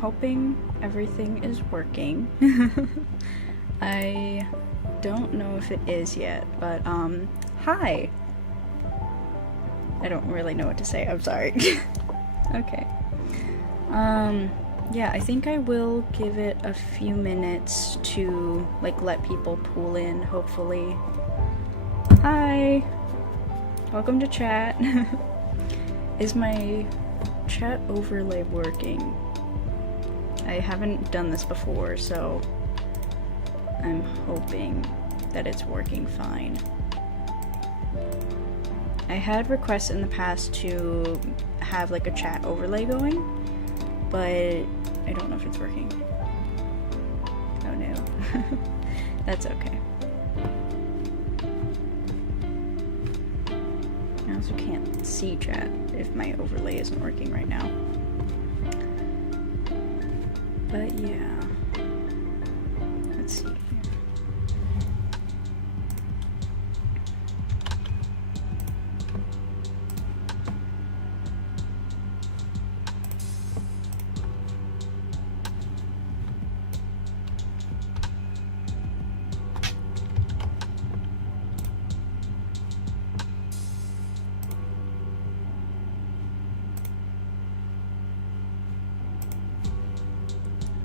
hoping everything is working. I don't know if it is yet, but hi. I don't really know what to say. I'm sorry. Okay. Yeah, I think I will give it a few minutes to like let people pool in, hopefully. Hi. Welcome to chat. Is my chat overlay working? I haven't done this before, so I'm hoping that it's working fine. I had requests in the past to have like a chat overlay going, but I don't know if it's working. Oh no. That's okay. I also can't see chat if my overlay isn't working right now. But yeah. Let's see here.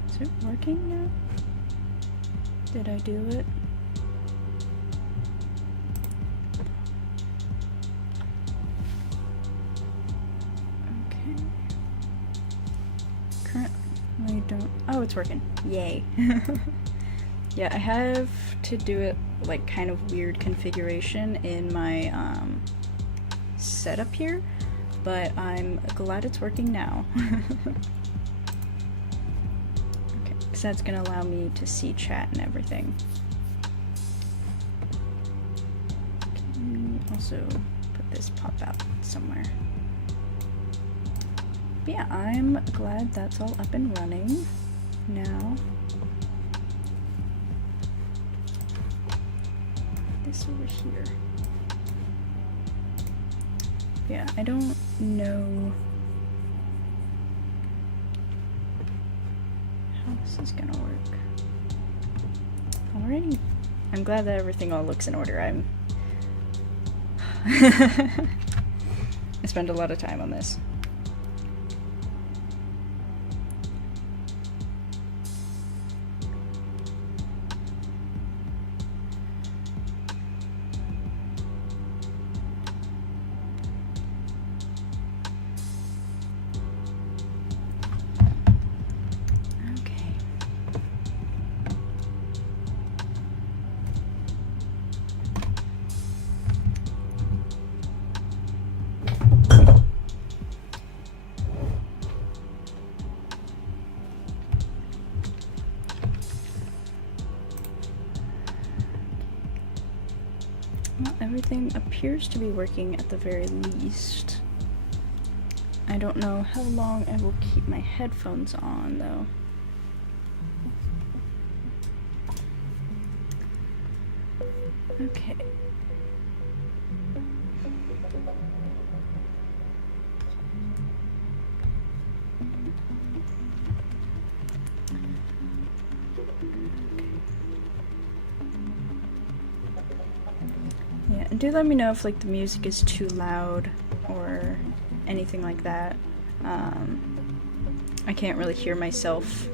Is it working now? Did I do it? Okay. Currently don't. Oh, it's working. Yay. Yeah, I have to do it like kind of weird configuration in my setup here, but I'm glad it's working now. That's gonna allow me to see chat and everything. Can we also put this pop out somewhere? But yeah, I'm glad that's all up and running now. This over here. Yeah, I don't know how this is gonna work. Alrighty. I'm glad that everything all looks in order. I spend a lot of time on this. Well, everything appears to be working at the very least. I don't know how long I will keep my headphones on, though. Okay. Yeah, and do let me know if like the music is too loud or anything like that. I can't really hear myself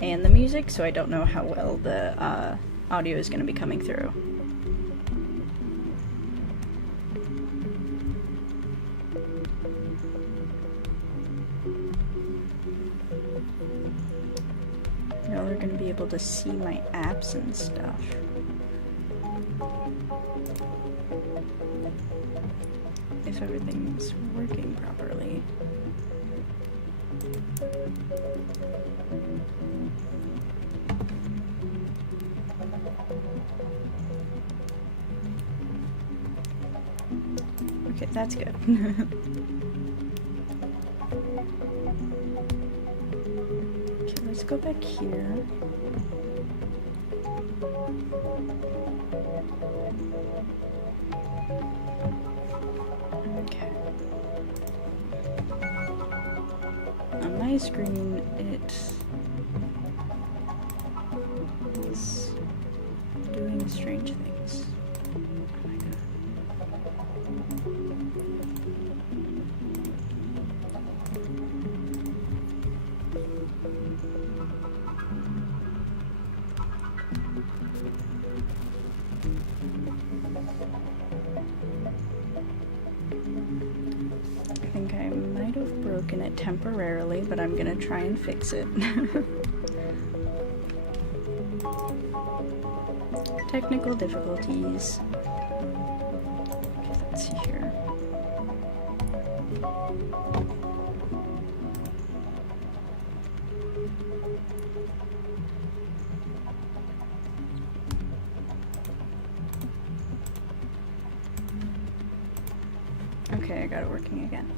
and the music, so I don't know how well the audio is going to be coming through. Y'all are going to be able to see my apps and stuff. If everything's working properly. Okay, that's good. Okay, let's go back here. Okay. I might my screen, it is doing strange things. Oh my god. I think I might have broken it temporarily, but I'm gonna try and fix it. Technical difficulties. Okay, let's see here. Okay, I got it working again.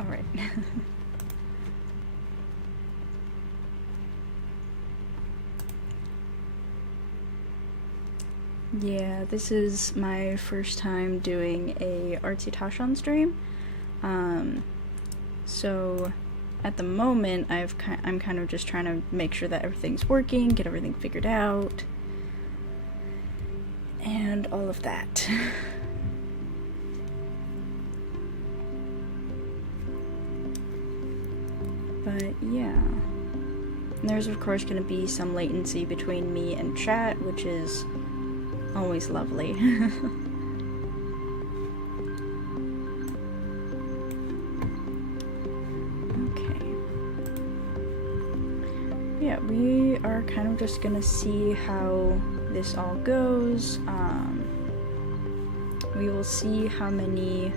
All right. Yeah, this is my first time doing a Artsy Tashan stream. So at the moment I'm kind of just trying to make sure that everything's working, get everything figured out, and all of that. But yeah. And there's of course going to be some latency between me and chat, which is always lovely. Okay. Yeah, we are kind of just gonna see how this all goes. We will see how many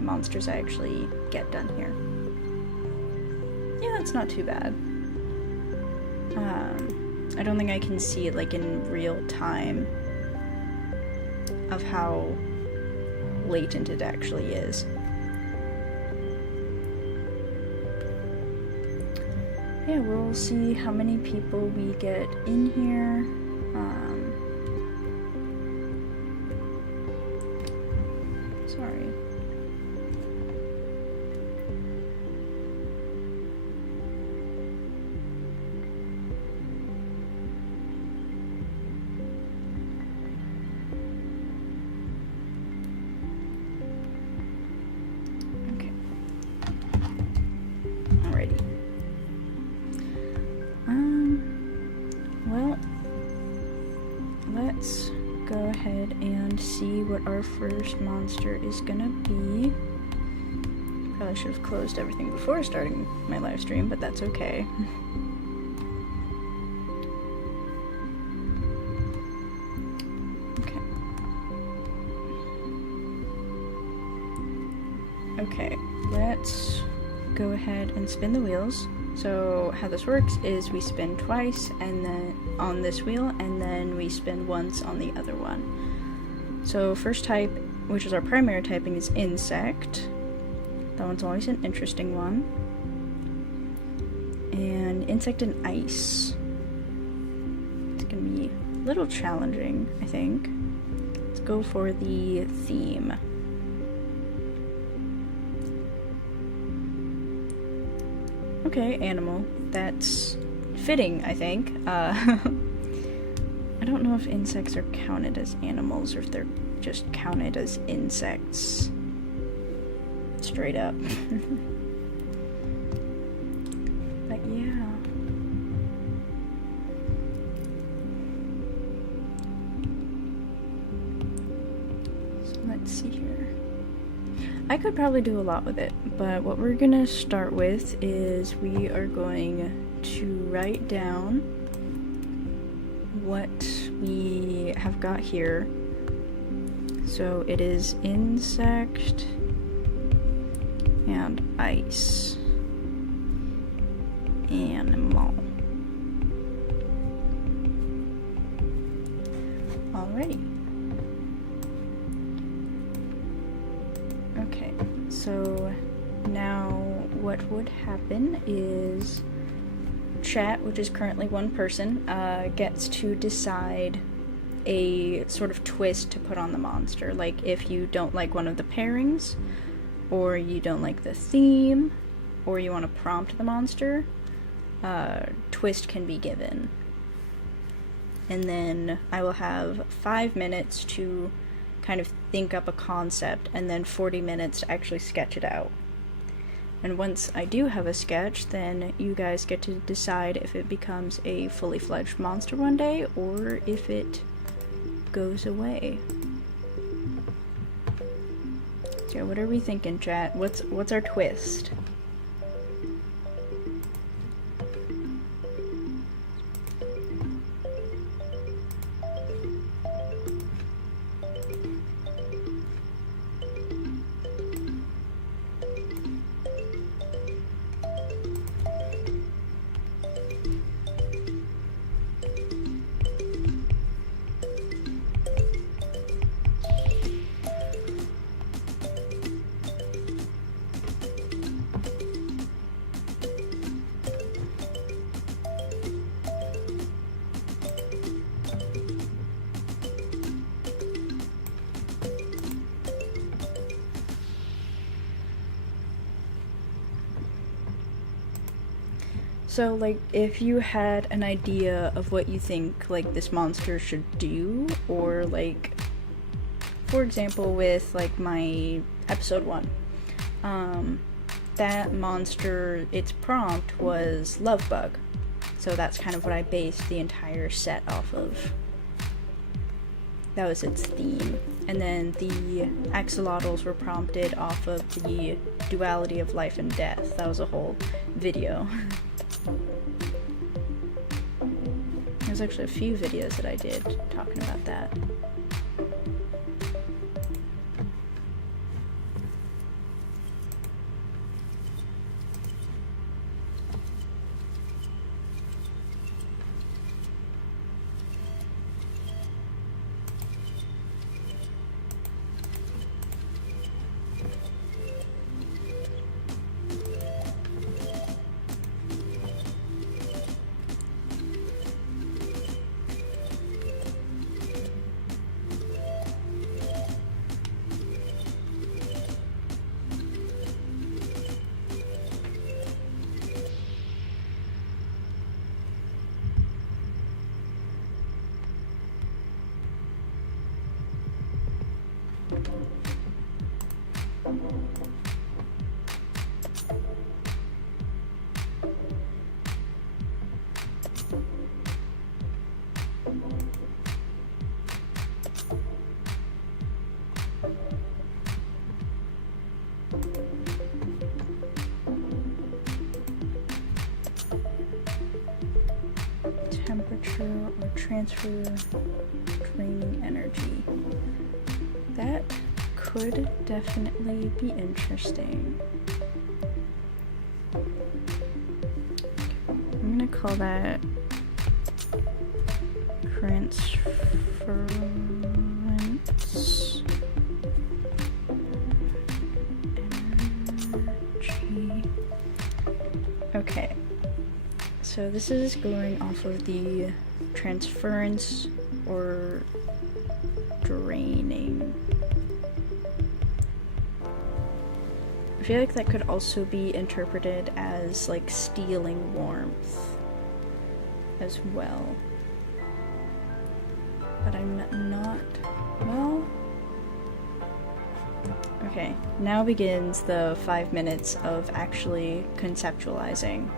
monsters I actually get done here. Yeah, that's not too bad. I don't think I can see it like in real time of how latent it actually is. Yeah, we'll see how many people we get in here. Sorry. Well, let's go ahead and see what our first monster is gonna be. Probably should have closed everything before starting my live stream, but that's okay. Okay, let's go ahead and spin the wheels. So how this works is we spin twice and then on this wheel, and then we spin once on the other one. So first type, which is our primary typing, is insect. That one's always an interesting one. And insect and ice. It's gonna be a little challenging, I think. Let's go for the theme. Okay, animal. That's fitting, I think. I don't know if insects are counted as animals or if they're just counted as insects. Straight up. But yeah. So let's see here. I could probably do a lot with it, but what we're gonna start with is we are going to write down what we have got here. So it is insect and ice. Animal. Alrighty. Okay, so now what would happen is chat, which is currently one person, gets to decide a sort of twist to put on the monster. Like if you don't like one of the pairings, or you don't like the theme, or you want to prompt the monster, twist can be given. And then I will have 5 minutes to kind of think up a concept, and then 40 minutes to actually sketch it out. And once I do have a sketch, then you guys get to decide if it becomes a fully fledged monster one day, or if it goes away. So what are we thinking, chat? What's our twist? So, like, if you had an idea of what you think, like, this monster should do, or, like, for example, with, like, my episode 1, that monster, its prompt was Love Bug. So that's kind of what I based the entire set off of. That was its theme. And then the axolotls were prompted off of the duality of life and death. That was a whole video. There's actually a few videos that I did talking about that. Temperature or transfer draining energy. That could definitely be interesting. I'm gonna call that transference energy. Okay. So this is going off of the transference or draining. I feel like that could also be interpreted as like stealing warmth as well. But I'm not, well, okay, now begins the 5 minutes of actually conceptualizing.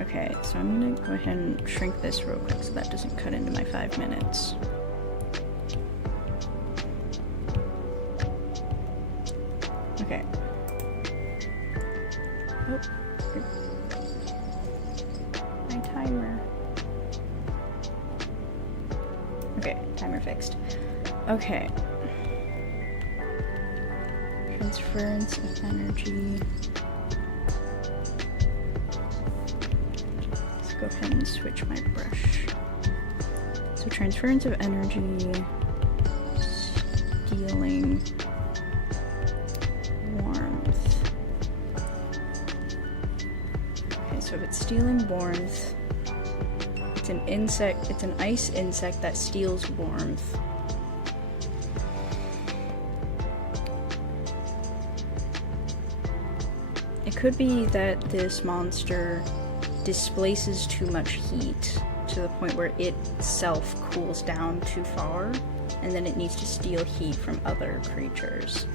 Okay, so I'm gonna go ahead and shrink this real quick so that doesn't cut into my 5 minutes. Okay. Oh. My timer. Okay, timer fixed. Okay. Transference of energy. Go ahead and switch my brush. So transference of energy, stealing warmth. Okay, so if it's stealing warmth, it's an insect, it's an ice insect that steals warmth. It could be that this monster displaces too much heat to the point where it itself cools down too far, and then it needs to steal heat from other creatures.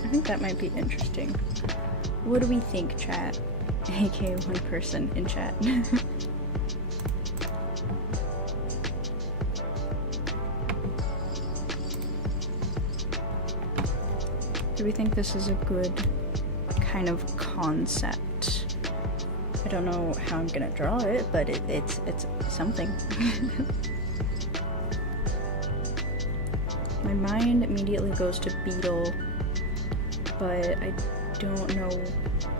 I think that might be interesting. What do we think, chat? AKA one person in chat. Do we think this is a good kind of concept? I don't know how I'm gonna draw it, but it's something. My mind immediately goes to beetle, but I don't know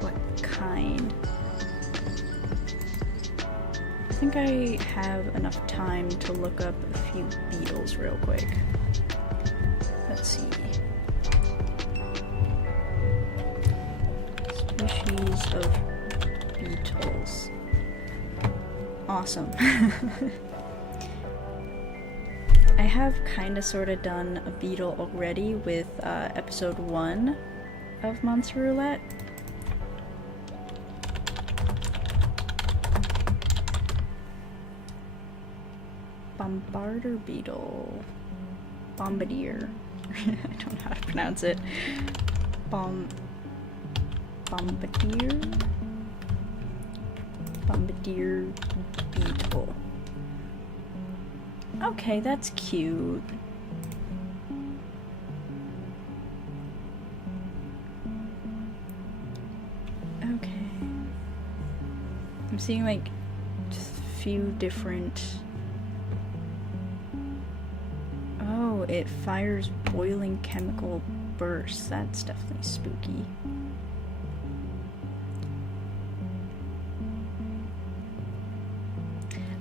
what kind. I think I have enough time to look up a few beetles real quick. Let's see. Species of beetles. Awesome. I have kinda sorta done a beetle already with episode 1 of Monster Roulette. Bombarder beetle. Bombardier. I don't know how to pronounce it. Bombardier? Bombardier beetle. Okay, that's cute. Okay. I'm seeing like just a few different... Oh, it fires boiling chemical bursts. That's definitely spooky.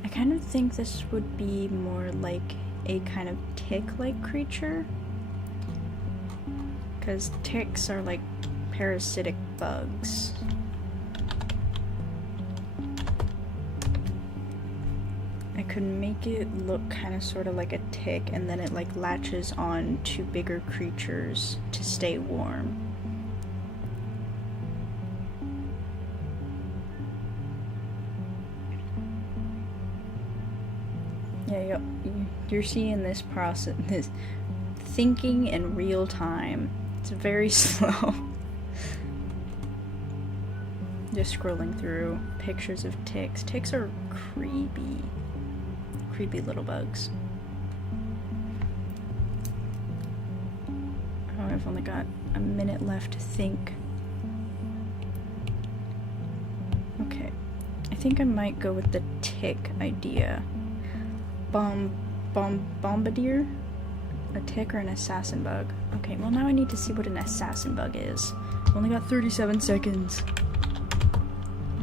I kind of think this would be more like a kind of tick-like creature, because ticks are like parasitic bugs. I could make it look kind of sort of like a tick, and then it like latches on to bigger creatures to stay warm. Yeah, you're seeing this process, this thinking in real time. It's very slow. Just scrolling through pictures of ticks. Ticks are creepy. Creepy little bugs. Oh, I've only got a minute left to think. Okay. I think I might go with the tick idea. Bombardier? A tick or an assassin bug? Okay, well now I need to see what an assassin bug is. I've only got 37 seconds.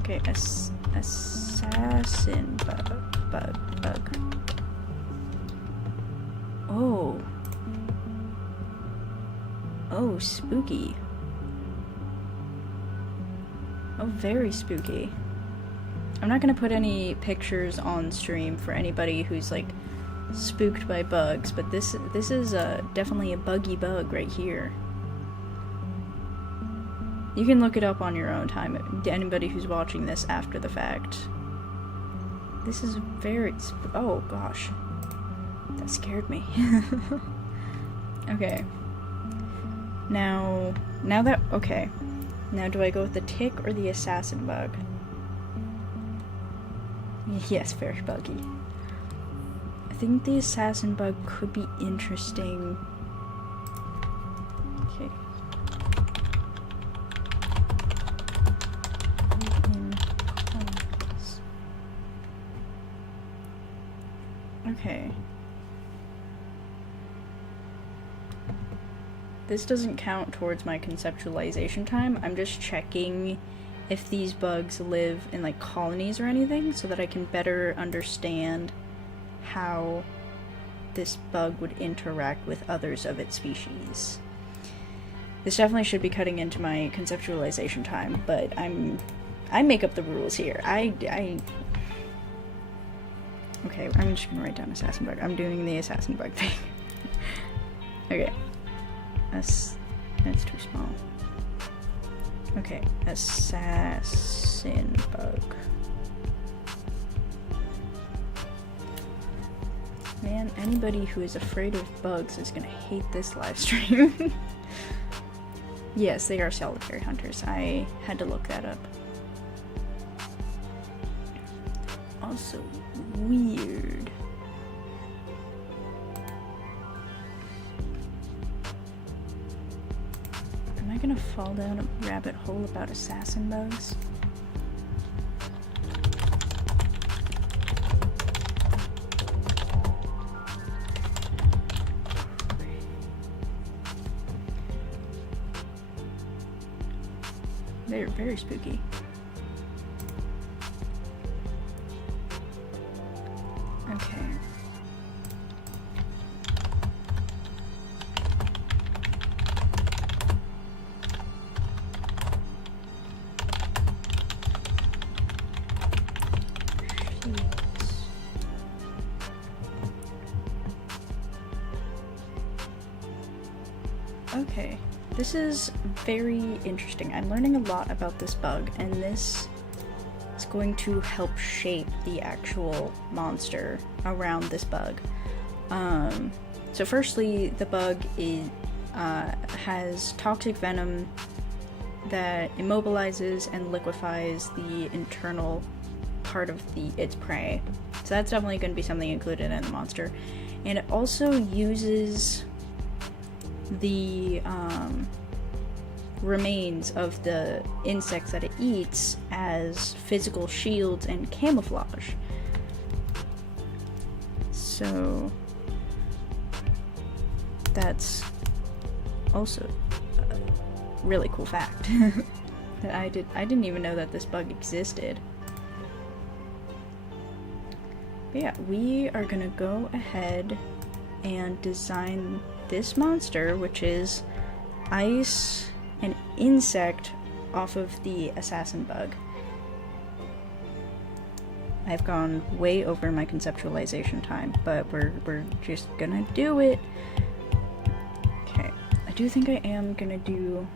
Okay, assassin bug. Oh. Oh, spooky. Oh, very spooky. I'm not gonna put any pictures on stream for anybody who's like spooked by bugs, but this is definitely a buggy bug right here. You can look it up on your own time, anybody who's watching this after the fact. This is very... oh gosh. That scared me. Okay. Now that... okay. Now do I go with the tick or the assassin bug? Yes, very buggy. I think the assassin bug could be interesting. Okay. Okay. this doesn't count towards my conceptualization time. I'm just checking if these bugs live in like colonies or anything so that I can better understand how this bug would interact with others of its species. This definitely should be cutting into my conceptualization time, but I make up the rules here. Okay, I'm just gonna write down assassin bug. I'm doing the assassin bug thing. Okay. That's too small. Okay, assassin bug. Man, anybody who is afraid of bugs is gonna hate this live stream. Yes, they are solitary hunters. I had to look that up. Also, weird. Am I gonna fall down a rabbit hole about assassin bugs? They're very spooky. Okay. Okay, this is very interesting. I'm learning a lot about this bug, and this is going to help shape the actual monster around this bug. So firstly, the bug has toxic venom that immobilizes and liquefies the internal part of its prey. So that's definitely going to be something included in the monster. And it also uses the remains of the insects that it eats as physical shields and camouflage. So that's also a really cool fact that I didn't even know that this bug existed. But yeah, we are gonna go ahead and design this monster, which is ice and insect off of the assassin bug. I've gone way over my conceptualization time, but we're just gonna do it. Okay, I do think I am gonna do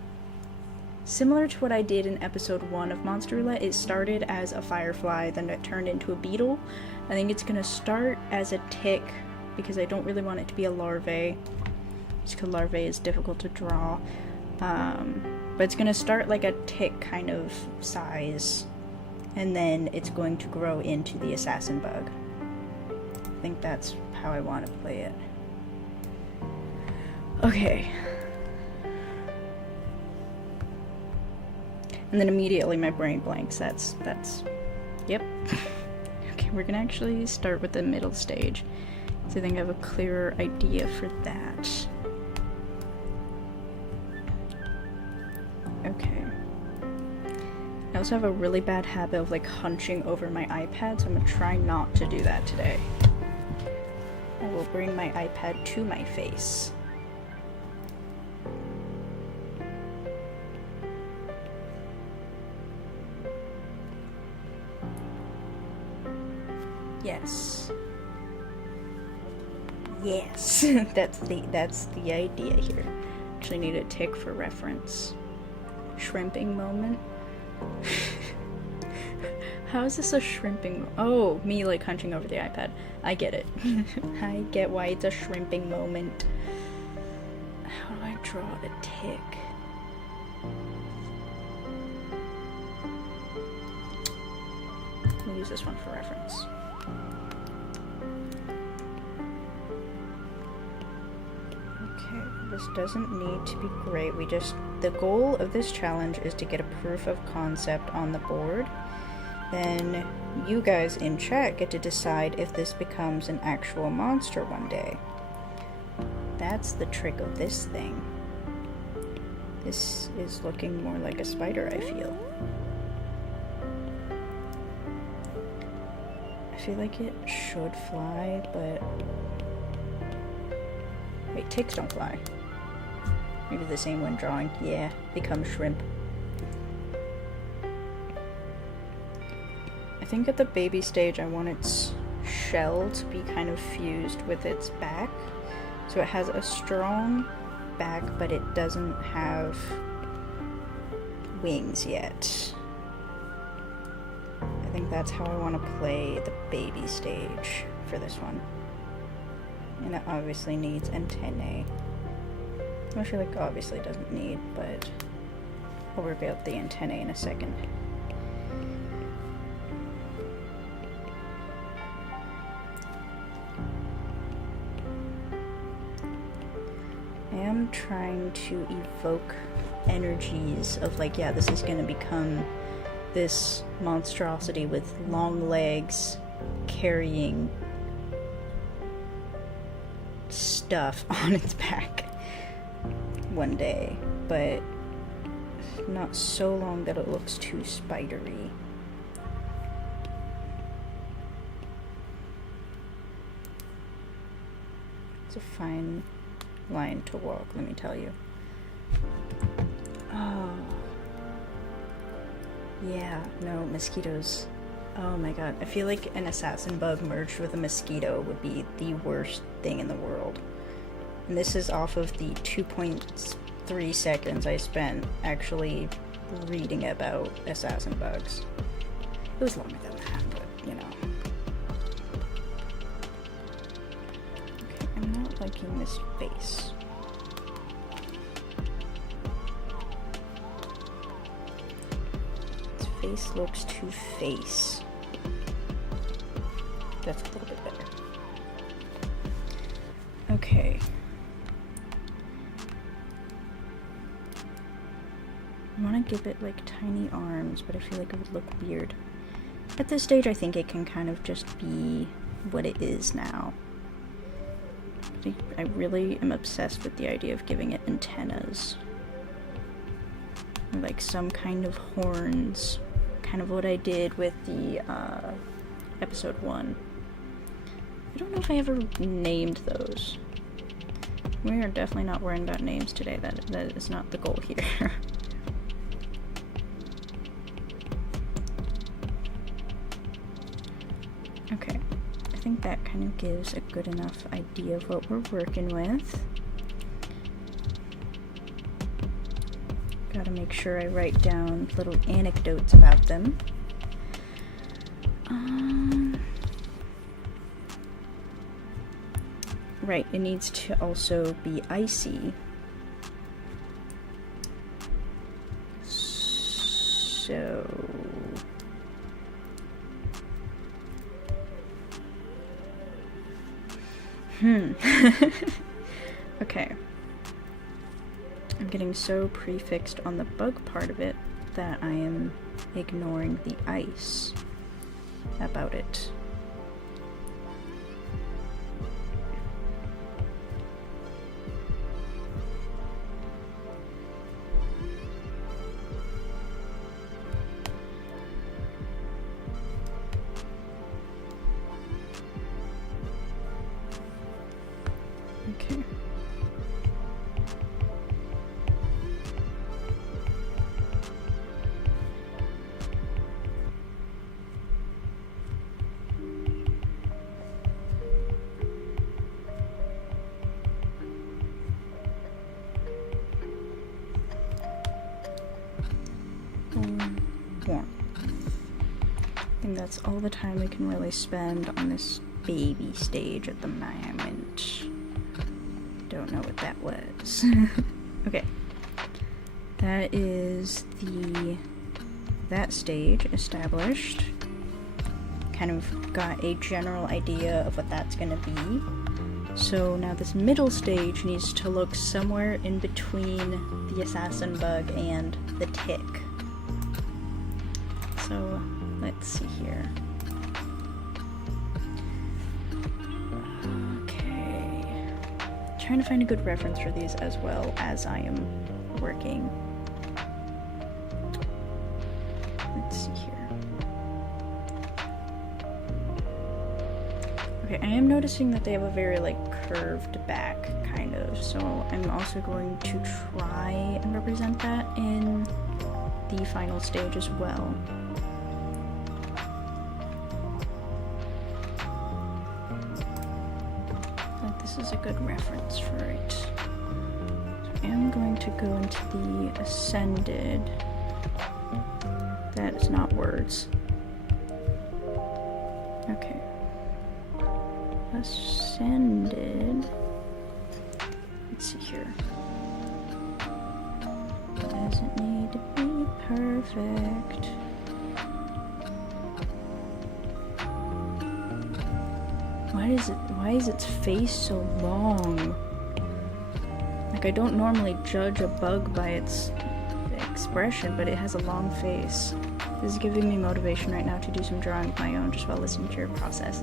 similar to what I did in episode 1 of Monster Roulette. It started as a firefly, then it turned into a beetle. I think it's gonna start as a tick because I don't really want it to be a larvae, just because larvae is difficult to draw. But it's gonna start like a tick kind of size, and then it's going to grow into the assassin bug. I think that's how I want to play it. Okay. And then immediately my brain blanks. That's yep. Okay, we're gonna actually start with the middle stage, so I think I have a clearer idea for that. Okay. I also have a really bad habit of like hunching over my iPad, so I'm gonna try not to do that today. I will bring my iPad to my face. Yes. Yes. that's the idea here. Actually need a tick for reference. Shrimping moment. How is this a shrimping oh, me like hunching over the iPad. I get it. I get why it's a shrimping moment. How do I draw a tick? We'll use this one for reference. This doesn't need to be great. The goal of this challenge is to get a proof of concept on the board. Then you guys in chat get to decide if this becomes an actual monster one day. That's the trick of this thing. This is looking more like a spider, I feel. I feel like it should fly, but... Wait, ticks don't fly. Maybe the same one drawing. Yeah, become shrimp. I think at the baby stage I want its shell to be kind of fused with its back. So it has a strong back, but it doesn't have wings yet. I think that's how I want to play the baby stage for this one. And it obviously needs antennae. Which I obviously doesn't need, but I'll reveal the antennae in a second. I am trying to evoke energies of yeah, this is gonna become this monstrosity with long legs carrying stuff on its back one day, but not so long that it looks too spidery. It's a fine line to walk, let me tell you. Oh. Yeah, no, mosquitoes. Oh my god, I feel like an assassin bug merged with a mosquito would be the worst thing in the world. And this is off of the 2.3 seconds I spent actually reading about assassin bugs. It was longer than that, but you know. Okay, I'm not liking this face. Its face looks too face. That's a little bit better. Okay. I want to give it tiny arms, but I feel like it would look weird. At this stage, I think it can kind of just be what it is now. I really am obsessed with the idea of giving it antennas. Or some kind of horns. Kind of what I did with the episode 1. I don't know if I ever named those. We are definitely not worrying about names today. That is not the goal here. Okay, I think that kind of gives a good enough idea of what we're working with. Gotta make sure I write down little anecdotes about them. Right, it needs to also be icy. So... Okay. I'm getting so prefixed on the bug part of it that I am ignoring the ice about it. Okay. Warm. I think that's all the time we can really spend on this baby stage at the moment. Don't know what that was. Okay. That is that stage established. Kind of got a general idea of what that's gonna be. So now this middle stage needs to look somewhere in between the assassin bug and the tick. So let's see here. Okay. Trying to find a good reference for these as well as I am not working. Let's see here. Okay, I am noticing that they have a very like curved back, kind of, so I'm also going to try and represent that in the final stage as well. But this is a good reference for it. So I am going to go into the ascended. That is not words. Okay. Ascended. Let's see here. Doesn't need to be perfect. Why is its face so long? Like, I don't normally judge a bug by its expression, but it has a long face. This is giving me motivation right now to do some drawing of my own just while listening to your process.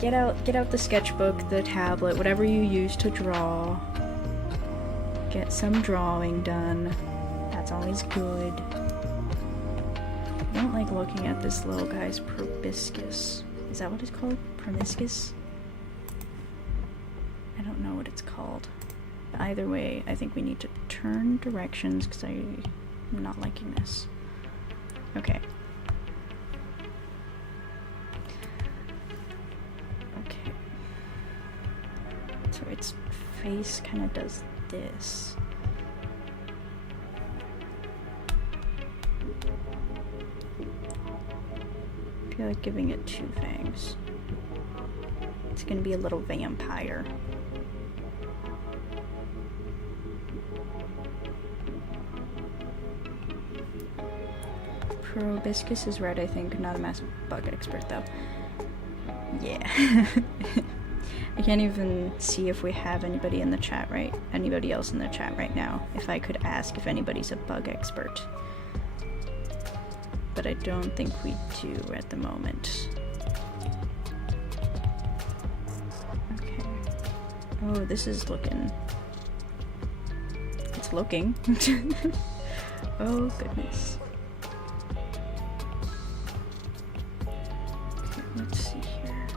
Get out the sketchbook, the tablet, whatever you use to draw. Get some drawing done. That's always good. I don't like looking at this little guy's proboscis. Is that what it's called? Proboscis? I don't know what it's called. But either way, I think we need to turn directions because I'm not liking this. Okay. Okay. So its face kind of does this. I feel like giving it two fangs. It's gonna be a little vampire. Proboscis is red, I think. Not a massive bug expert, though. Yeah. I can't even see if we have anybody in the chat anybody else in the chat right now. If I could ask if anybody's a bug expert. But I don't think we do at the moment. Okay. Oh, this is looking... It's looking. Oh, goodness. Let's see here.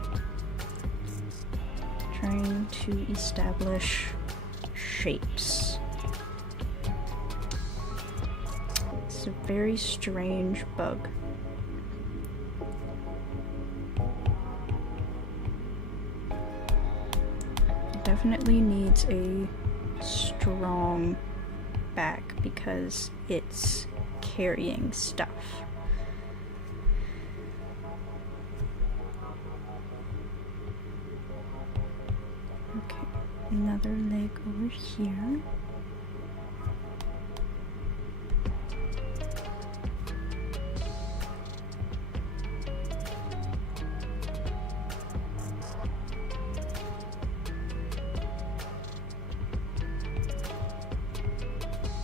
Trying to establish shapes. It's a very strange bug. It definitely needs a strong back because it's carrying stuff. Another leg over here.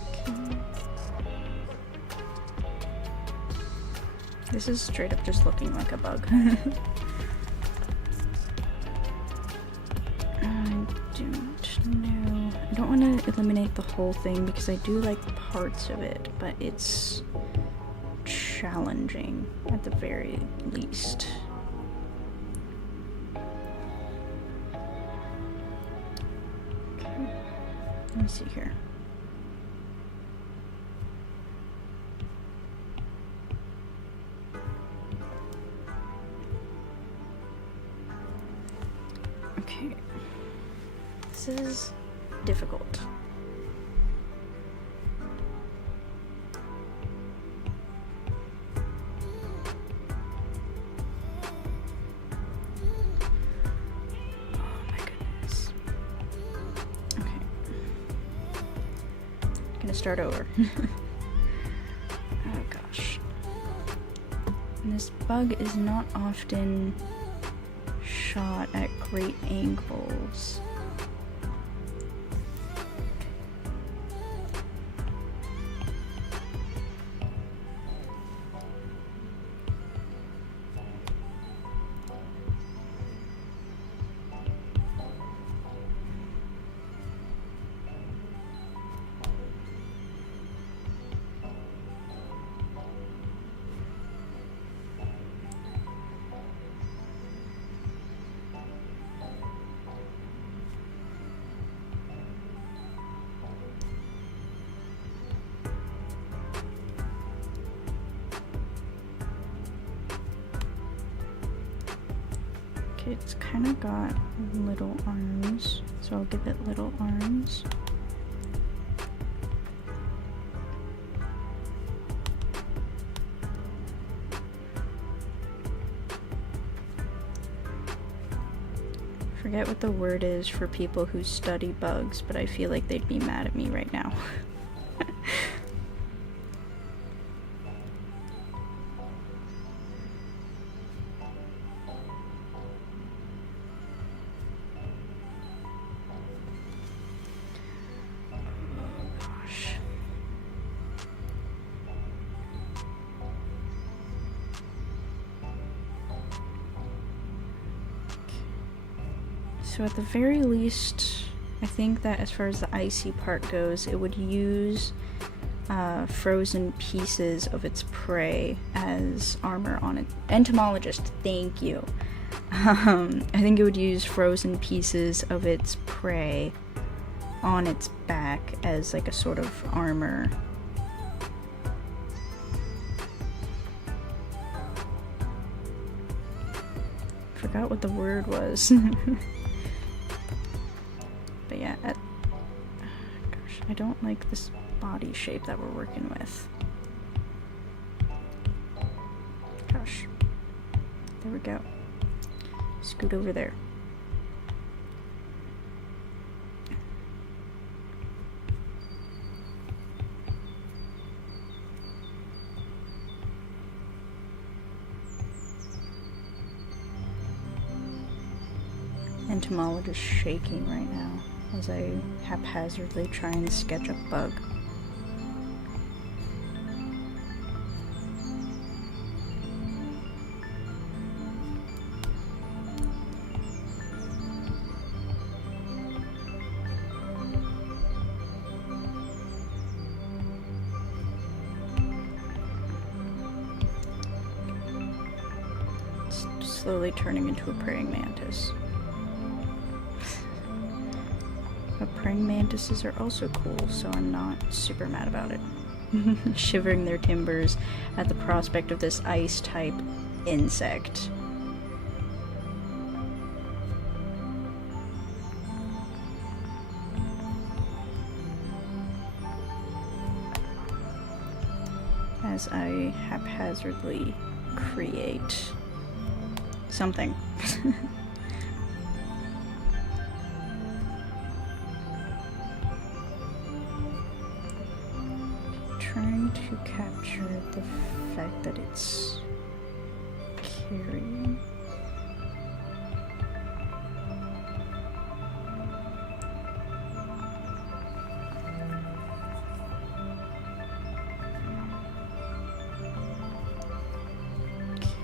Okay. This is straight up just looking like a bug. I don't want to eliminate the whole thing because I do like parts of it, but it's challenging at the very least. Okay, let me see here. Okay, this is difficult. Oh my goodness. Okay. Gonna start over. Oh gosh. And this bug is not often shot at great angles. it's kind of got little arms, so I'll give it little arms. Forget what the word is for people who study bugs, but I feel like they'd be mad at me right now. So at the very least, I think that as far as the icy part goes, it would use frozen pieces of its prey as armor on it. Entomologist, thank you. I think it would use frozen pieces of its prey on its back as like a sort of armor. Forgot what the word was. But yeah, gosh, I don't like this body shape that we're working with. Gosh. There we go. Scoot over there. Entomologist shaking right now as I haphazardly try and sketch a bug. It's slowly turning into a praying mantis. But praying mantises are also cool, so I'm not super mad about it. Shivering their timbers at the prospect of this ice-type insect. As I haphazardly create something. Trying to capture the fact that it's carrying.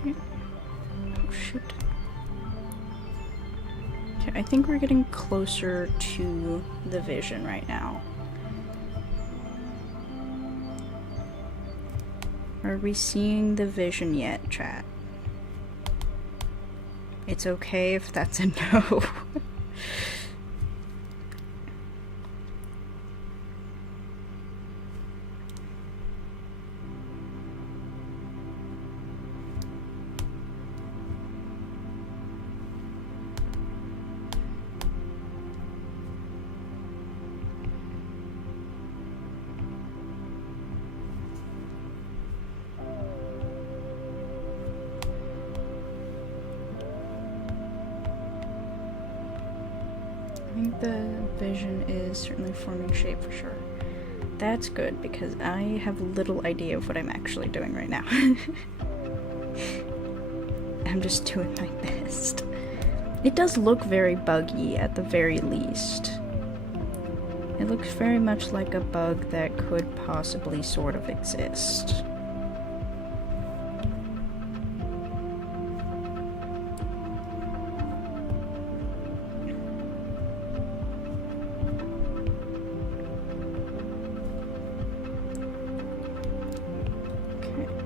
Okay. Oh shoot. Okay, I think we're getting closer to the vision right now. Are we seeing the vision yet, chat? It's okay if that's a no. I think the vision is certainly forming shape for sure. That's good, because I have little idea of what I'm actually doing right now. I'm just doing my best. It does look very buggy at the very least. It looks very much like a bug that could possibly sort of exist.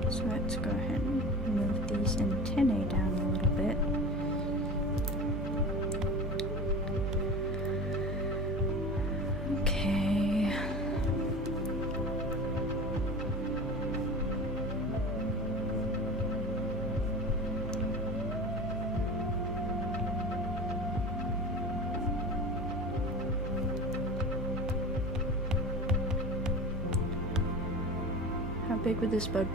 So let's go ahead and move these antennae down a little bit. Okay. big would this bug?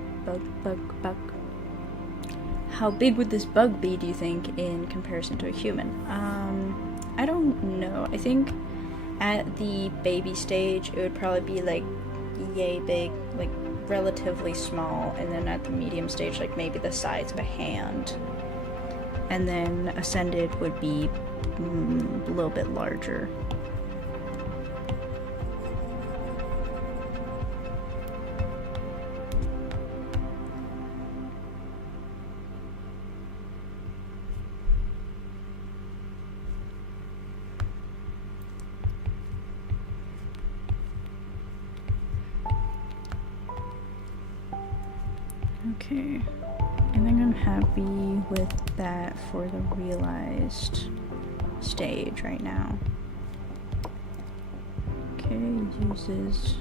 How big would this bug be, do you think, in comparison to a human? I don't know. I think at the baby stage, it would probably be like yay big, like relatively small, and then at the medium stage, like maybe the size of a hand. And then ascended would be a little bit larger. Okay, I think I'm happy with that for the realized stage right now. Okay, uses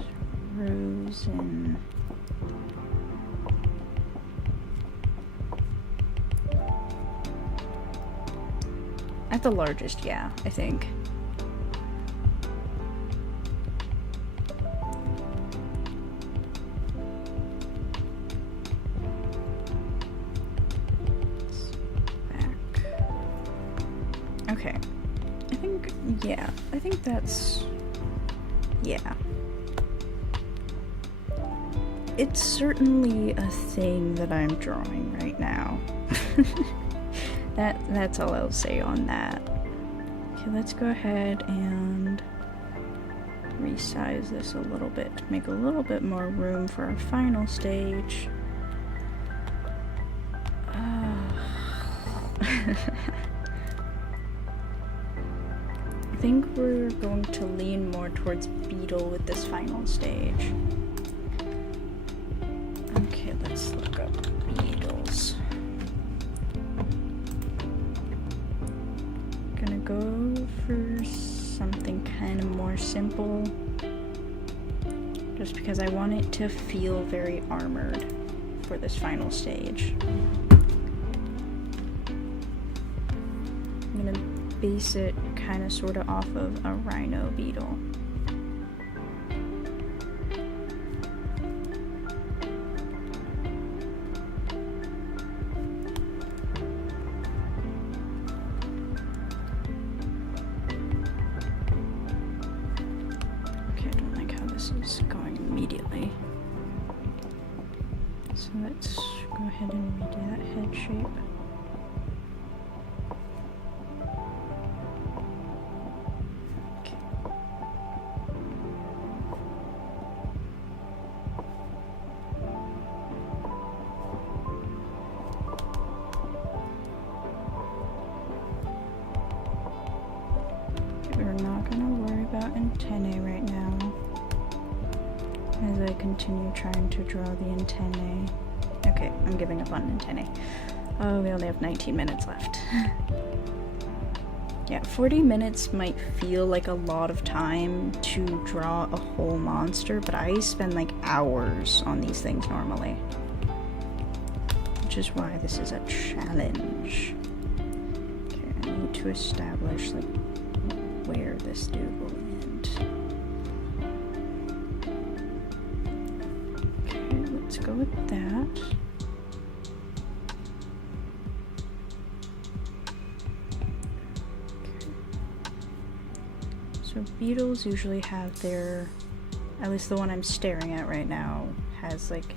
rose and at the largest, yeah, I think. Okay, I think that's, yeah. It's certainly a thing that I'm drawing right now. That's all I'll say on that. Okay, let's go ahead and resize this a little bit to make a little bit more room for our final stage. I think we're going to lean more towards beetle with this final stage. Okay, let's look up beetles. Gonna go for something kind of more simple, just because I want it to feel very armored for this final stage. I'm gonna base it kind of sort of off of a rhino beetle. Okay, I don't like how this is going immediately. So let's go ahead and redo that head shape. We're not going to worry about antennae right now as I continue trying to draw the antennae. Okay, I'm giving up on antennae. Oh, we only have 19 minutes left. Yeah, 40 minutes might feel like a lot of time to draw a whole monster, but I spend like hours on these things normally. Which is why this is a challenge. Okay, I need to establish like where this dude will end. Okay, let's go with that. Okay. So beetles usually have their, at least the one I'm staring at right now, has like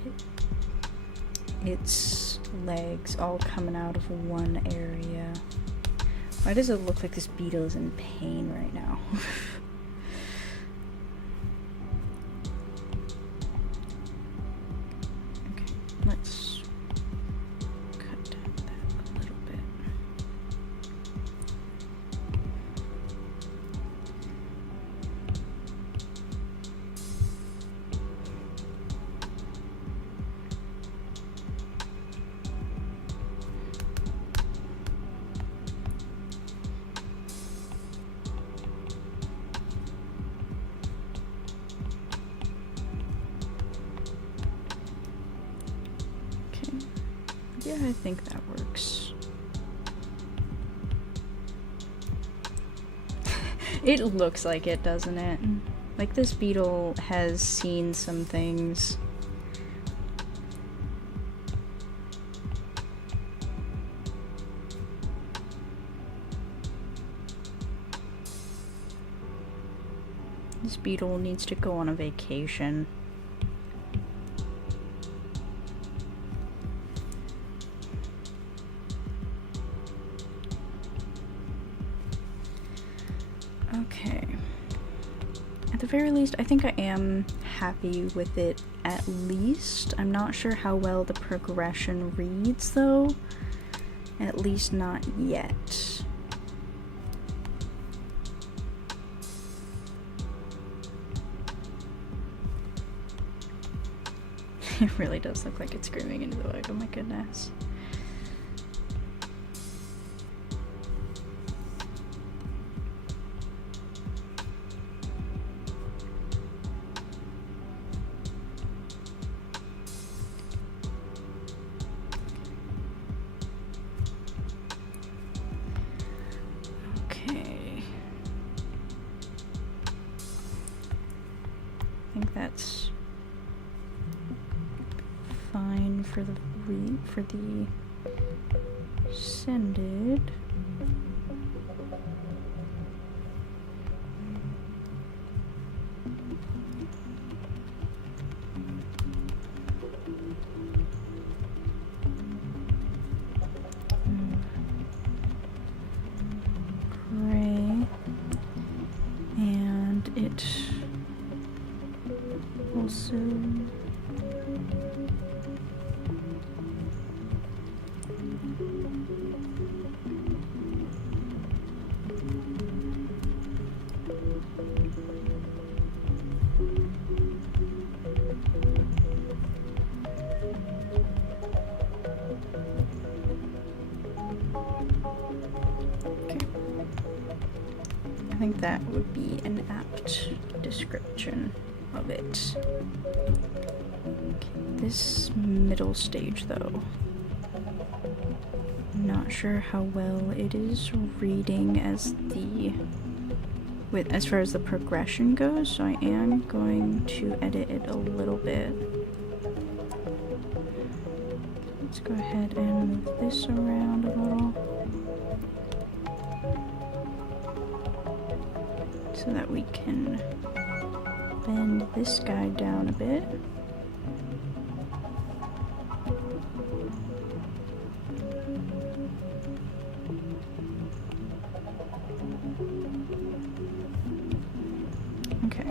its legs all coming out of one area. Why does it look like this beetle is in pain right now? Okay, let's cut down that a little bit. Yeah, I think that works. It looks like it, doesn't it? Like this beetle has seen some things beetle needs to go on a vacation. Okay. At the very least, I think I am happy with it at least. I'm not sure how well the progression reads though. At least not yet. It really does look like it's screaming into the void, oh my goodness. Okay. I think that's fine for the sended. Gray, and it also I think that would be an apt description of it. Okay, this middle stage though, I'm not sure how well it is reading as far as the progression goes, so I am going to edit it a little bit. Let's go ahead and move this around a little, so that we can bend this guy down a bit. Okay.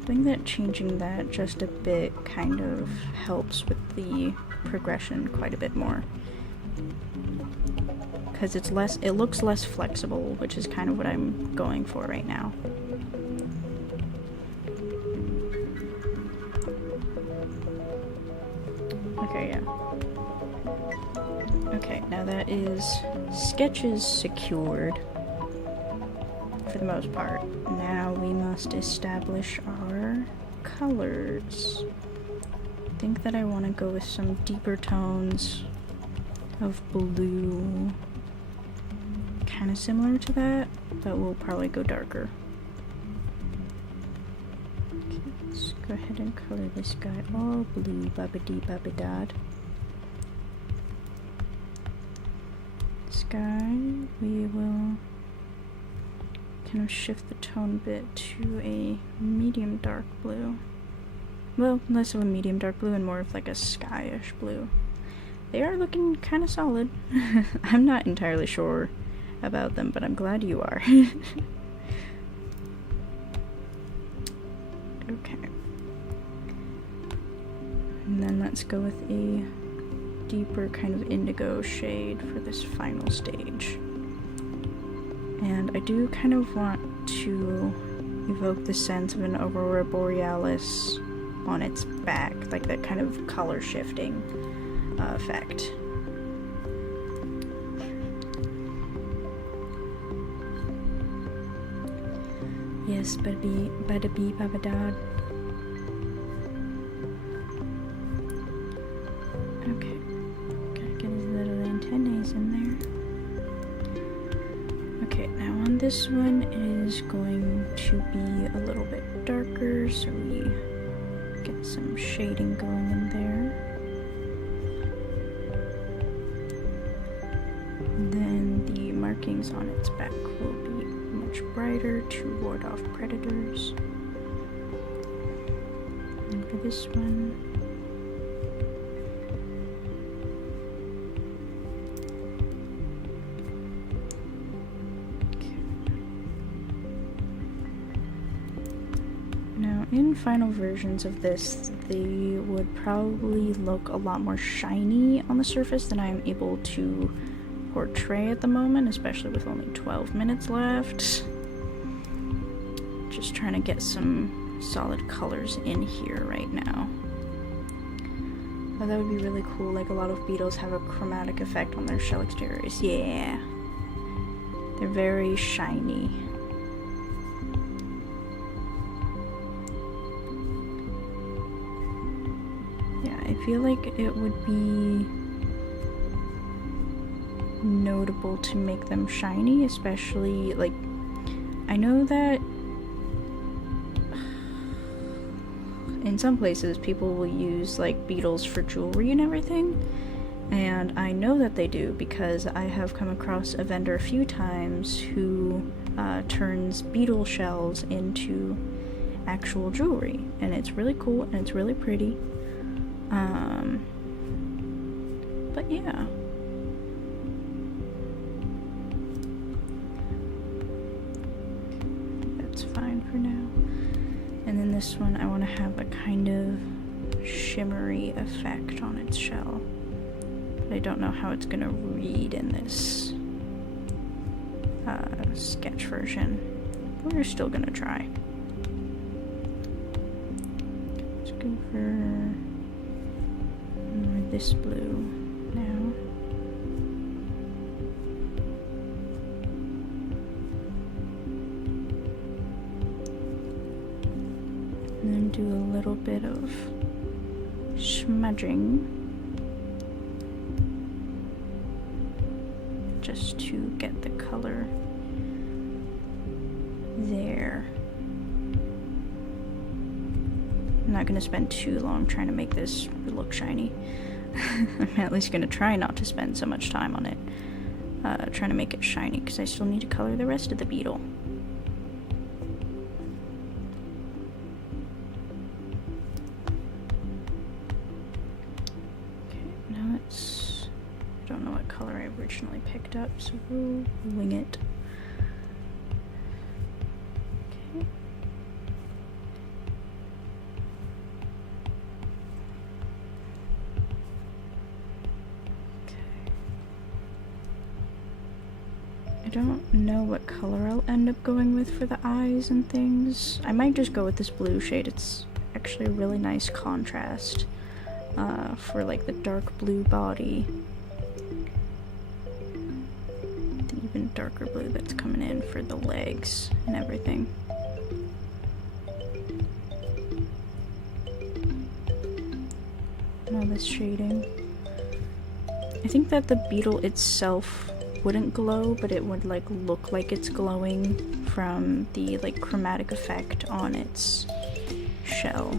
I think that changing that just a bit kind of helps with the progression quite a bit more. Because it looks less flexible, which is kind of what I'm going for right now. Okay, yeah. Okay, now that is sketches secured for the most part. Now we must establish our colors. I think that I want to go with some deeper tones of blue. Kind of similar to that, but we'll probably go darker. Okay, let's go ahead and color this guy all blue, babidi babidad. This guy, we will kind of shift the tone a bit to a medium dark blue. Well, less of a medium dark blue and more of like a skyish blue. They are looking kind of solid. I'm not entirely sure about them, but I'm glad you are. Okay. And then let's go with a deeper kind of indigo shade for this final stage. And I do kind of want to evoke the sense of an aurora borealis on its back, like that kind of color shifting effect. Yes, baby, bada-bee, babadad. Okay, gotta get his little antennae in there. Okay, now on this one it is going to be a little bit darker, so we get some shading going in there. And then the markings on its back will be much much brighter to ward off predators. And for this one, in final versions of this, they would probably look a lot more shiny on the surface than I'm able to portray at the moment, especially with only 12 minutes left. Just trying to get some solid colors in here right now. But that would be really cool. Like, a lot of beetles have a chromatic effect on their shell exteriors. Yeah. They're very shiny. I feel like it would be notable to make them shiny, especially, like, I know that in some places people will use, like, beetles for jewelry and everything, and I know that they do because I have come across a vendor a few times who turns beetle shells into actual jewelry, and it's really cool and it's really pretty. But yeah. That's fine for now. And then this one, I want to have a kind of shimmery effect on its shell. But I don't know how it's gonna read in this sketch version. We're still gonna try. Let's go for this blue now. And then do a little bit of smudging just to get the color there. I'm not going to spend too long trying to make this look shiny. I'm at least going to try not to spend so much time on it, trying to make it shiny, because I still need to color the rest of the beetle. Okay, now it's... I don't know what color I originally picked up, so we'll wing it. Okay. I don't know what color I'll end up going with for the eyes and things. I might just go with this blue shade. It's actually a really nice contrast for like the dark blue body. The even darker blue that's coming in for the legs and everything. And all this shading. I think that the beetle itself wouldn't glow, but it would like look like it's glowing from the like chromatic effect on its shell.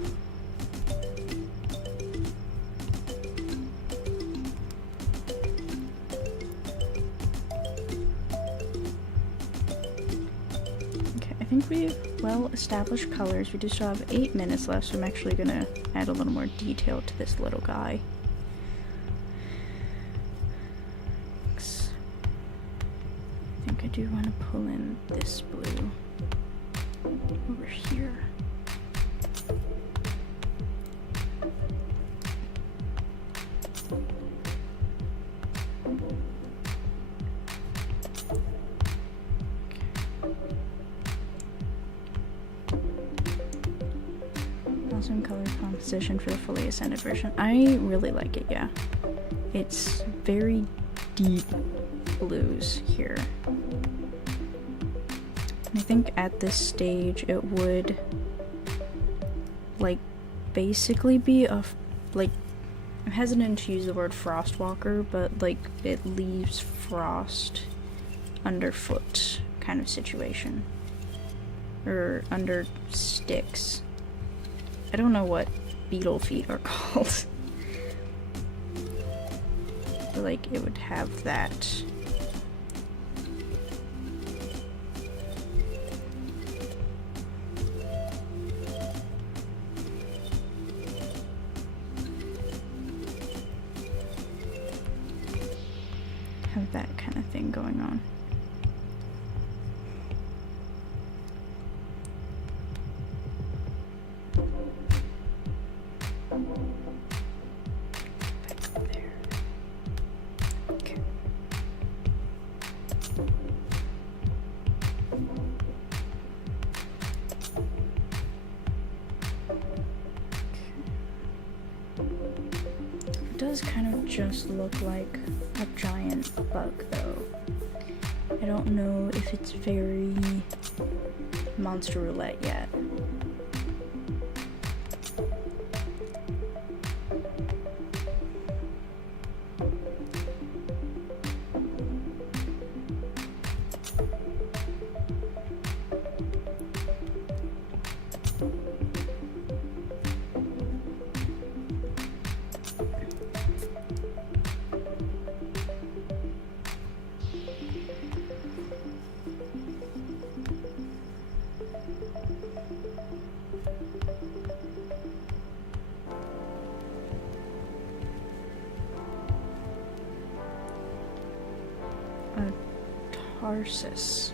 Okay, I think we've well established colors. We do still have 8 minutes left, so I'm actually gonna add a little more detail to this little guy. I do want to pull in this blue over here. Awesome color composition for the fully ascended version. I really like it, yeah. It's very deep blues here. I think at this stage it would like basically be a like, I'm hesitant to use the word frostwalker, but like it leaves frost underfoot kind of situation, or under sticks. I don't know what beetle feet are called, but like it would have that. Back there. Okay. It does kind of just look like a giant bug though. I don't know if it's very Monster Roulette yet. Tarsus.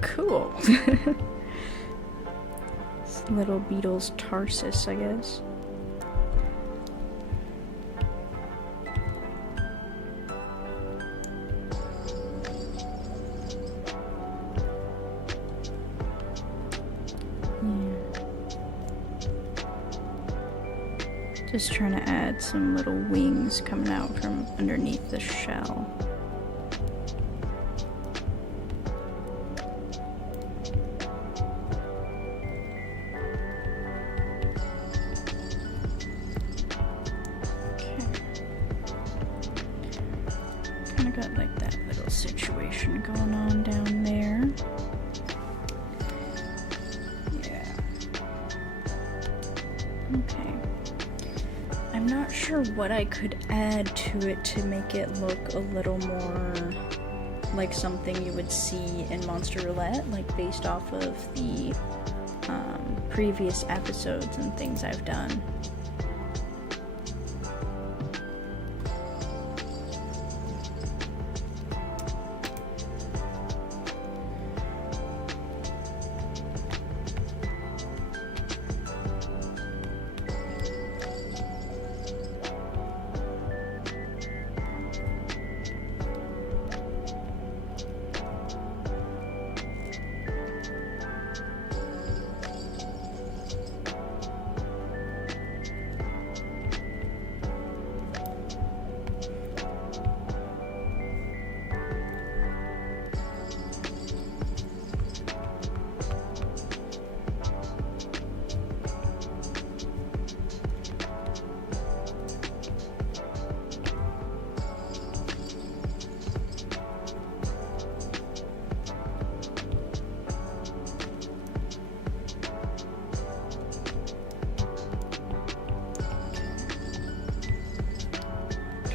Cool. This little beetle's Tarsus, I guess. Just trying to add some little wings coming out from underneath the shell. Okay. Kind of got like that little situation going on down there. Okay. I'm not sure what I could add to it to make it look a little more like something you would see in Monster Roulette, like based off of the previous episodes and things I've done.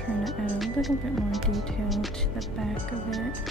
Trying to add a little bit more detail to the back of it.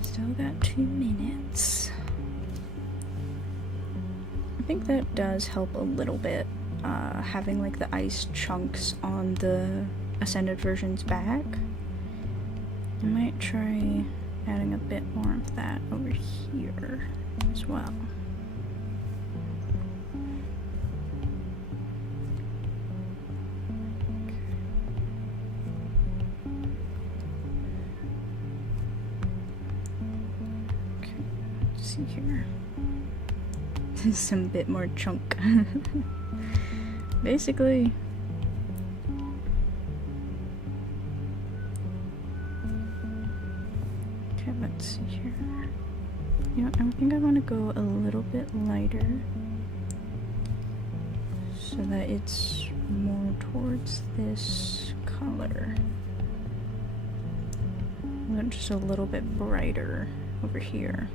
Still got 2 minutes. I think that does help a little bit, having like the ice chunks on the Ascended version's back. I might try adding a bit more of that over here as well. Okay, let's see here. Some bit more chunk. Basically. Okay, let's see here. You know, I think I want to go a little bit lighter so that it's more towards this color. Just a little bit brighter over here.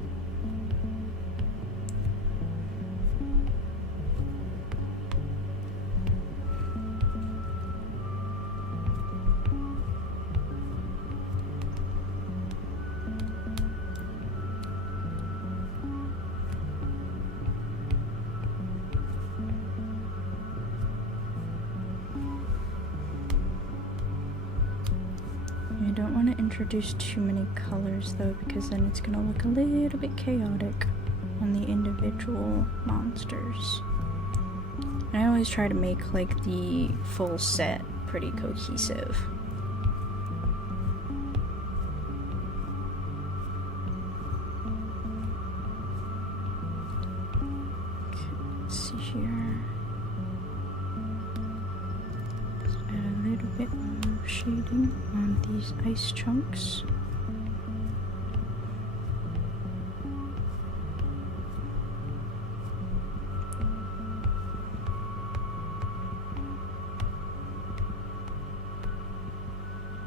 I don't want to introduce too many colors though, because then it's going to look a little bit chaotic on the individual monsters. And I always try to make like the full set pretty cohesive. Okay, let's see here. Just add a little bit more shading on these ice chunks.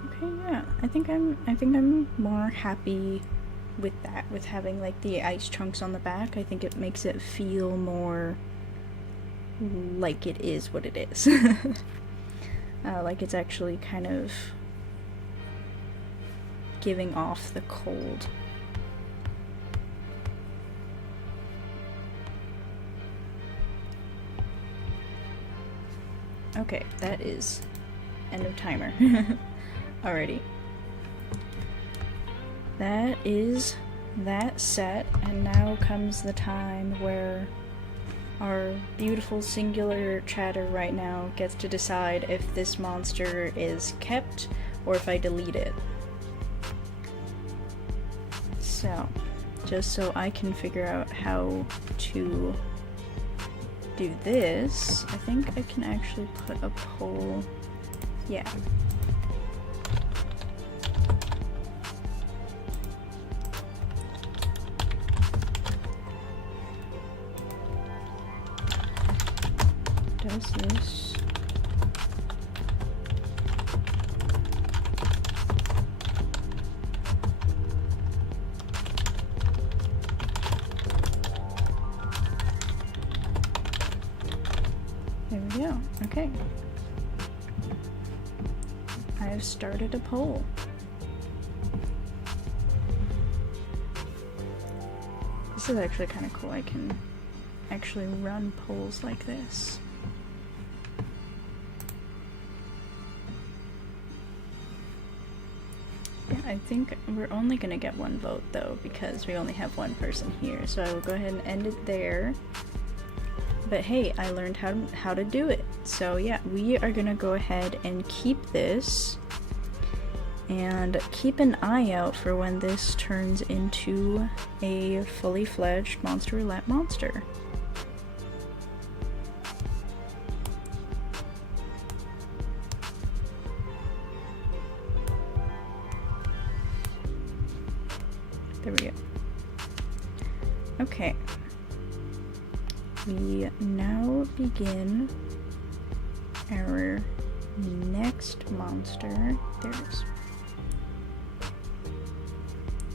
Okay, yeah, I think I'm more happy with that, with having like the ice chunks on the back. I think it makes it feel more like it is what it is. Like it's actually kind of giving off the cold. Okay, that is end of timer. Alrighty. That is that set, and now comes the time where our beautiful singular chatter right now gets to decide if this monster is kept or if I delete it. So, just so I can figure out how to do this, I think I can actually put a poll. Yeah. Does this? There we go. Okay. I have started a poll. This is actually kind of cool. I can actually run polls like this. I think we're only gonna get one vote though, because we only have one person here, so I will go ahead and end it there. But hey, I learned how to do it. So yeah, we are gonna go ahead and keep this, and keep an eye out for when this turns into a fully fledged Monster Roulette monster. There we go. Okay. We now begin our next monster. There it is.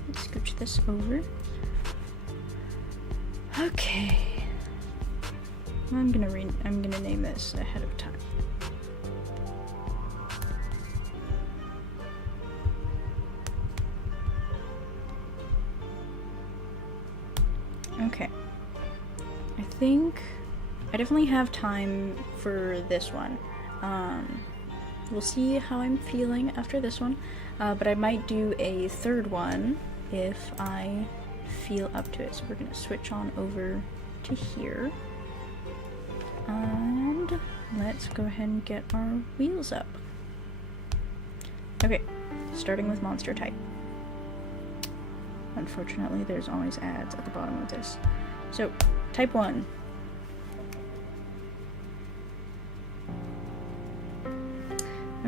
Let's scooch this over. Okay. I'm gonna name this ahead of time. Okay. I think I definitely have time for this one. We'll see how I'm feeling after this one, but I might do a third one if I feel up to it. So we're gonna switch on over to here. And let's go ahead and get our wheels up. Okay, starting with monster type. Unfortunately, there's always ads at the bottom of this. So, type 1.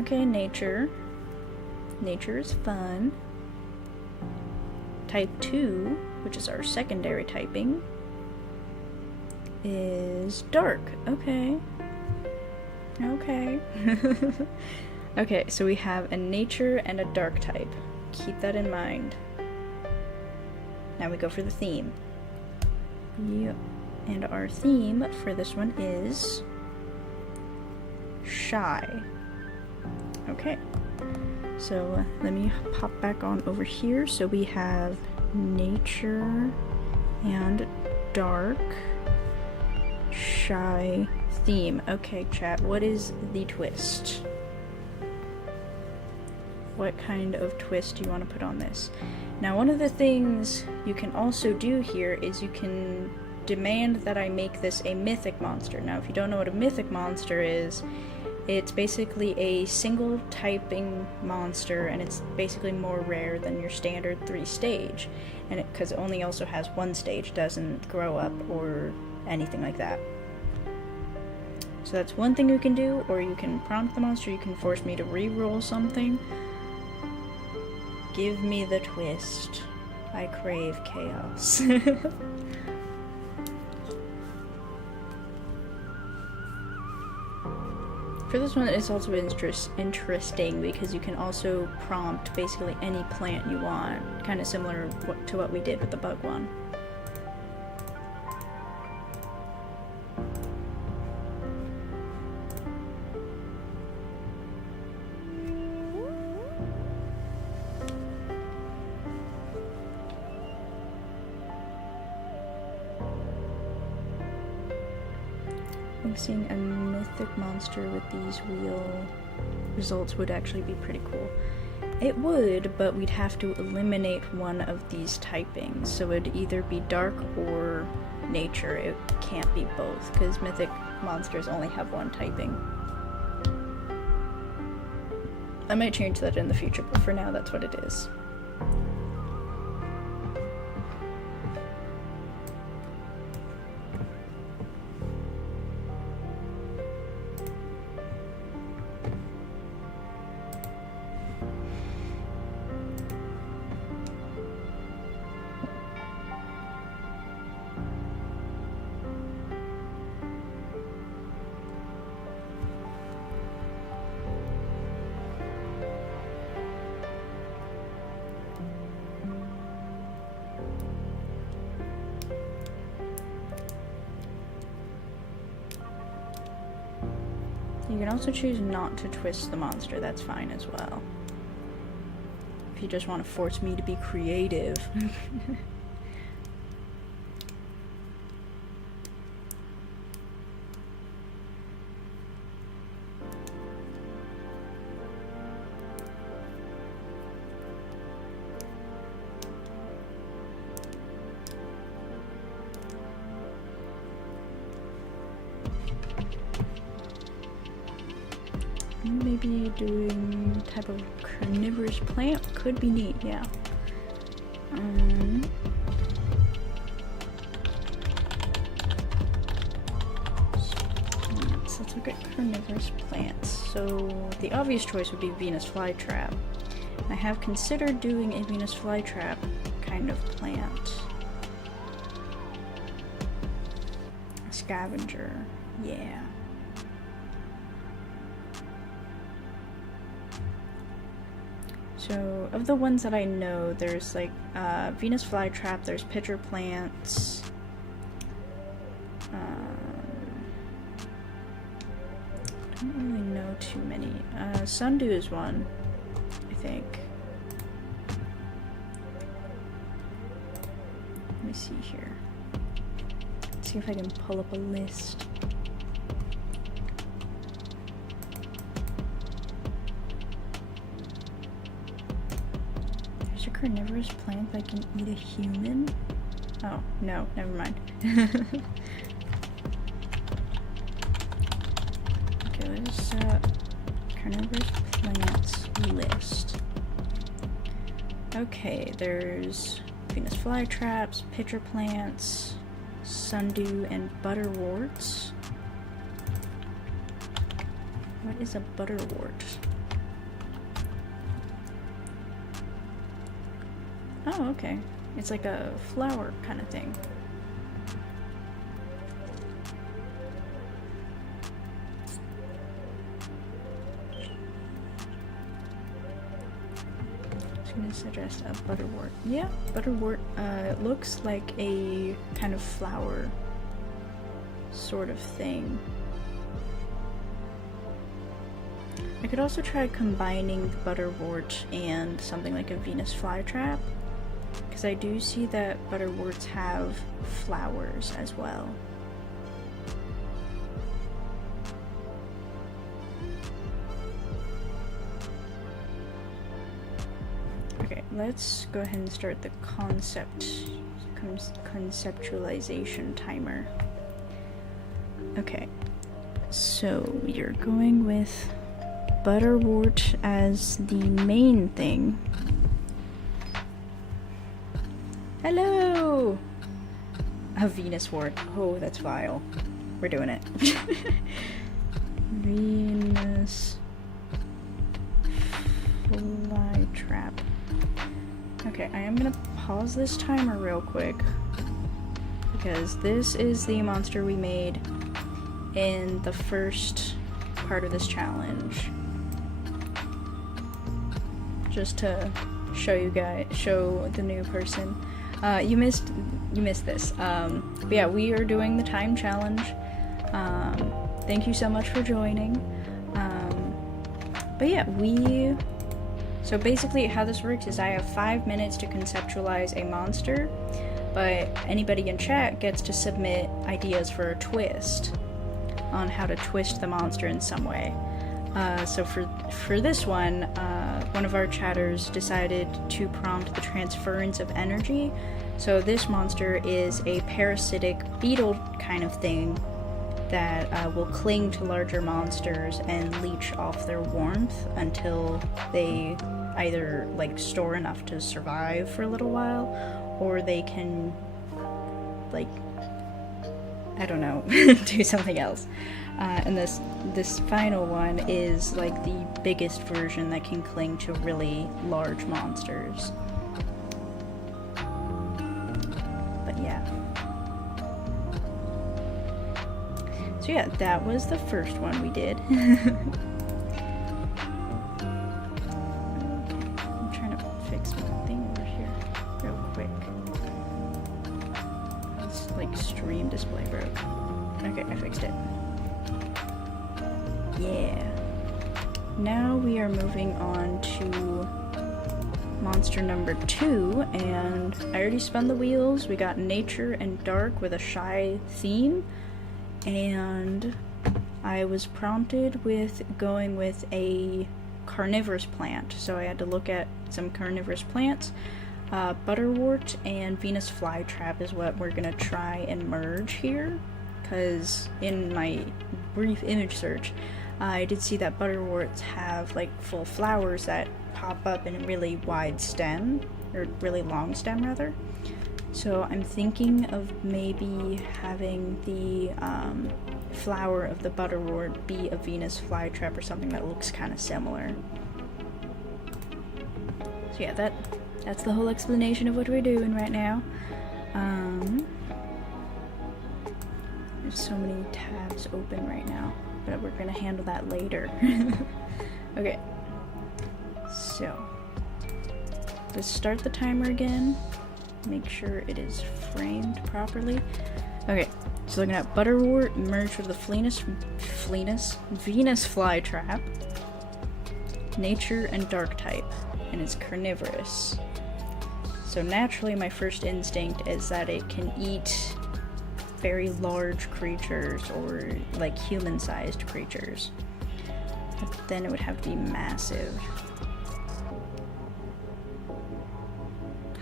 Okay, nature. Nature is fun. Type 2, which is our secondary typing, is dark. Okay. Okay. Okay, so we have a nature and a dark type. Keep that in mind. Now we go for the theme. Yep. And our theme for this one is shy. Okay. So let me pop back on over here. So we have nature and dark, shy, theme. Okay, chat, what is the twist? What kind of twist do you want to put on this? Now, one of the things you can also do here is you can demand that I make this a mythic monster. Now, if you don't know what a mythic monster is, it's basically a single typing monster, and it's basically more rare than your standard 3-stage. And because it only also has 1 stage, doesn't grow up or anything like that. So that's one thing you can do, or you can prompt the monster, you can force me to re-roll something. Give me the twist. I crave chaos. For this one, it's also interesting because you can also prompt basically any plant you want, kind of similar to what we did with the bug one. Mixing a mythic monster with these wheel results would actually be pretty cool. It would, but we'd have to eliminate one of these typings, so it'd either be dark or nature. It can't be both, because mythic monsters only have 1 typing. I might change that in the future, but for now that's what it is. You can also choose not to twist the monster, that's fine as well. If you just want to force me to be creative. Maybe doing type of carnivorous plant could be neat, yeah. Let's look at carnivorous plants. So the obvious choice would be Venus flytrap. I have considered doing a Venus flytrap kind of plant. A scavenger, yeah. So, of the ones that I know, there's like Venus flytrap, there's pitcher plants, don't really know too many. Sundew is one, I think. Let me see here. Let's see if I can pull up a list. carnivorous plant that can eat a human? Oh, no, never mind. Okay, let's carnivorous plants list. Okay, there's Venus flytraps, pitcher plants, sundew, and butterworts. What is a butterwort? Oh, okay. It's like a flower kind of thing. I'm gonna suggest a butterwort. Yeah, butterwort. It looks like a kind of flower sort of thing. I could also try combining the butterwort and something like a Venus flytrap, because I do see that butterworts have flowers as well. Okay, let's go ahead and start the conceptualization timer. Okay, so you're going with butterwort as the main thing. Hello! A Venus wort. Oh, that's vile. We're doing it. Venus flytrap. Okay, I am gonna pause this timer real quick, because this is the monster we made in the first part of this challenge. Just to show you guys, show the new person. You missed this. But yeah, we are doing the time challenge. Thank you so much for joining. But yeah, so basically how this works is I have 5 minutes to conceptualize a monster, but anybody in chat gets to submit ideas for a twist on how to twist the monster in some way. So for this one of our chatters decided to prompt the transference of energy. So this monster is a parasitic beetle kind of thing that will cling to larger monsters and leech off their warmth until they either like store enough to survive for a little while, or they can, like, I don't know, do something else. And this final one is like the biggest version that can cling to really large monsters. But yeah. So yeah, that was the first one we did. Okay, I'm trying to fix my thing over here real quick. This like stream display broke. Okay, I fixed it. Yeah. Now we are moving on to monster number 2, and I already spun the wheels. We got nature and dark with a shy theme, and I was prompted with going with a carnivorous plant, so I had to look at some carnivorous plants. Butterwort and Venus flytrap is what we're gonna try and merge here, because in my brief image search, I did see that butterworts have like full flowers that pop up in a really wide stem, or really long stem rather. So I'm thinking of maybe having the flower of the butterwort be a Venus flytrap or something that looks kind of similar. So yeah, that's the whole explanation of what we're doing right now. There's so many tabs open right now, but we're gonna handle that later. Okay, so let's start the timer again. Make sure it is framed properly. Okay, so looking at butterwort merged with the Venus flytrap, nature and dark type, and it's carnivorous. So naturally my first instinct is that it can eat very large creatures, or like human-sized creatures. But then it would have to be massive.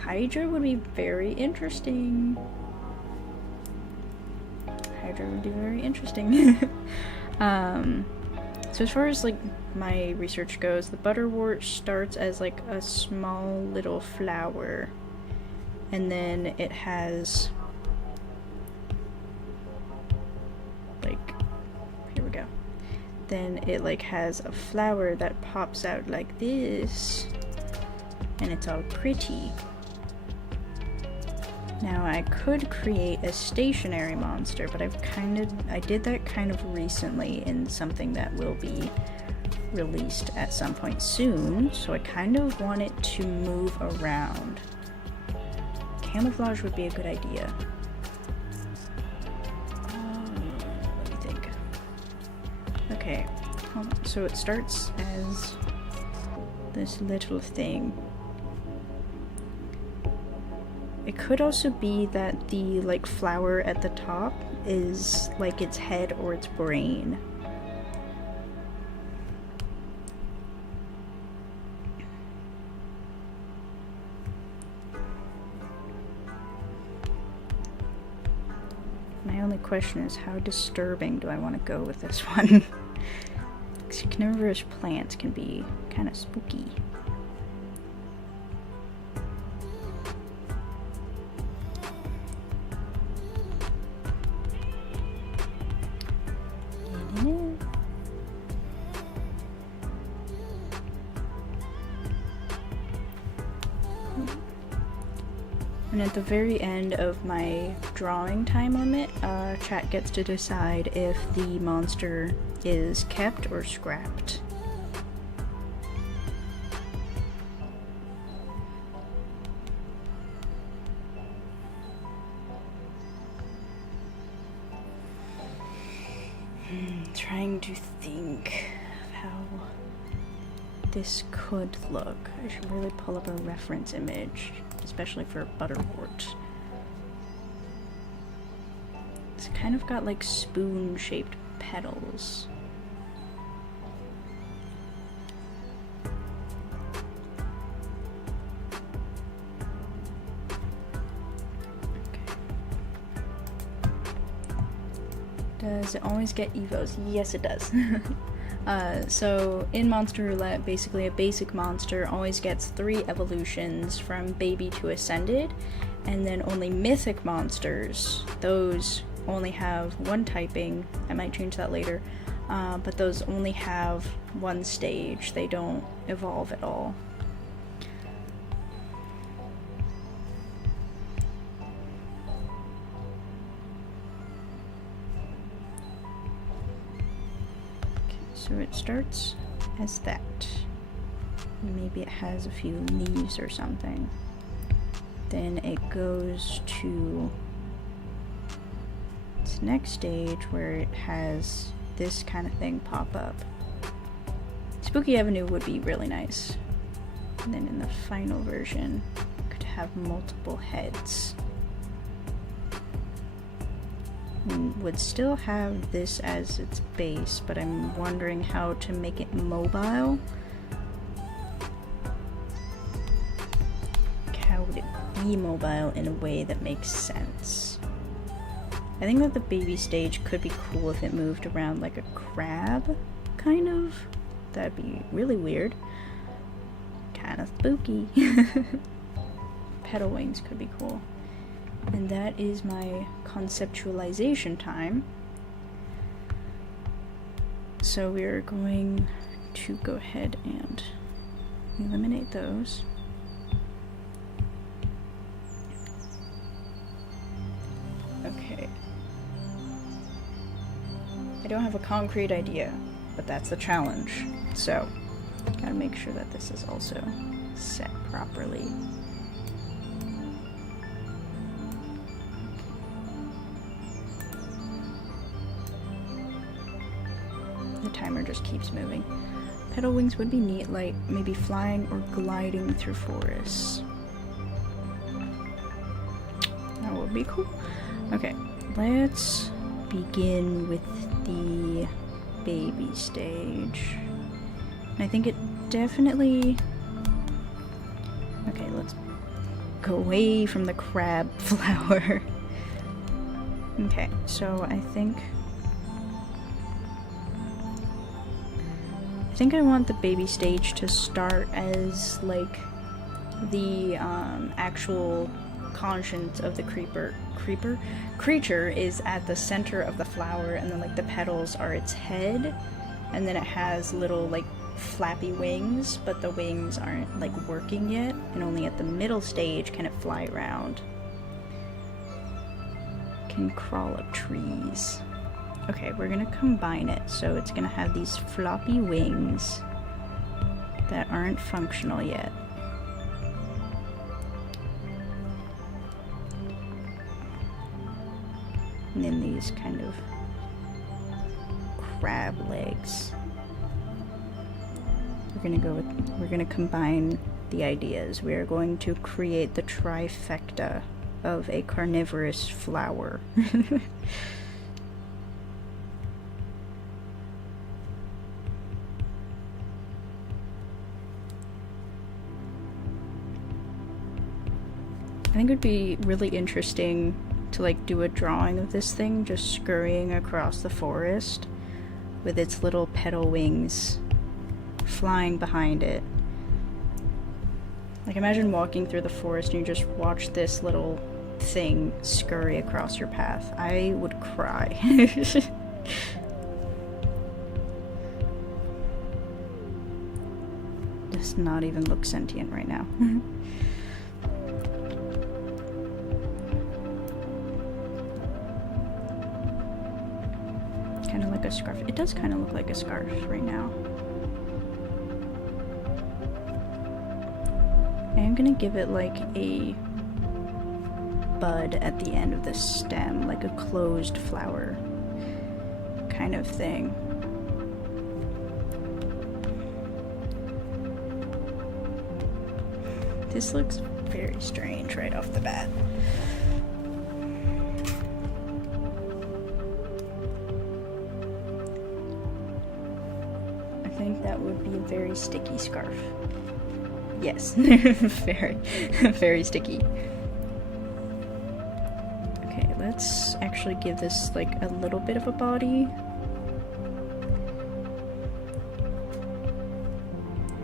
Hydra would be very interesting. Hydra would be very interesting. So as far as like my research goes, the butterwort starts as like a small little flower, and then it has like, here we go. Then it like has a flower that pops out like this, and it's all pretty. Now I could create a stationary monster, but I did that kind of recently in something that will be released at some point soon, so I kind of want it to move around. Camouflage would be a good idea. Let me think. Okay, hold on. So it starts as this little thing. It could also be that the like flower at the top is like its head or its brain. My only question is, how disturbing do I want to go with this one? Because carnivorous plants can be kind of spooky. And at the very end of my drawing time limit, chat gets to decide if the monster is kept or scrapped. Trying to think of how this could look. I should really pull up a reference image, especially for butterwort. It's kind of got like spoon-shaped petals. Does it always get evos? Yes, it does. So in Monster Roulette, basically a basic monster always gets 3 evolutions from baby to ascended, and then only mythic monsters, those only have 1 typing. I might change that later, but those only have 1 stage. They don't evolve at all. So it starts as that. Maybe it has a few leaves or something. Then it goes to its next stage where it has this kind of thing pop up. Spooky Avenue would be really nice. And then in the final version, it could have multiple heads. Would still have this as its base, but I'm wondering how to make it mobile. How would it be mobile in a way that makes sense? I think that the baby stage could be cool if it moved around like a crab, kind of. That'd be really weird. Kind of spooky. Petal wings could be cool. And that is my conceptualization time. So we're going to go ahead and eliminate those. Okay. I don't have a concrete idea, but that's the challenge. So, gotta make sure that this is also set properly. The timer just keeps moving. Petal wings would be neat, like maybe flying or gliding through forests. That would be cool. Okay, let's begin with the baby stage. And I think it definitely... Okay, let's Go away from the crab flower. Okay, so I think I want the baby stage to start as like the actual conscience of the creature is at the center of the flower, and then like the petals are its head, and then it has little like flappy wings, but the wings aren't like working yet, and only at the middle stage can it fly around. Can crawl up trees. Okay, we're gonna combine it, so it's gonna have these floppy wings that aren't functional yet. And then these kind of crab legs. We're gonna combine the ideas. We are going to create the trifecta of a carnivorous flower. I think it would be really interesting to like do a drawing of this thing just scurrying across the forest with its little petal wings flying behind it. Like imagine walking through the forest and you just watch this little thing scurry across your path. I would cry. Does not even look sentient right now. Kind of like a scarf. It does kind of look like a scarf right now. I am gonna give it like a bud at the end of the stem, like a closed flower kind of thing. This looks very strange right off the bat. I think that would be a very sticky scarf. Yes, very, very sticky. Okay, let's actually give this like a little bit of a body.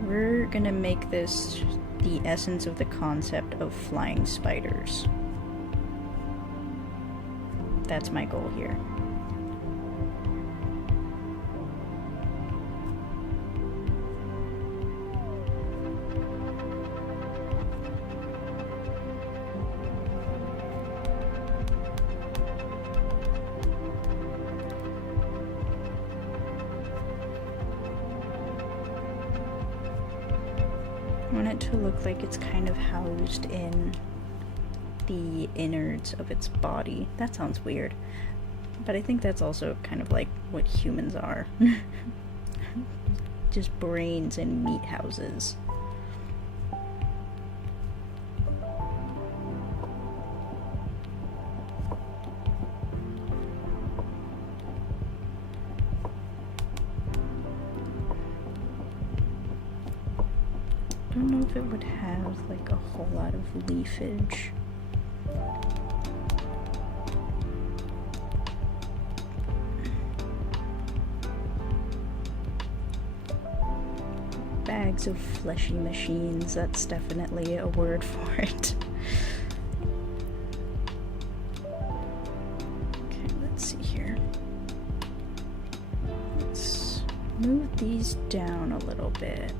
We're gonna make this the essence of the concept of flying spiders. That's my goal here. I want it to look like it's kind of housed in the innards of its body. That sounds weird, but I think that's also kind of like what humans are. Just brains in meat houses. I don't know if it would have like a whole lot of leafage. Bags of fleshy machines, that's definitely a word for it. Okay, let's see here. Let's move these down a little bit.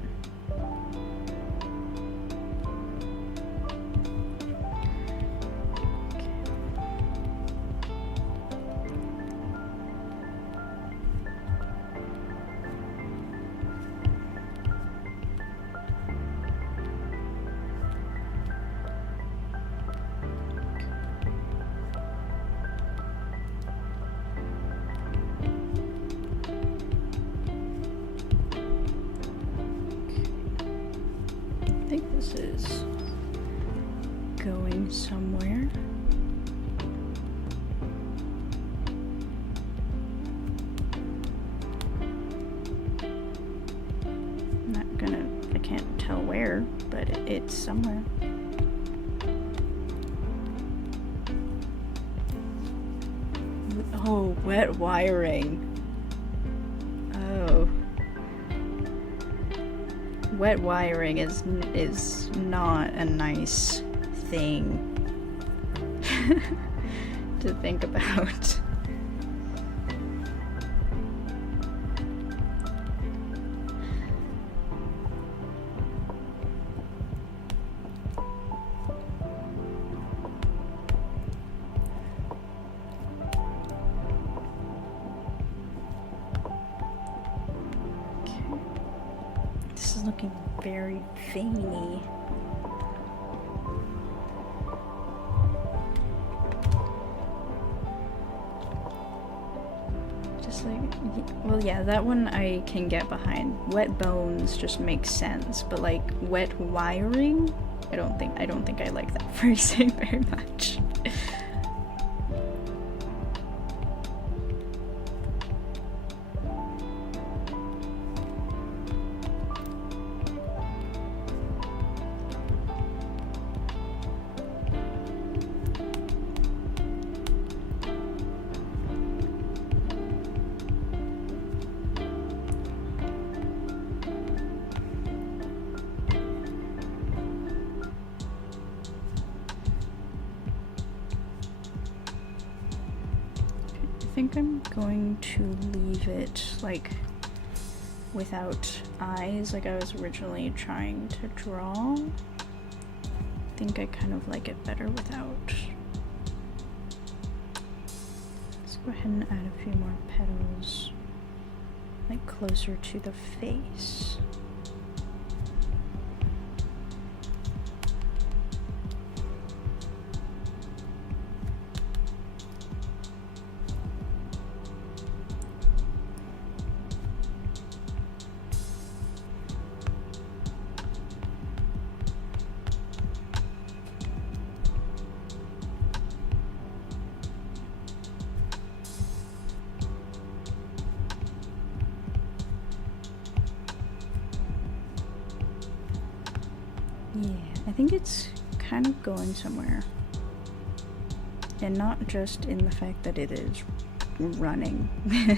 I think this is going somewhere. I can't tell where, but it's somewhere. Oh, wet wiring. Oh. Wet wiring is not a nice thing to think about. This is looking very veiny. Just like, well, yeah, that one I can get behind. Wet bones just makes sense, but like wet wiring, I don't think I like that phrasing very much. I think I'm going to leave it like without eyes like I was originally trying to draw. I think I kind of like it better without. Let's go ahead and add a few more petals like closer to the face. Yeah, I think it's kind of going somewhere. And not just in the fact that it is running. Okay,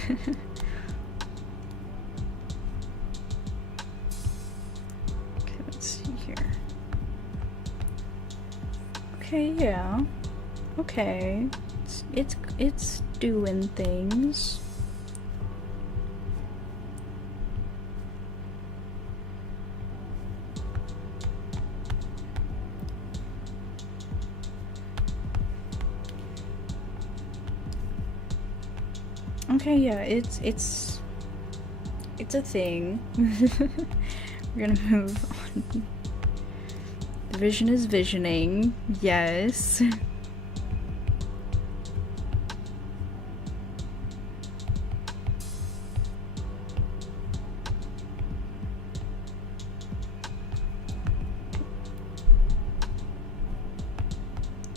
let's see here. Okay, yeah. Okay. It's doing things. Okay, yeah, it's a thing. We're gonna move on. The vision is visioning, yes.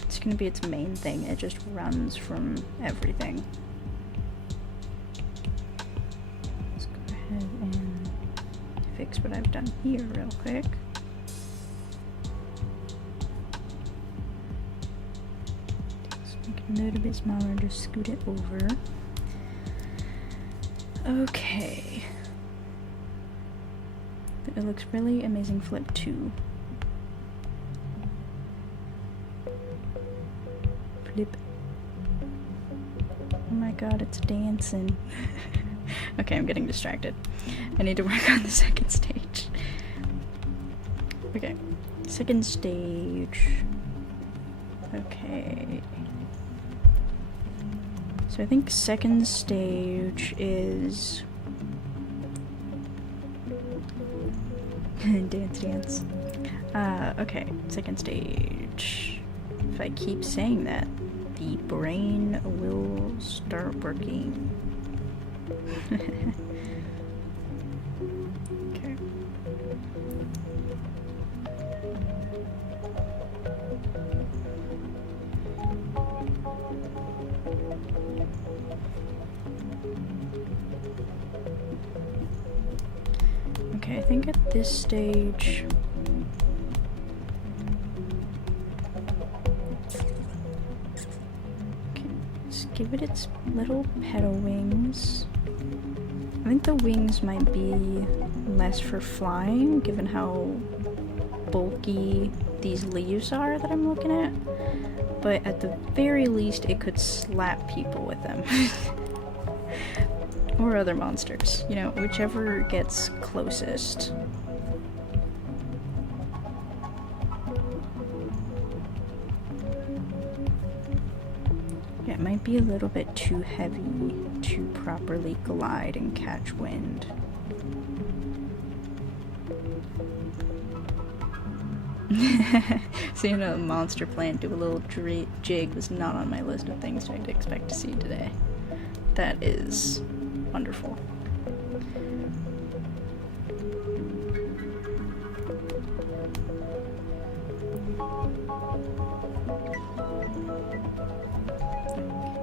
It's gonna be its main thing, it just runs from everything. And fix what I've done here real quick. Just make it a little bit smaller, just scoot it over. Okay. It looks really amazing. Flip 2. Flip. Oh my god, it's dancing. Okay, I'm getting distracted. I need to work on the second stage. Okay, second stage. Okay. So I think second stage is... dance. Okay, second stage. If I keep saying that, the brain will start working. Okay. Okay, I think at this stage okay, let's give it its little petal wings. I think the wings might be less for flying, given how bulky these leaves are that I'm looking at. But at the very least, it could slap people with them. Or other monsters, you know, whichever gets closest. Yeah, it might be a little bit too heavy to properly glide and catch wind. Seeing a monster plant do a little jig was not on my list of things I'd expect to see today. That is wonderful.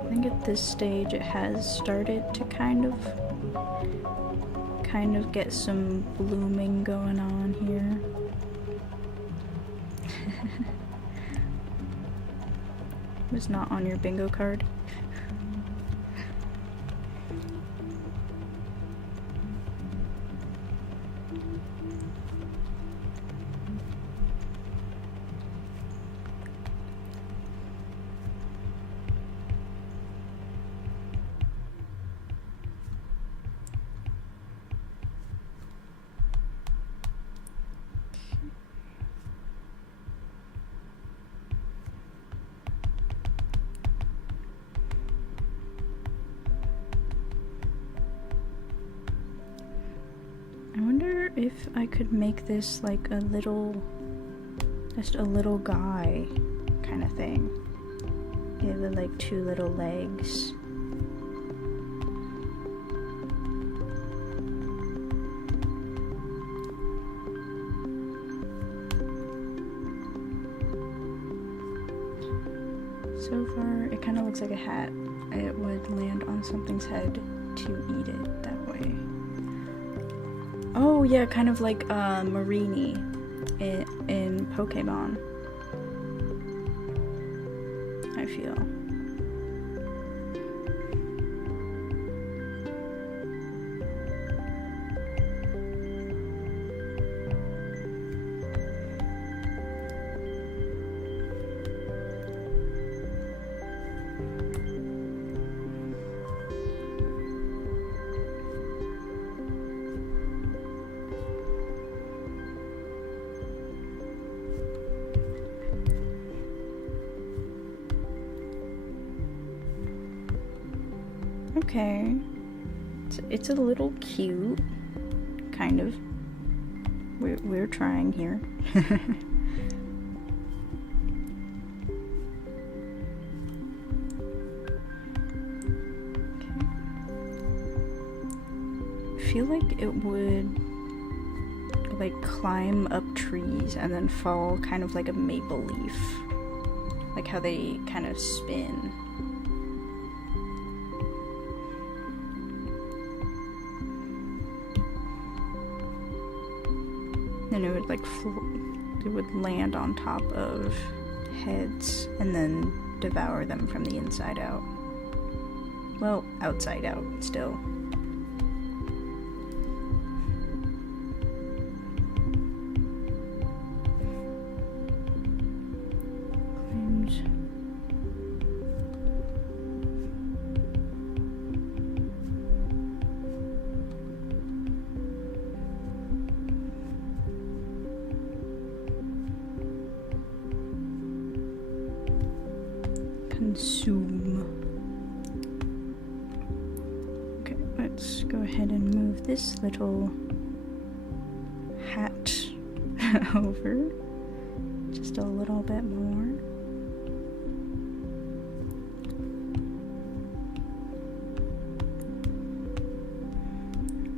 I think at this stage it has started to kind of get some blooming going on here. Was not on your bingo card. I wonder if I could make this like a little, just a little guy kind of thing. Yeah, with like two little legs. So far, it kind of looks like a hat. It would land on something's head to eat it that way. Oh yeah, kind of like Marini in Pokemon, I feel. Okay, it's a little cute, kind of. We're trying here. I feel like it would like climb up trees and then fall kind of like a maple leaf, like how they kind of spin. And it would like it would land on top of heads and then devour them from the inside out. Well, outside out still. Consume. Okay, let's go ahead and move this little hat over just a little bit more.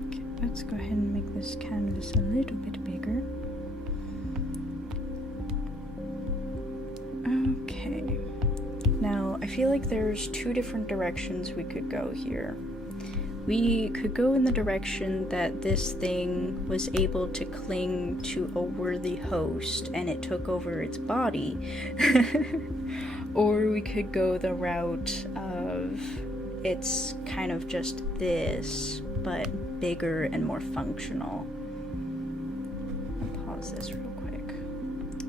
Okay, let's go ahead and make this canvas a little bit bigger. Okay. Now, I feel like there's two different directions we could go here. We could go in the direction that this thing was able to cling to a worthy host and it took over its body. Or we could go the route of it's kind of just this, but bigger and more functional. I'll pause this real quick.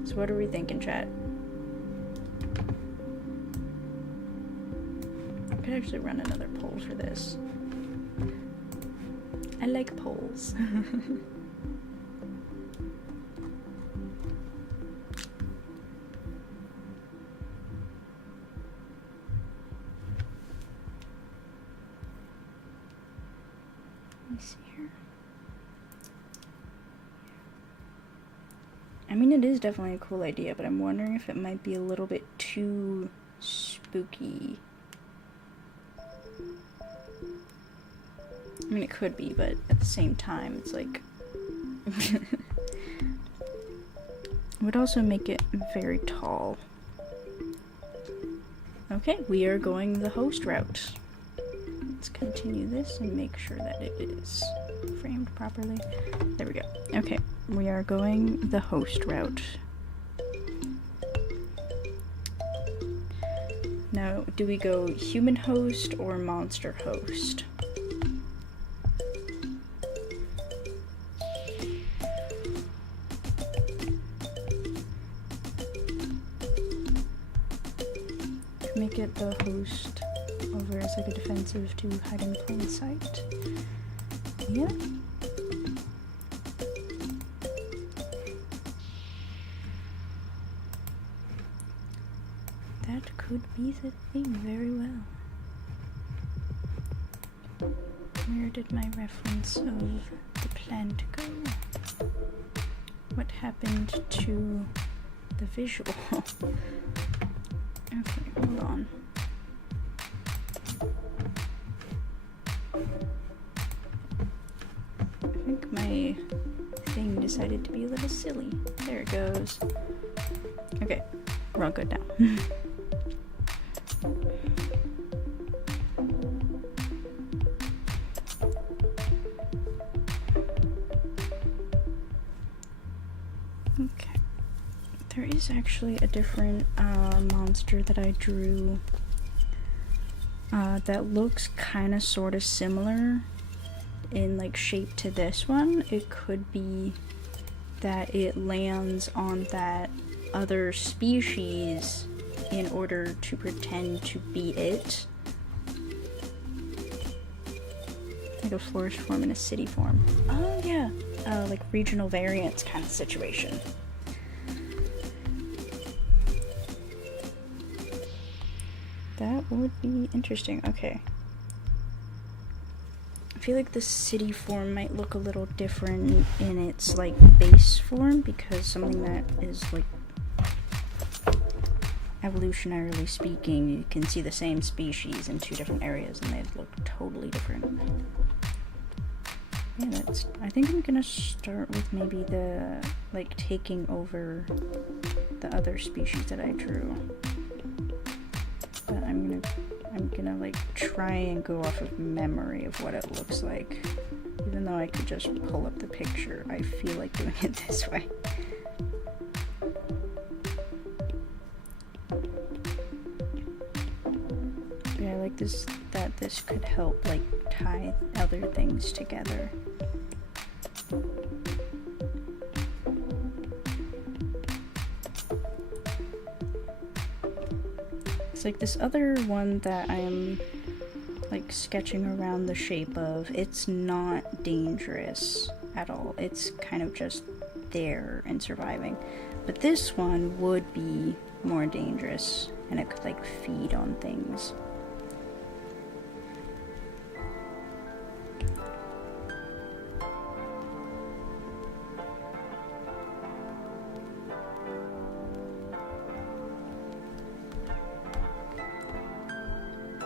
So what are we thinking, chat? I could actually run another poll for this. I like polls. Let me see here. I mean, it is definitely a cool idea, but I'm wondering if it might be a little bit too spooky. I mean, it could be, but at the same time, it's like... it would also make it very tall. Okay, we are going the host route. Let's continue this and make sure that it is framed properly. There we go. Okay, we are going the host route. Now, do we go human host or monster host? Make it the host over as like a defensive to hide in plain sight. Yeah. That could be the thing very well. Where did my reference of the plant go? What happened to the visual? Okay, hold on. I think my thing decided to be a little silly. There it goes. Okay, we're all good now. Okay. There is actually a different monster that I drew that looks kind of sort of similar in like shape to this one. It could be that it lands on that other species in order to pretend to be it. Like a forest form and a city form. Oh yeah, like regional variants kind of situation. That would be interesting. Okay. I feel like the city form might look a little different in its like base form, because something that is like evolutionarily speaking, you can see the same species in two different areas and they'd look totally different. Yeah, I think I'm gonna start with maybe the like taking over the other species that I drew. But I'm gonna like try and go off of memory of what it looks like. Even though I could just pull up the picture, I feel like doing it this way. Yeah, I like this, that this could help like tie other things together. Like this other one that I'm like sketching around the shape of, it's not dangerous at all. It's kind of just there and surviving. But this one would be more dangerous and it could like feed on things.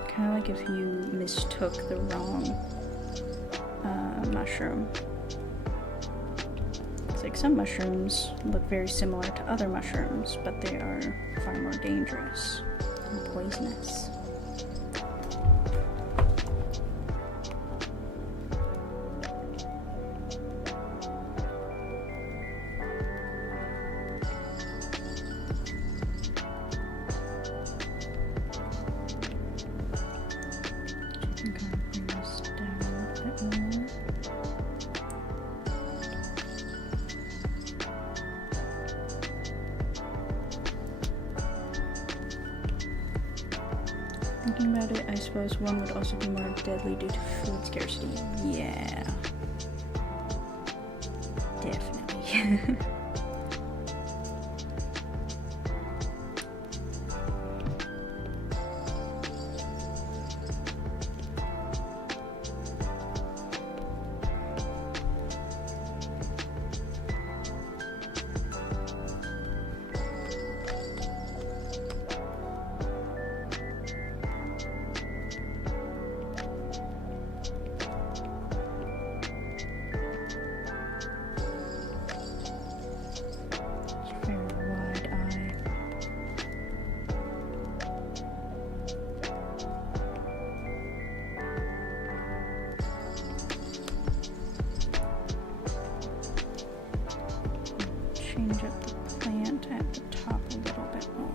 Kind of like if you mistook the wrong mushroom. It's like some mushrooms look very similar to other mushrooms, but they are far more dangerous and poisonous. Thinking about it, I suppose one would also be more deadly due to food scarcity. Yeah. Definitely. Change up the plant at the top a little bit more.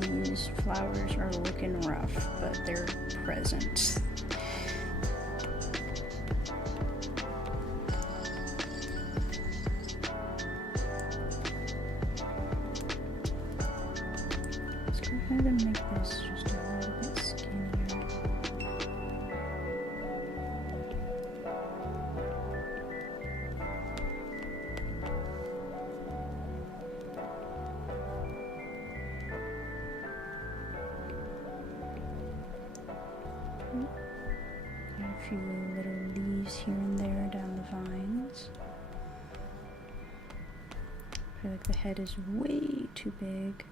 These flowers are looking rough, but they're present. I'm gonna make this just a little bit skinnier. Got a few little leaves here and there down the vines. I feel like the head is way too big.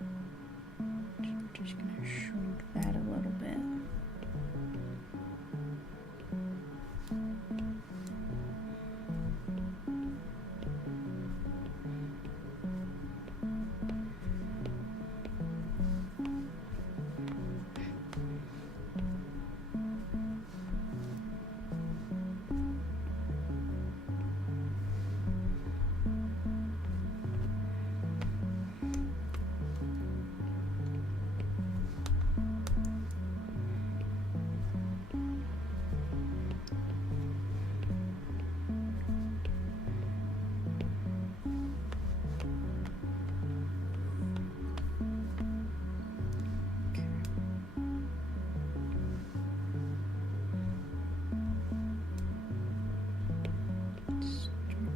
So we're just gonna shrink that a little bit.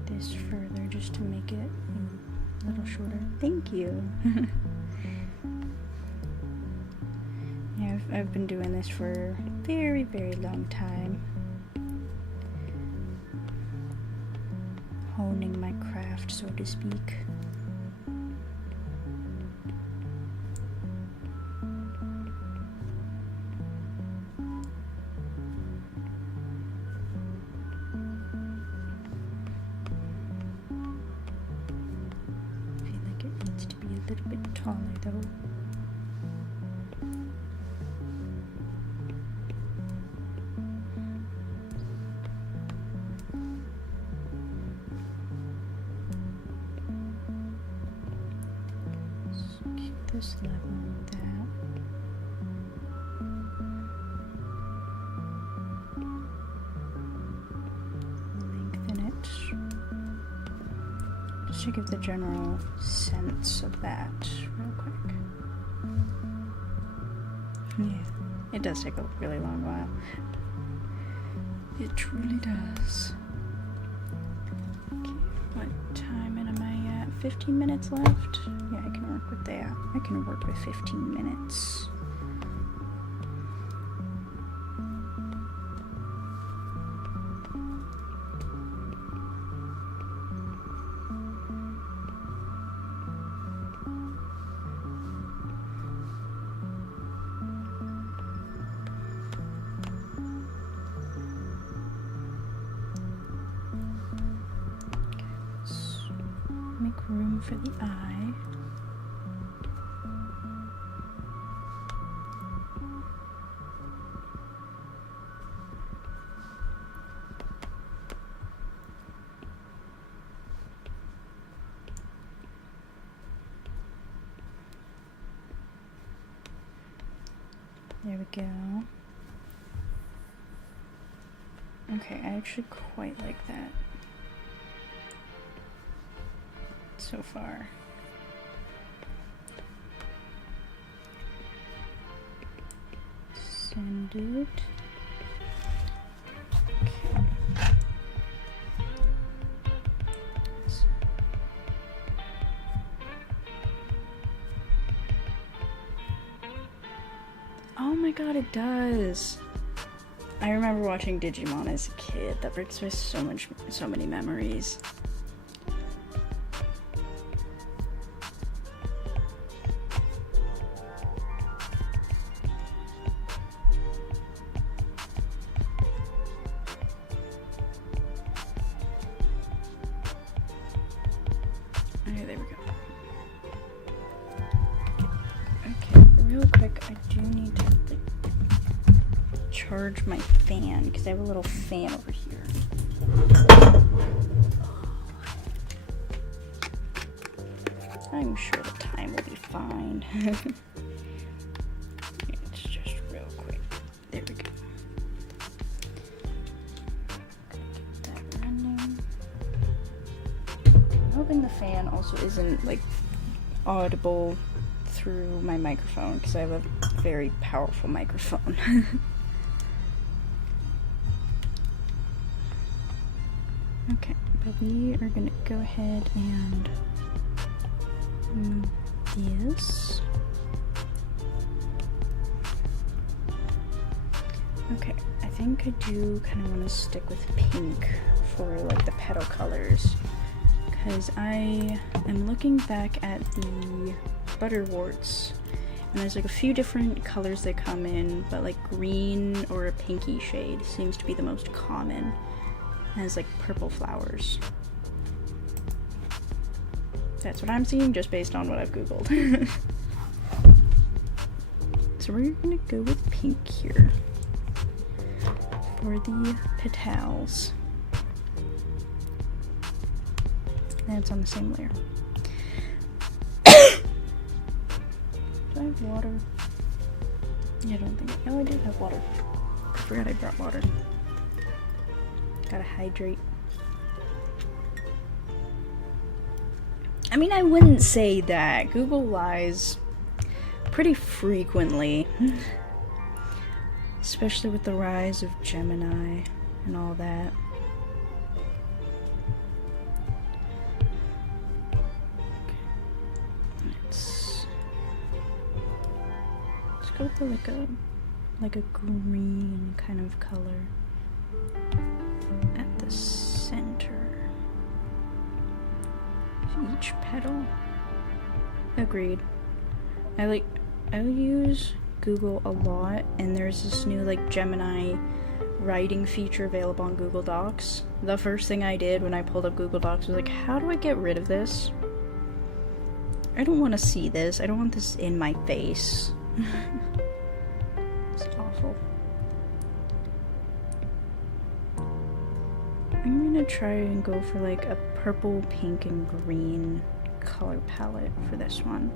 This further just to make it a little shorter. Thank you. Yeah, I've been doing this for a very, very long time. Honing my craft, so to speak. A little bit taller though. So keep this level with that. Lengthen it. Just to give the general sense of that real quick. Yeah, it does take a really long while. It truly does. Okay, what time am I at? 15 minutes left? Yeah, I can work with that. I can work with 15 minutes. Make room for the eye. There we go. Okay, I actually quite like that so far. Send it. Okay. Oh my god, it does. I remember watching Digimon as a kid. That brings me so many memories. Okay, there we go. Okay, real quick, I do need to charge my fan because I have a little fan over here. I'm sure the time will be fine. It's just real quick. There we go. Get that running. I'm hoping the fan also isn't like audible through my microphone because I have a very powerful microphone. Okay, but we are gonna go ahead and move this. Okay, I think I do kind of want to stick with pink for like the petal colors because I am looking back at the butterworts and there's like a few different colors that come in, but like green or a pinky shade seems to be the most common. It has like purple flowers. That's what I'm seeing just based on what I've googled. So we're gonna go with pink here for the petals. And it's on the same layer. Do I have water? Yeah, I don't think. Oh, I do have water. I forgot I brought water. Gotta hydrate. I mean, I wouldn't say that. Google lies pretty frequently. Especially with the rise of Gemini and all that. Let's go for like a green kind of color at the center of each petal. Agreed. I use Google a lot, and there's this new like Gemini writing feature available on Google Docs. The first thing I did when I pulled up Google Docs was like, how do I get rid of this? I don't want to see this. I don't want this in my face. It's awful. I'm gonna try and go for like a purple, pink, and green color palette for this one.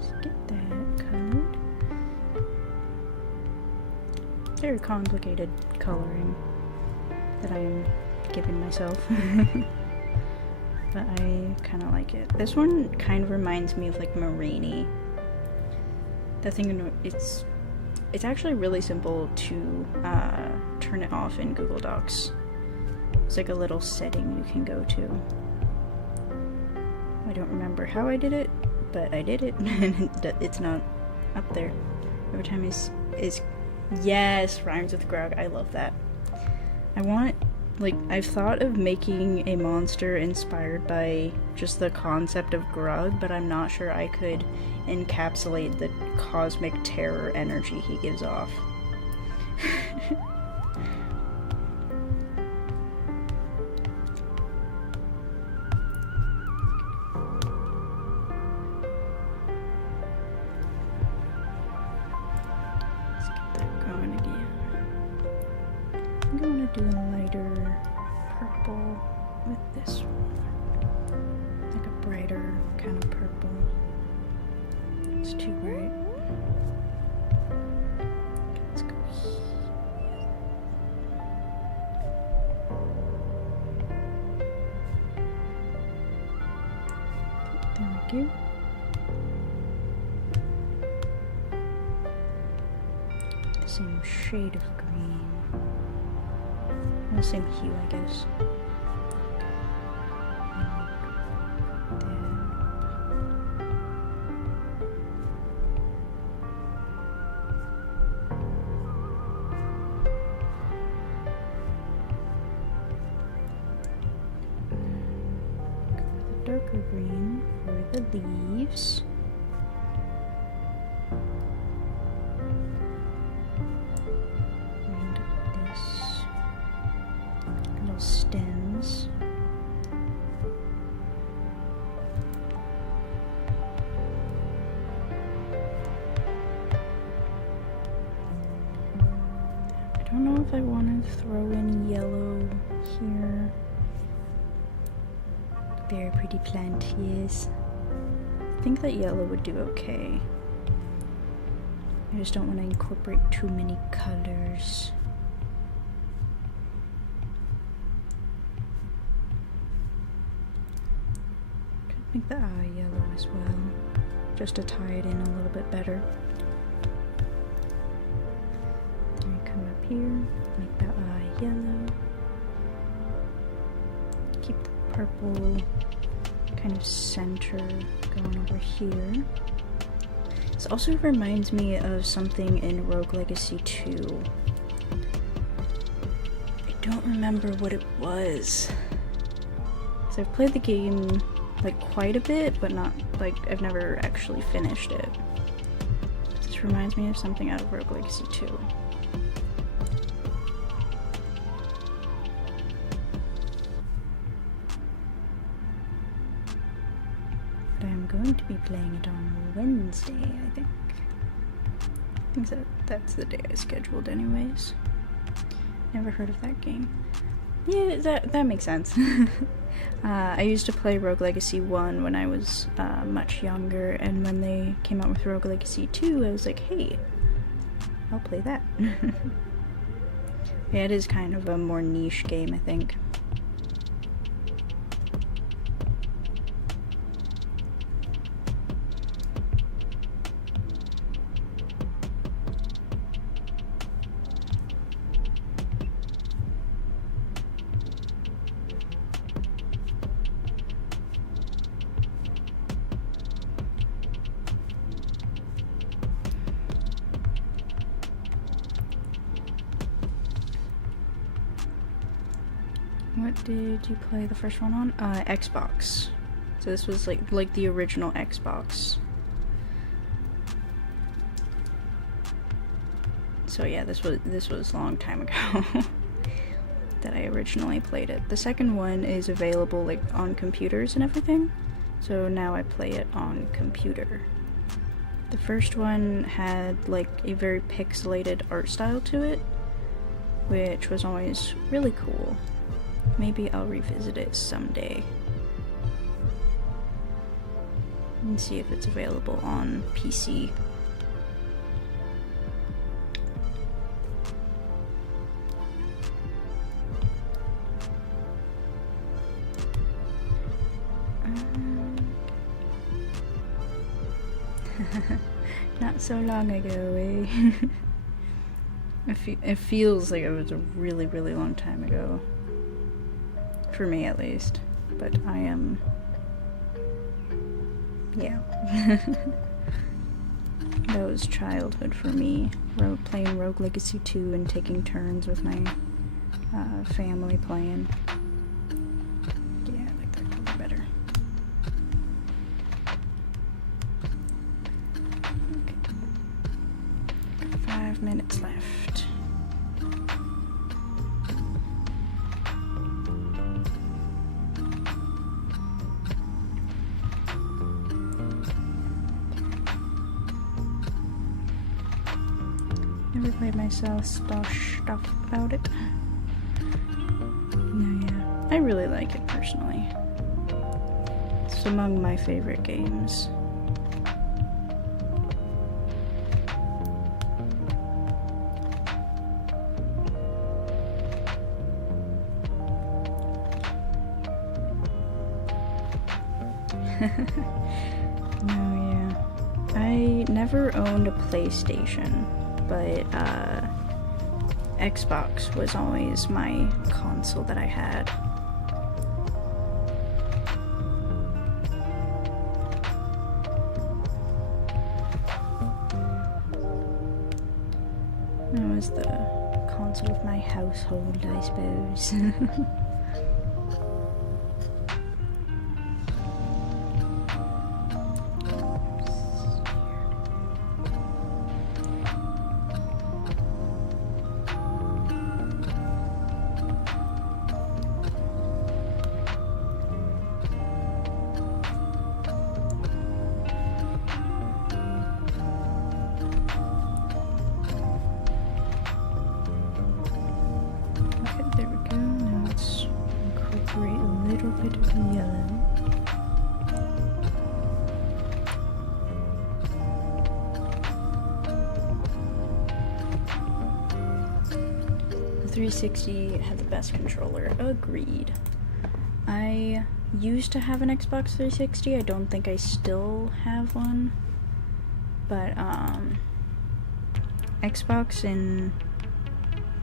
Let's get that colored. Very complicated coloring that I am giving myself. But I kind of like it. This one kind of reminds me of like Moraine. That thing, it's actually really simple to turn it off in Google Docs. It's like a little setting you can go to. I don't remember how I did it, but I did it, and it's not up there. Every time is yes, rhymes with Grog. I love that. I've thought of making a monster inspired by just the concept of Grug, but I'm not sure I could encapsulate the cosmic terror energy he gives off. Let's get that going again. I'm going to do a lighter purple with this one. Like a brighter kind too bright. Let's go here. There we go. The same shade of green. The same hue, I guess. Darker green for the leaves. And this little stems. I don't know if I want to throw in yellow here. Very pretty plant, yes. I think that yellow would do okay. I just don't want to incorporate too many colors. Could make the eye yellow as well, just to tie it in a little bit better. Then you come up here, make the eye yellow. Keep the purple kind of center going over here. This also reminds me of something in Rogue Legacy 2. I don't remember what it was. So I've played the game like quite a bit, but not like I've never actually finished it. This reminds me of something out of Rogue Legacy 2. I'm going to be playing it on Wednesday, I think. I think that's the day I scheduled anyways. Never heard of that game. Yeah, that makes sense. I used to play Rogue Legacy 1 when I was much younger, and when they came out with Rogue Legacy 2, I was like, hey, I'll play that. Yeah, it is kind of a more niche game, I think. What did you play the first one on? Xbox. So this was like the original Xbox. So yeah, this was a long time ago that I originally played it. The second one is available like on computers and everything. So now I play it on computer. The first one had like a very pixelated art style to it, which was always really cool. Maybe I'll revisit it someday and see if it's available on PC. Not so long ago, eh? It feels like it was a really, really long time ago. For me, at least. But I am... yeah. That was childhood for me. Playing Rogue Legacy 2 and taking turns with my family playing. Yeah, I like that color better. Okay. 5 minutes left. Never played myself stuff about it. No, yeah. I really like it personally. It's among my favorite games. No, yeah. I never owned a PlayStation, but Xbox was always my console that I had. That was the console of my household, I suppose. The 360 had the best controller. Agreed. I used to have an Xbox 360. I don't think I still have one. But, Xbox and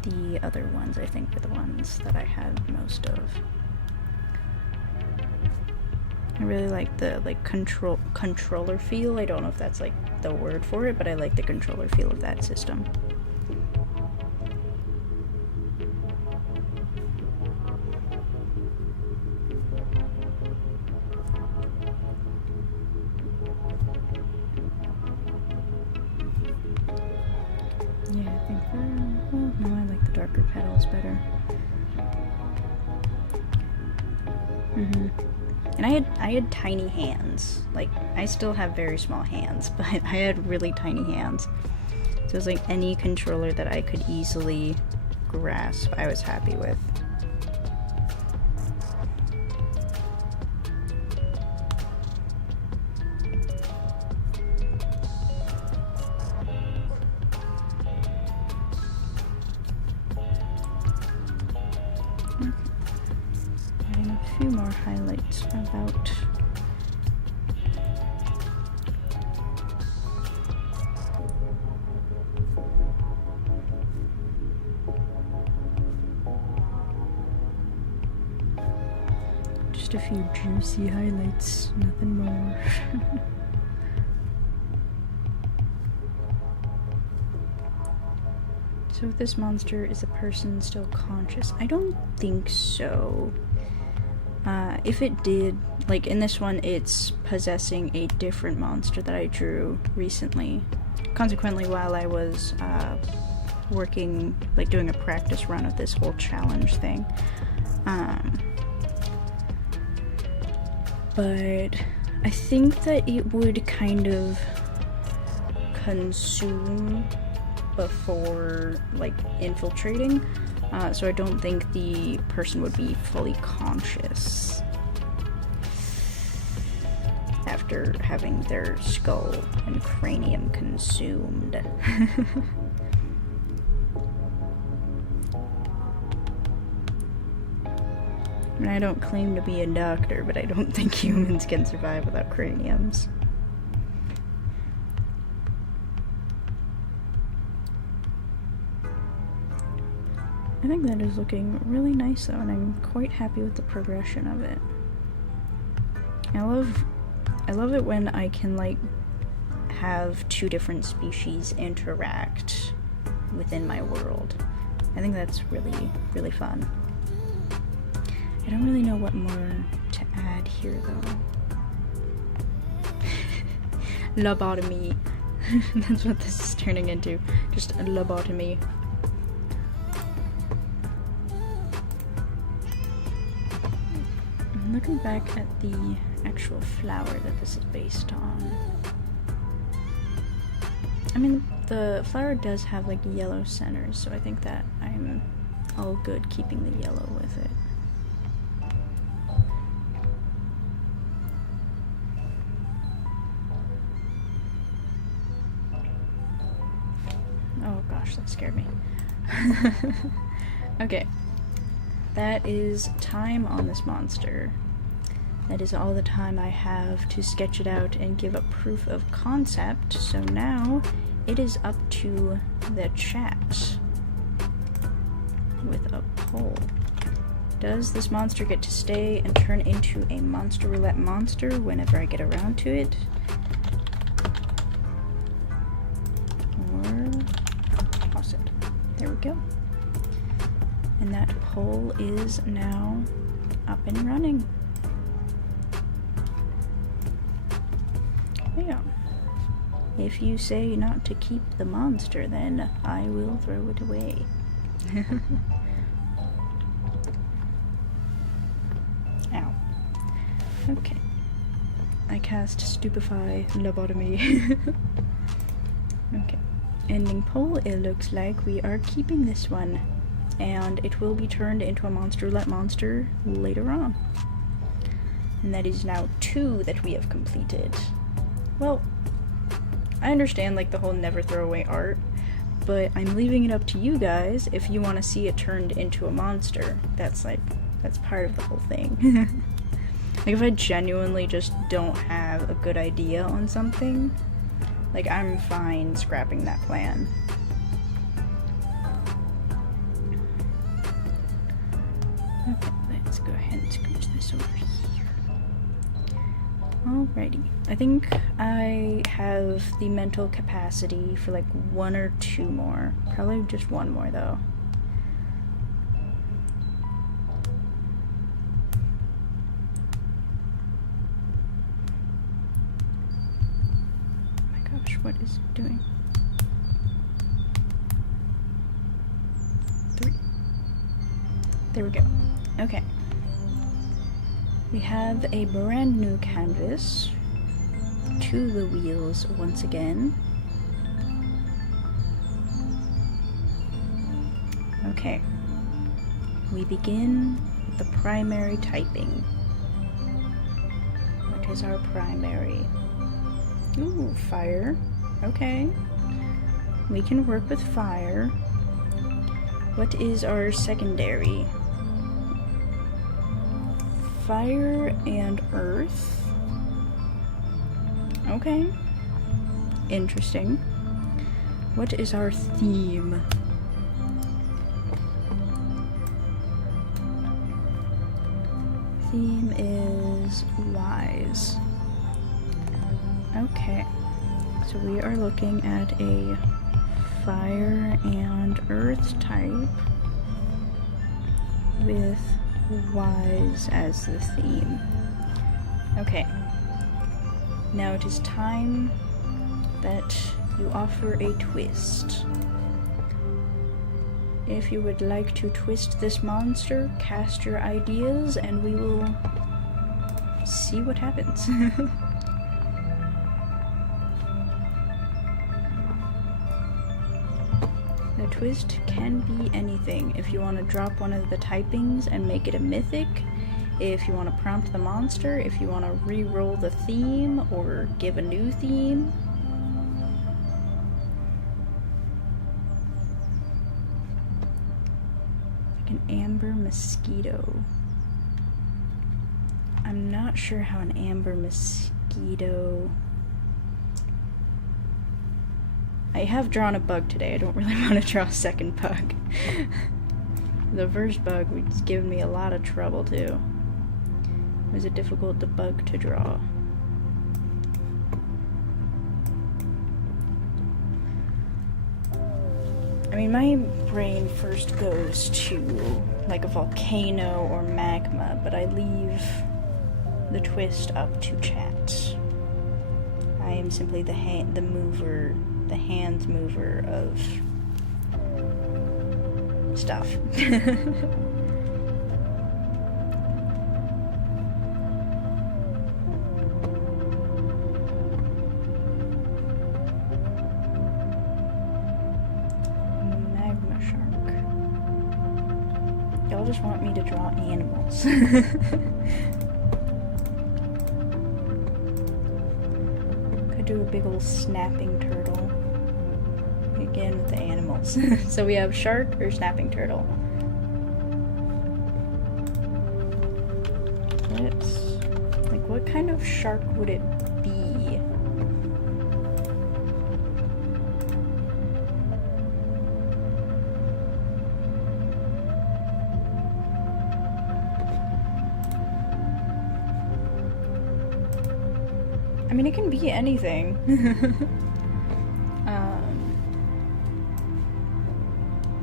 the other ones, I think, were the ones that I had most of. I really like the, controller feel. I don't know if that's, the word for it, but I like the controller feel of that system. Yeah, I think well, no, I like the darker petals better. And I had tiny hands. I still have very small hands, but I had really tiny hands. So it was like any controller that I could easily grasp, I was happy with. Adding a few more highlights about just a few juicy highlights, nothing more. So if this monster is a person still conscious, I don't think so. If it did, in this one, it's possessing a different monster that I drew recently. Consequently, while I was working, doing a practice run of this whole challenge thing. But I think that it would kind of consume before, infiltrating. So I don't think the person would be fully conscious after having their skull and cranium consumed. I mean, I don't claim to be a doctor, but I don't think humans can survive without craniums. I think that is looking really nice though, and I'm quite happy with the progression of it. I love it when I can have two different species interact within my world. I think that's really, really fun. I don't really know what more to add here though. Lobotomy. That's what this is turning into. Just a lobotomy. Looking back at the actual flower that this is based on. I mean, the flower does have yellow centers, so I think that I'm all good keeping the yellow with it. Oh gosh, that scared me. Okay. That is time on this monster. That is all the time I have to sketch it out and give a proof of concept, so now it is up to the chat with a poll. Does this monster get to stay and turn into a monster roulette monster whenever I get around to it? Or toss it. There we go. And that poll is now up and running. Yeah. If you say not to keep the monster, then I will throw it away. Ow. Okay. I cast Stupefy Lobotomy. Okay. Ending poll, it looks like we are keeping this one. And it will be turned into a monster roulette monster later on. And that is now 2 that we have completed. Well, I understand like the whole never throw away art, but I'm leaving it up to you guys if you want to see it turned into a monster. That's part of the whole thing. Like if I genuinely just don't have a good idea on something, like I'm fine scrapping that plan. Okay, let's go ahead and scooch this over here. Alrighty. I think I have the mental capacity for like 1 or 2 more. Probably just 1 more though. Oh my gosh, what is it doing? 3. There we go. Okay. We have a brand new canvas to the wheels once again. Okay. We begin with the primary typing. What is our primary? Ooh, fire. Okay. We can work with fire. What is our secondary? Fire and earth. Okay. Interesting. What is our theme? Theme is wise. Okay. So we are looking at a fire and earth type with wise as the theme. Okay. Now it is time that you offer a twist. If you would like to twist this monster, cast your ideas and we will see what happens. The twist can be anything. If you want to drop one of the typings and make it a mythic, if you want to prompt the monster, if you want to re-roll the theme or give a new theme. Like an amber mosquito. I'm not sure how an amber mosquito... I have drawn a bug today. I don't really want to draw a second bug. The first bug was giving me a lot of trouble too. It was a difficult bug to draw. I mean, my brain first goes to like a volcano or magma, but I leave the twist up to chat. I am simply the hands mover of stuff. Magma shark. Y'all just want me to draw animals. Could do a big old snapping turtle. Again with the animals. So we have shark or snapping turtle. What kind of shark would it be? I mean, it can be anything.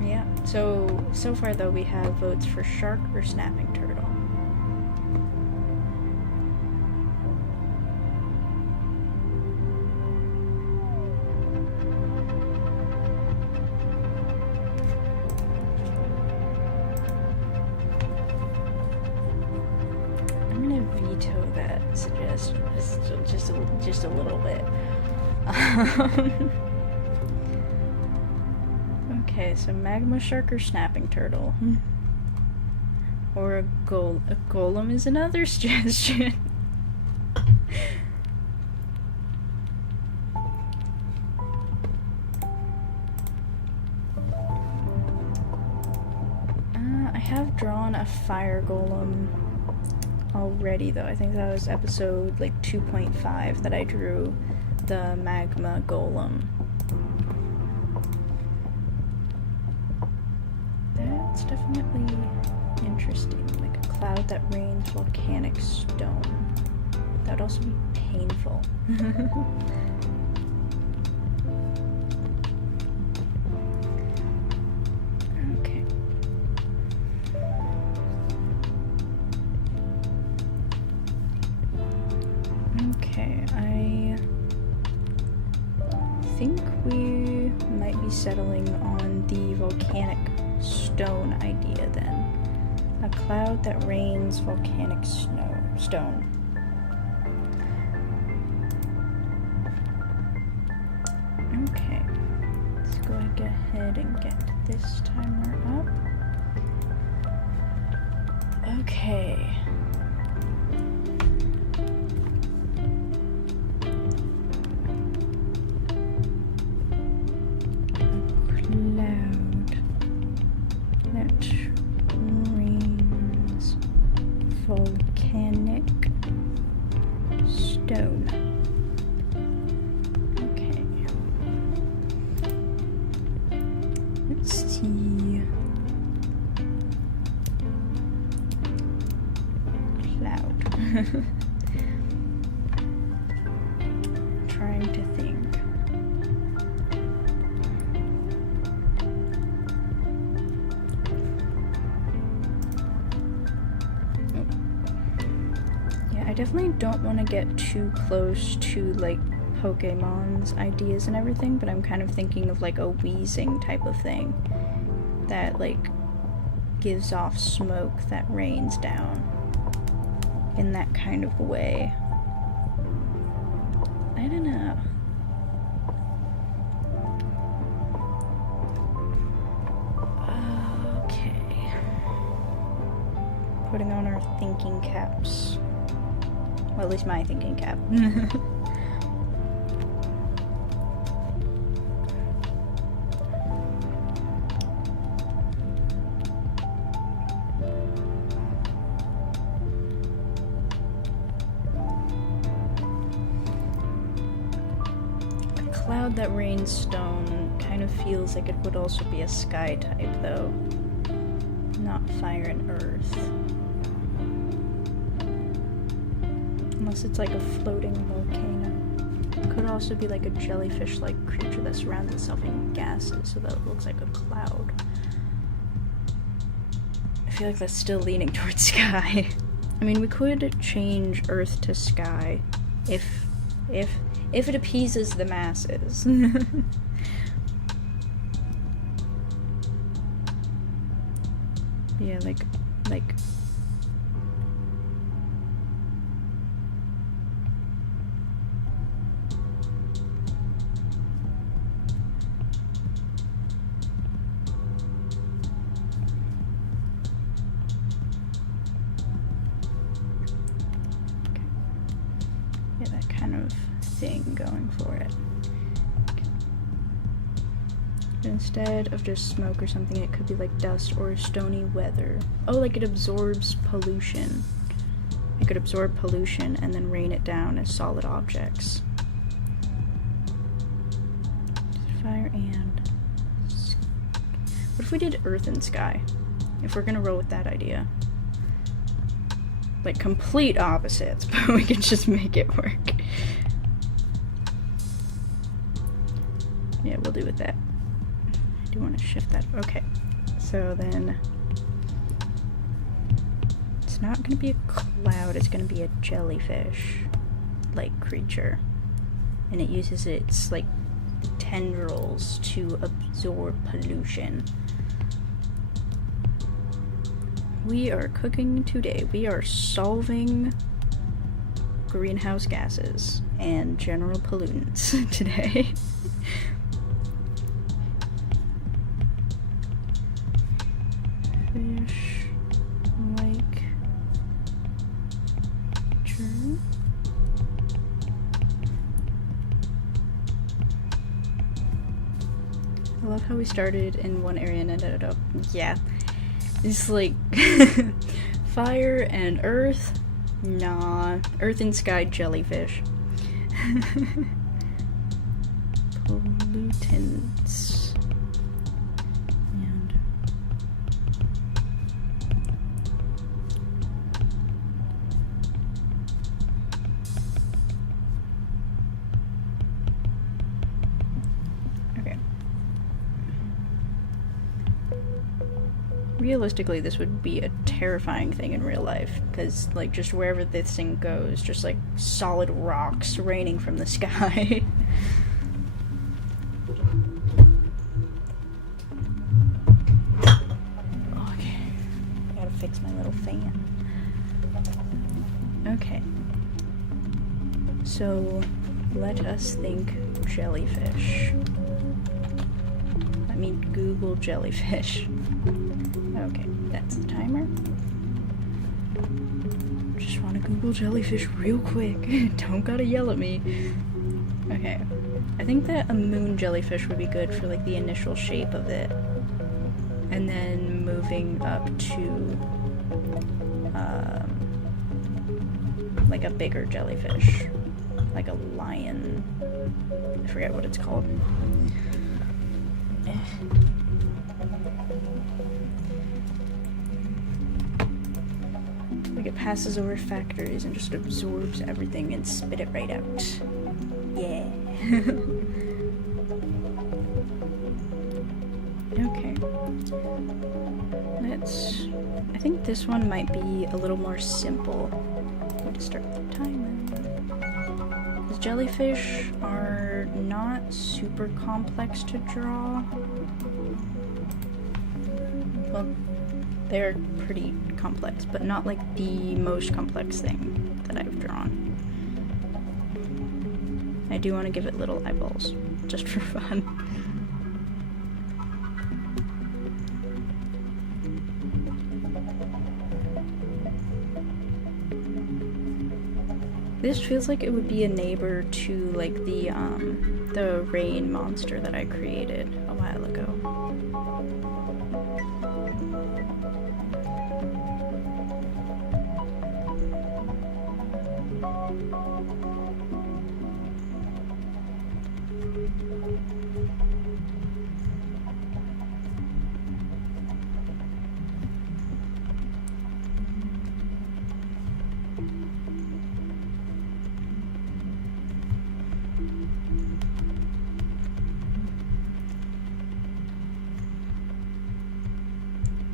Yeah, so far though we have votes for shark or snapping turtle. I'm gonna veto that suggestion just a little bit. Okay, so magma shark or snapping turtle, or a golem is another suggestion. I have drawn a fire golem already, though. I think that was episode like 2.5 that I drew the magma golem. That's definitely interesting. Like a cloud that rains volcanic stone. That would also be painful. Okay. Okay, I think we might be settling on the volcanic stone idea then. A cloud that rains volcanic stone. Okay, let's go ahead and get this timer up. Okay. Volcanic stone. Okay. Let's see. Cloud. Trying to think. I definitely don't want to get too close to like Pokemon's ideas and everything, but I'm kind of thinking of like a wheezing type of thing that like gives off smoke that rains down in that kind of way. I don't know. Okay. Putting on our thinking caps. Well, at least my thinking cap. A cloud that rains stone kind of feels like it would also be a sky type, though. Not fire and earth. Unless it's like a floating volcano. It could also be like a jellyfish-like creature that surrounds itself in gases so that it looks like a cloud. I feel like that's still leaning towards sky. I mean, we could change earth to sky if it appeases the masses. Yeah, like that kind of thing going for it. Instead of just smoke or something, it could be like dust or stony weather. Oh, like it absorbs pollution. I It could absorb pollution and then rain it down as solid objects. Fire and... What if we did earth and sky? If we're gonna roll with that idea. Like, complete opposites, but we can just make it work. Yeah, we'll do with that. I do want to shift that. Okay. So then... It's not gonna be a cloud, it's gonna be a jellyfish-like creature. And it uses its, like, tendrils to absorb pollution. We are cooking today. We are solving greenhouse gases and general pollutants today. Fish-like creature. I love how we started in one area and ended up, yeah. It's like fire and earth. Nah. Earth and sky jellyfish. Pollutants. And okay. Realistically, this would be a terrifying thing in real life, because, like, just wherever this thing goes, just, like, solid rocks raining from the sky. Okay. Gotta fix my little fan. Okay. So, let us think jellyfish. I mean, Google jellyfish. Okay, that's the timer. Just want to Google jellyfish real quick. Don't gotta yell at me. Okay. I think that a moon jellyfish would be good for, like, the initial shape of it. And then moving up to, like a bigger jellyfish. Like a lion. I forget what it's called. Like, it passes over factories and just absorbs everything and spit it right out. Yeah. Okay. I think this one might be a little more simple. Need to start the timer. Because jellyfish are not super complex to draw. Well, they're pretty complex, but not like the most complex thing that I've drawn. I do want to give it little eyeballs, just for fun. This feels like it would be a neighbor to, like, the rain monster that I created a while ago.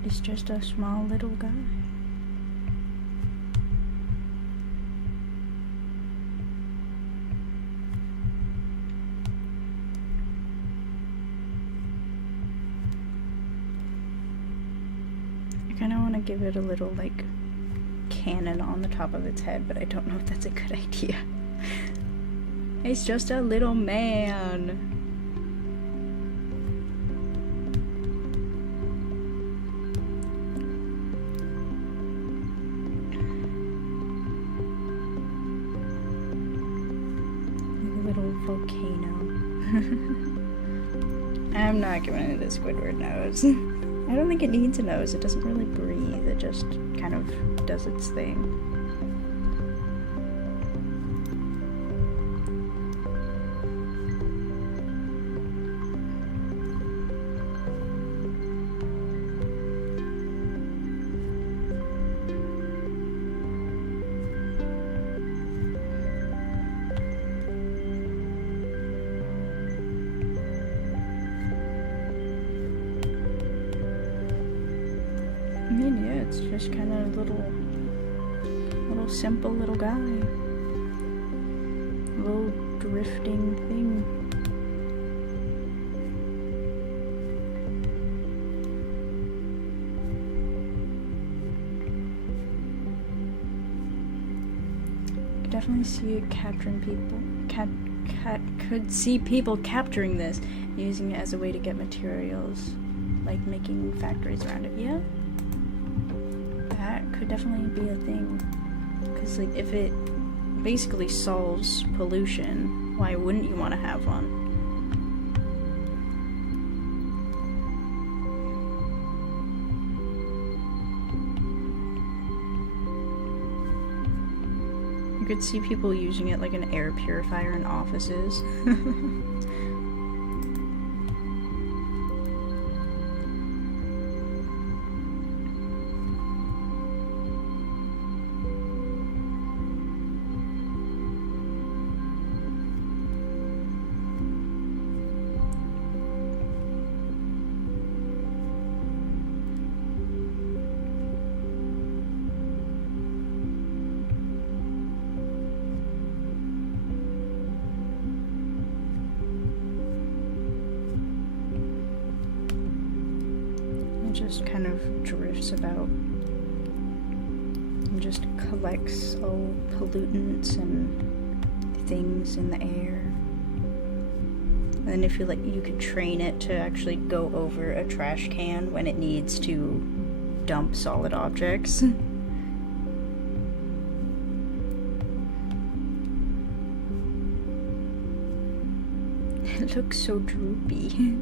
It's just a small little guy. I kind of want to give it a little, like, cannon on the top of its head, but I don't know if that's a good idea. It's just a little man. Volcano. I'm not giving it a Squidward nose. I don't think it needs a nose. It doesn't really breathe. It just kind of does its thing. Just kind of little simple little guy. Little drifting thing. Could definitely see it capturing people. Could see people capturing this, using it as a way to get materials, like making factories around it. Yeah, that could definitely be a thing. Because like, if it basically solves pollution, why wouldn't you want to have one? You could see people using it like an air purifier in offices. Just kind of drifts about and just collects all pollutants and things in the air. And then if you like, you could train it to actually go over a trash can when it needs to dump solid objects. It looks so droopy.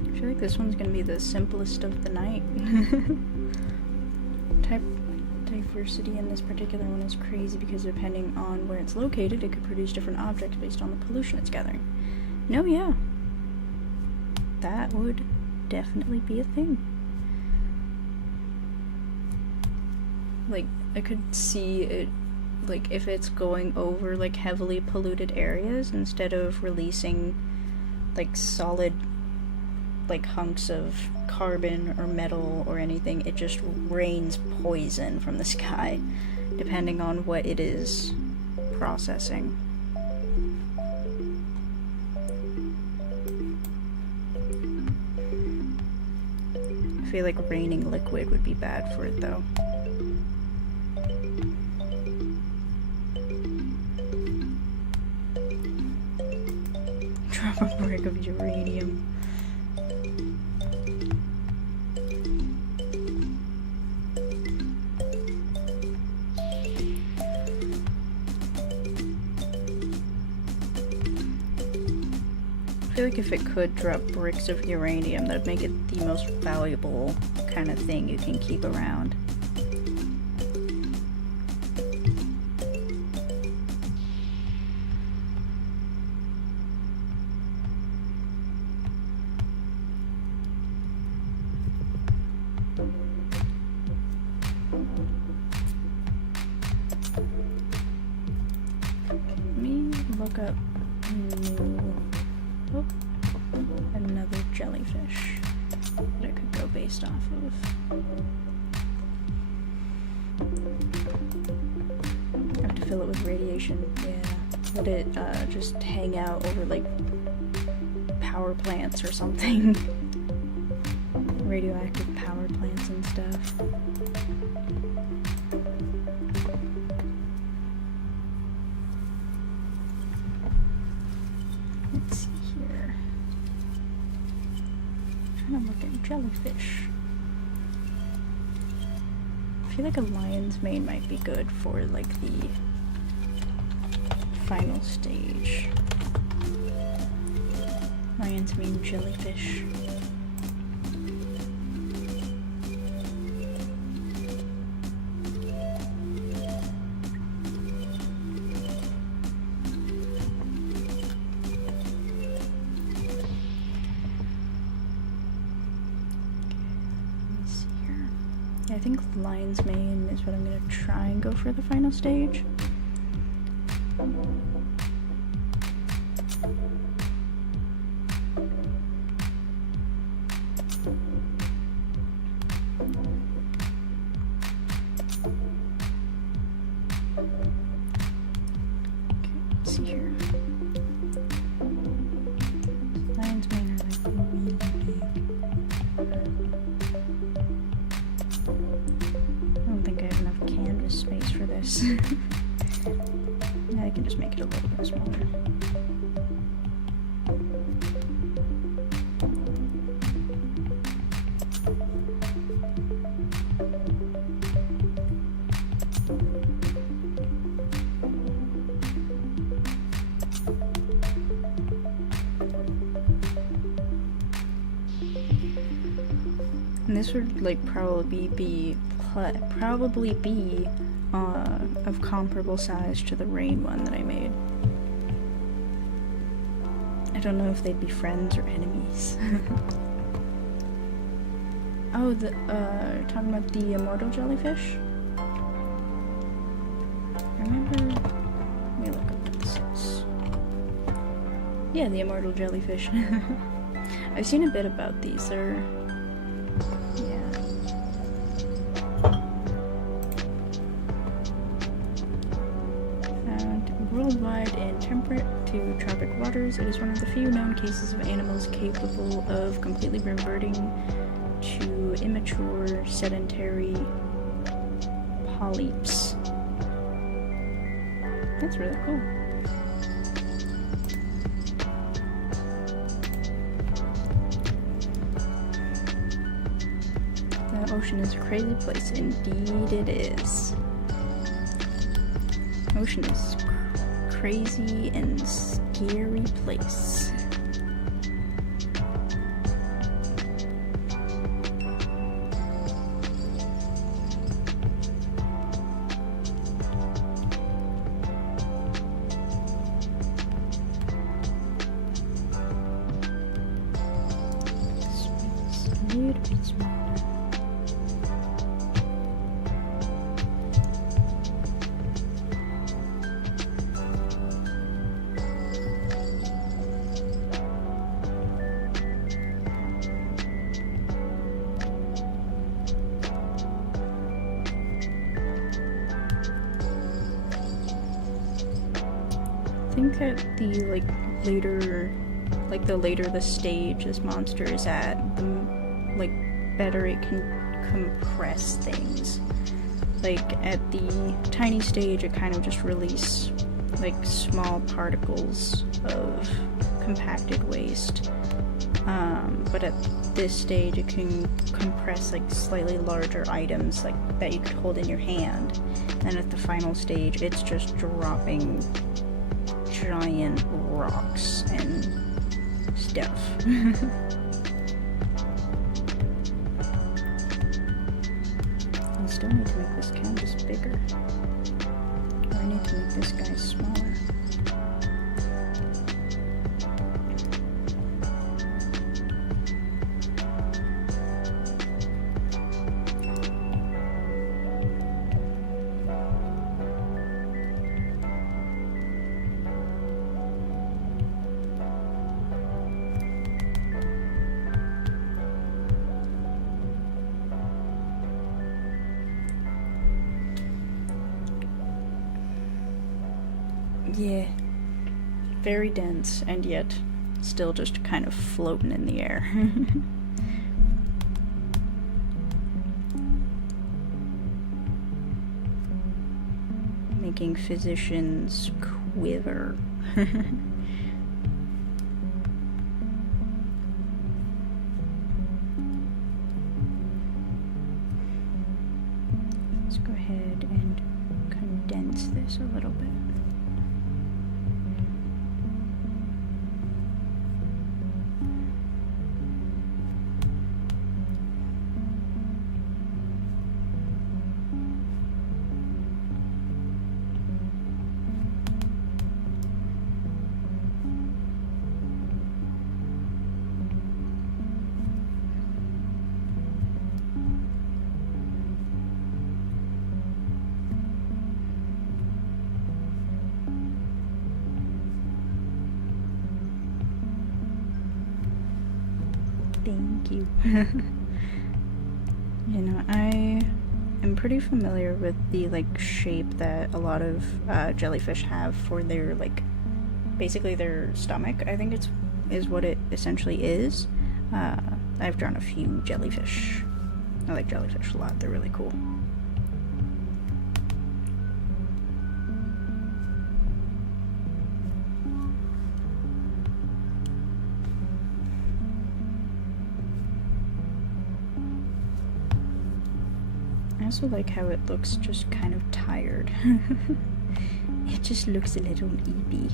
I feel like this one's gonna be the simplest of the night. Type diversity in this particular one is crazy because depending on where it's located, it could produce different objects based on the pollution it's gathering. No, yeah. That would definitely be a thing. Like, I could see it, like, if it's going over, like, heavily polluted areas, instead of releasing, like, solid, like, hunks of carbon or metal or anything, it just rains poison from the sky, depending on what it is processing. I feel like raining liquid would be bad for it, though. Drop a brick of uranium. I feel like if it could drop bricks of uranium, that'd make it the most valuable kind of thing you can keep around. Let me look up another jellyfish that I could go based off of. I have to fill it with radiation. Yeah. Let it just hang out over like power plants or something. Radioactive power plants and stuff. Let's see here. I'm trying to look at jellyfish. I feel like a lion's mane might be good for like the final stage. Lion's mane jellyfish. Yeah, I think Lion's Mane is what I'm gonna try and go for the final stage. Let's see here. Lion's Mane are like really big. I don't think I have enough canvas space for this. I can just make it a little bit smaller. And this would like probably be of comparable size to the rain one that I made. I don't know if they'd be friends or enemies. Oh, talking about the immortal jellyfish? Remember? Let me look up what this is. Yeah, the immortal jellyfish. I've seen a bit about these. They're... yeah. Found worldwide in temperate to tropic waters, it is one of the few known cases of animals capable of completely reverting to immature sedentary polyps. That's really cool. The ocean is a crazy place. Indeed it is. Ocean is crazy and scary place. I think that the later the stage this monster is at, the better it can compress things. Like at the tiny stage, it kind of just release small particles of compacted waste. But at this stage, it can compress slightly larger items that you could hold in your hand. And at the final stage, it's just dropping giant rocks and stuff. I still need to make this canvas bigger. Or I need to make this guy smaller. Yeah, very dense, and yet still just kind of floating in the air. Making physicians quiver. Let's go ahead and condense this a little bit. thank you. You know, I am pretty familiar with the like shape that a lot of jellyfish have for their like basically their stomach. I think is what it essentially is. I've drawn a few jellyfish. I like jellyfish a lot. They're really cool. I also like how it looks just kind of tired. It just looks a little eepy.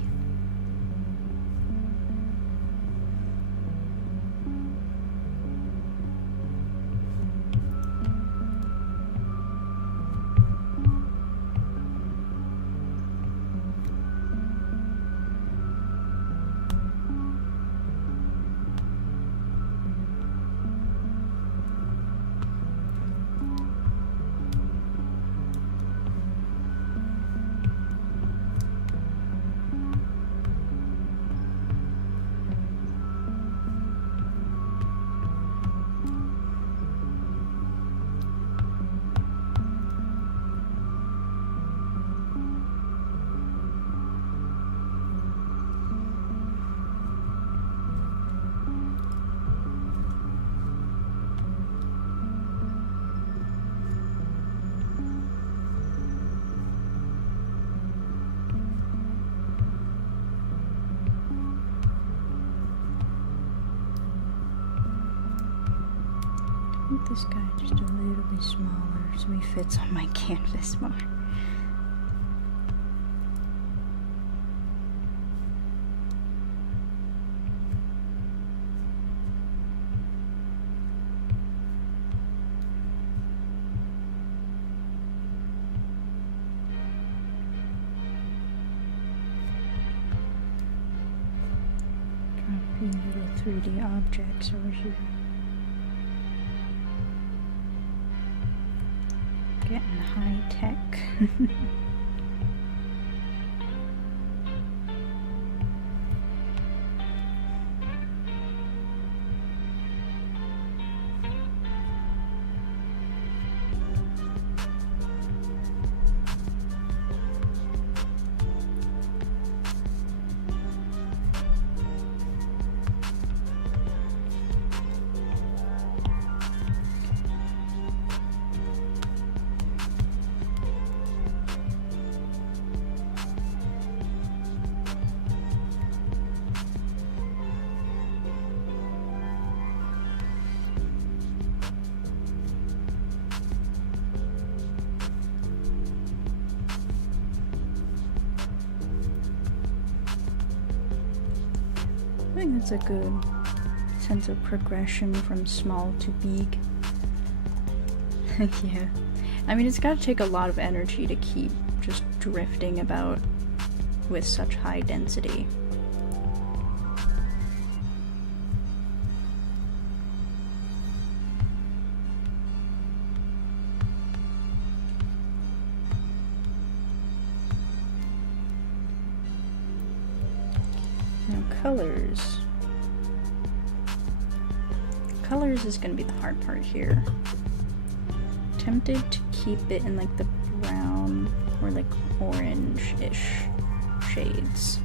Make this guy just a little bit smaller so he fits on my canvas more. Drop a few little 3D objects over here. Getting high tech. I think that's a good sense of progression from small to big. Yeah. I mean, it's gotta take a lot of energy to keep just drifting about with such high density. Now colors. Colors is gonna be the hard part here. Tempted to keep it in like the brown or like orange-ish shades.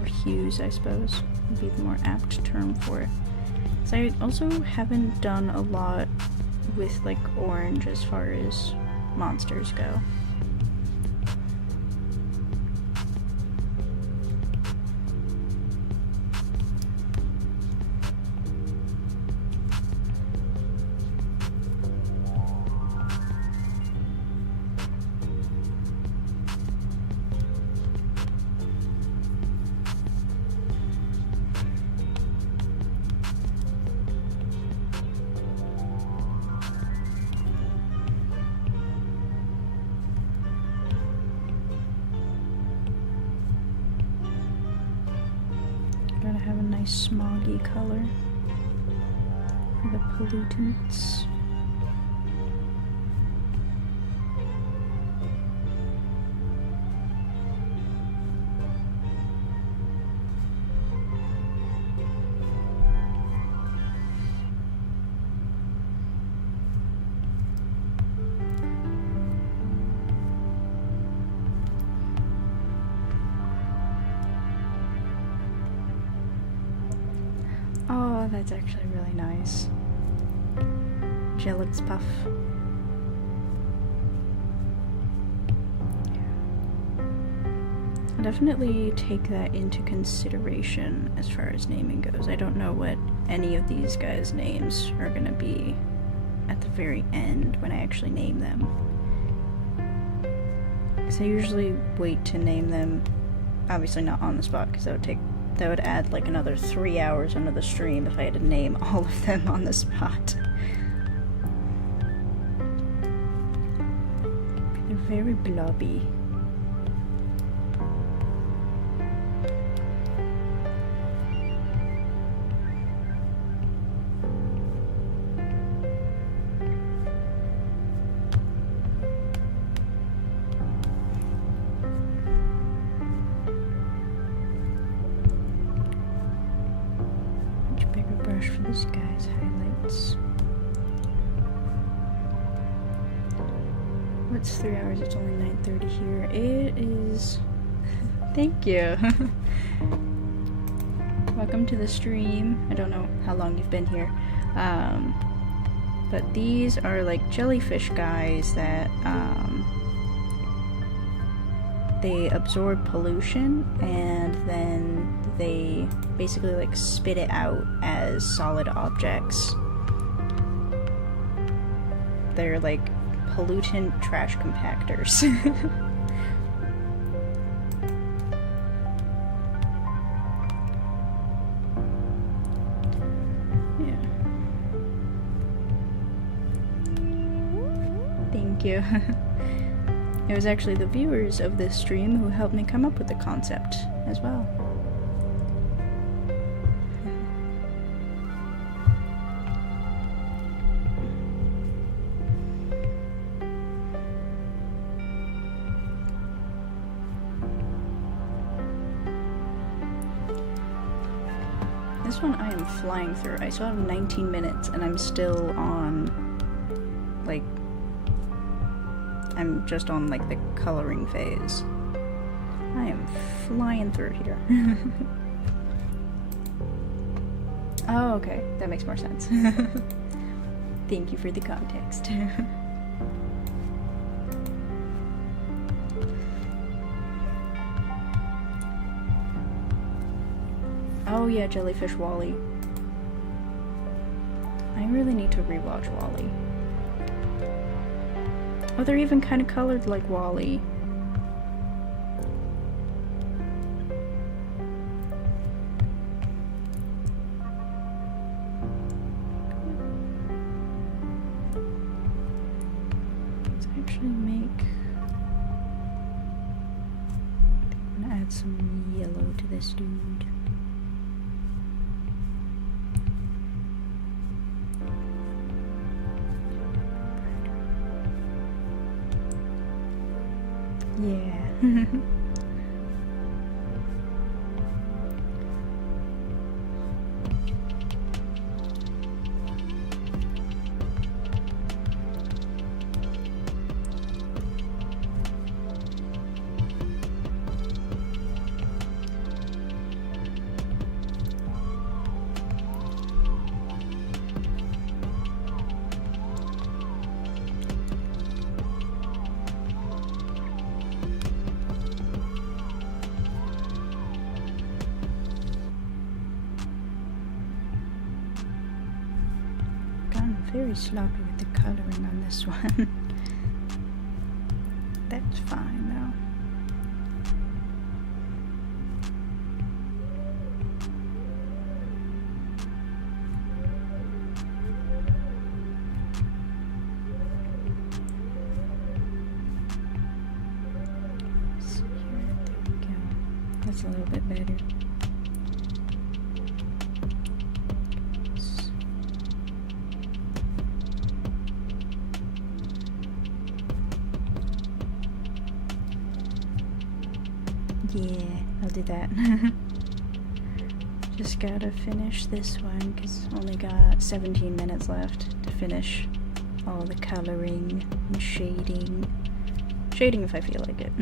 Or hues, I suppose, would be the more apt term for it. So I also haven't done a lot with like orange as far as monsters go. Gotta have a nice smoggy color for the pollutants. Oh, that's actually really nice. Jellic's puff. I'll definitely take that into consideration as far as naming goes. I don't know what any of these guys' names are gonna be at the very end when I actually name them. Because I usually wait to name them, obviously not on the spot, because that would add like another 3 hours onto the stream if I had to name all of them on the spot. They're very blobby. For this guy's highlights. What's 3 hours? It's only 9:30 here. It is. Thank you. Welcome to the stream. I don't know how long you've been here, but these are like jellyfish guys that they absorb pollution and then they basically like spit it out as solid objects. They're like pollutant trash compactors. Yeah. Thank you. It was actually the viewers of this stream who helped me come up with the concept as well. This one I am flying through. I still have 19 minutes and I'm still on, like, I'm just on like the coloring phase. I am flying through here. Oh, okay. That makes more sense. Thank you for the context. Oh yeah, Jellyfish Wally. I really need to rewatch Wally. Oh, they're even kind of colored like Wally. Let's actually make... I'm gonna add some yellow to this dude. Yeah. Very sloppy with the coloring on this one. That's fine though. So here, there we go. That's a little bit better. Yeah, I'll do that. Just gotta finish this one because only got 17 minutes left to finish all the coloring and shading. Shading if I feel like it.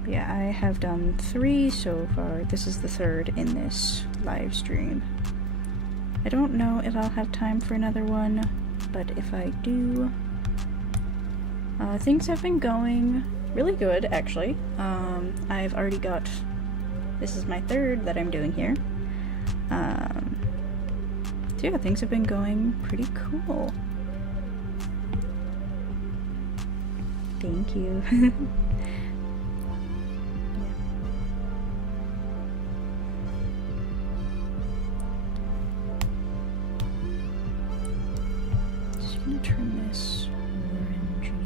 But yeah, I have done 3 so far. This is the 3rd in this live stream. I don't know if I'll have time for another one, but if I do, things have been going really good, actually. I've already got, this is my third that I'm doing here. So yeah, things have been going pretty cool. Thank you. Just gonna trim this orange again.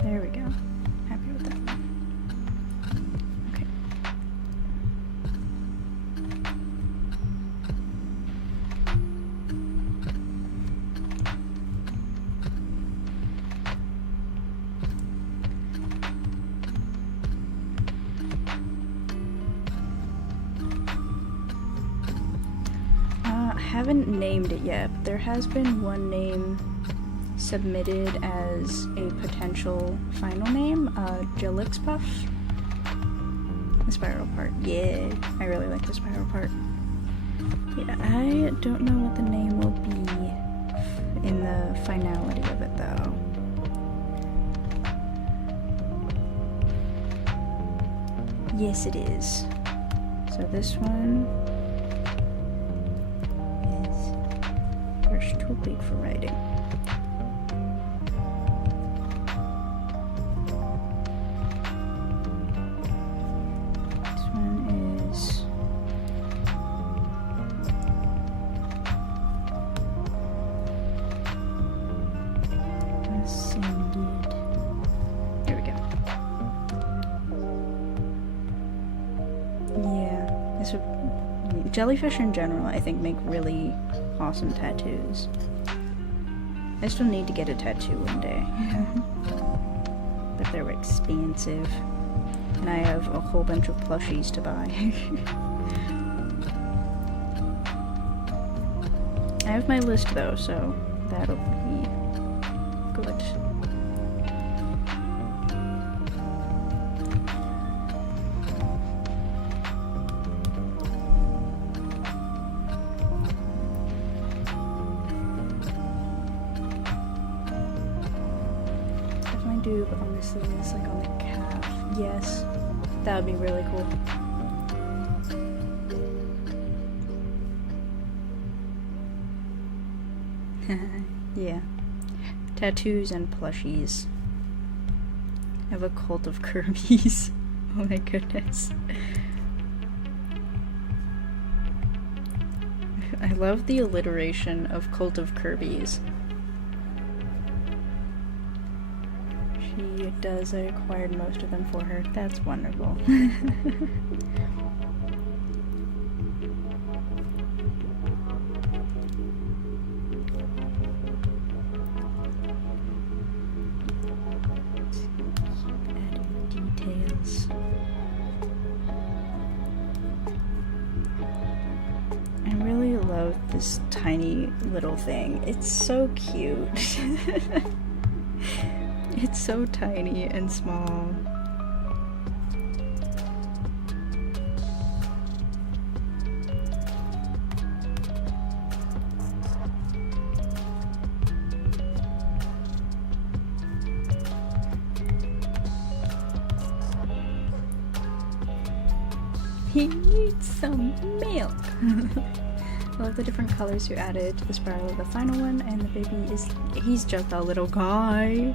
There we go. Happy with that. Okay. I haven't named it yet, but there has been one name submitted as a potential final name, Jillix Puff. The spiral part. Yeah, I really like the spiral part. Yeah, I don't know what the name will be in the finality of it though. Yes, it is. So this one is, there's too big for writing. Jellyfish in general, I think, make really awesome tattoos. I still need to get a tattoo one day. But they're expensive. And I have a whole bunch of plushies to buy. I have my list though, so that'll be good. On the sleeves, like on the calf. Yes, that would be really cool. Yeah, tattoos and plushies. I have a cult of Kirby's. Oh my goodness. I love the alliteration of cult of Kirby's. She does. I acquired most of them for her. That's wonderful. Adding details. I really love this tiny little thing. It's so cute. It's so tiny and small. He needs some milk. I love the different colors you added to the spiral of the final one, and the baby is, he's just a little guy.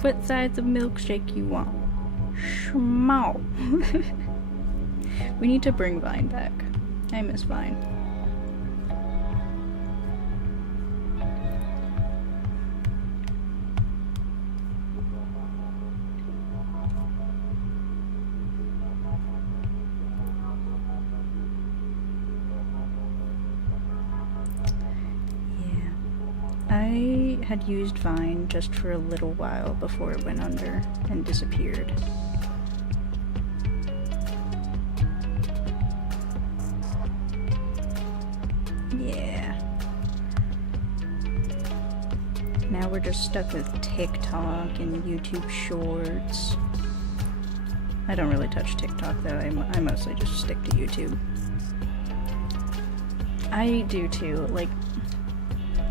What size of milkshake you want? Small. We need to bring Vine back. I miss Vine. had used Vine just for a little while before it went under and disappeared. Yeah. Now we're just stuck with TikTok and YouTube Shorts. I don't really touch TikTok though, I mostly just stick to YouTube. I do too, like,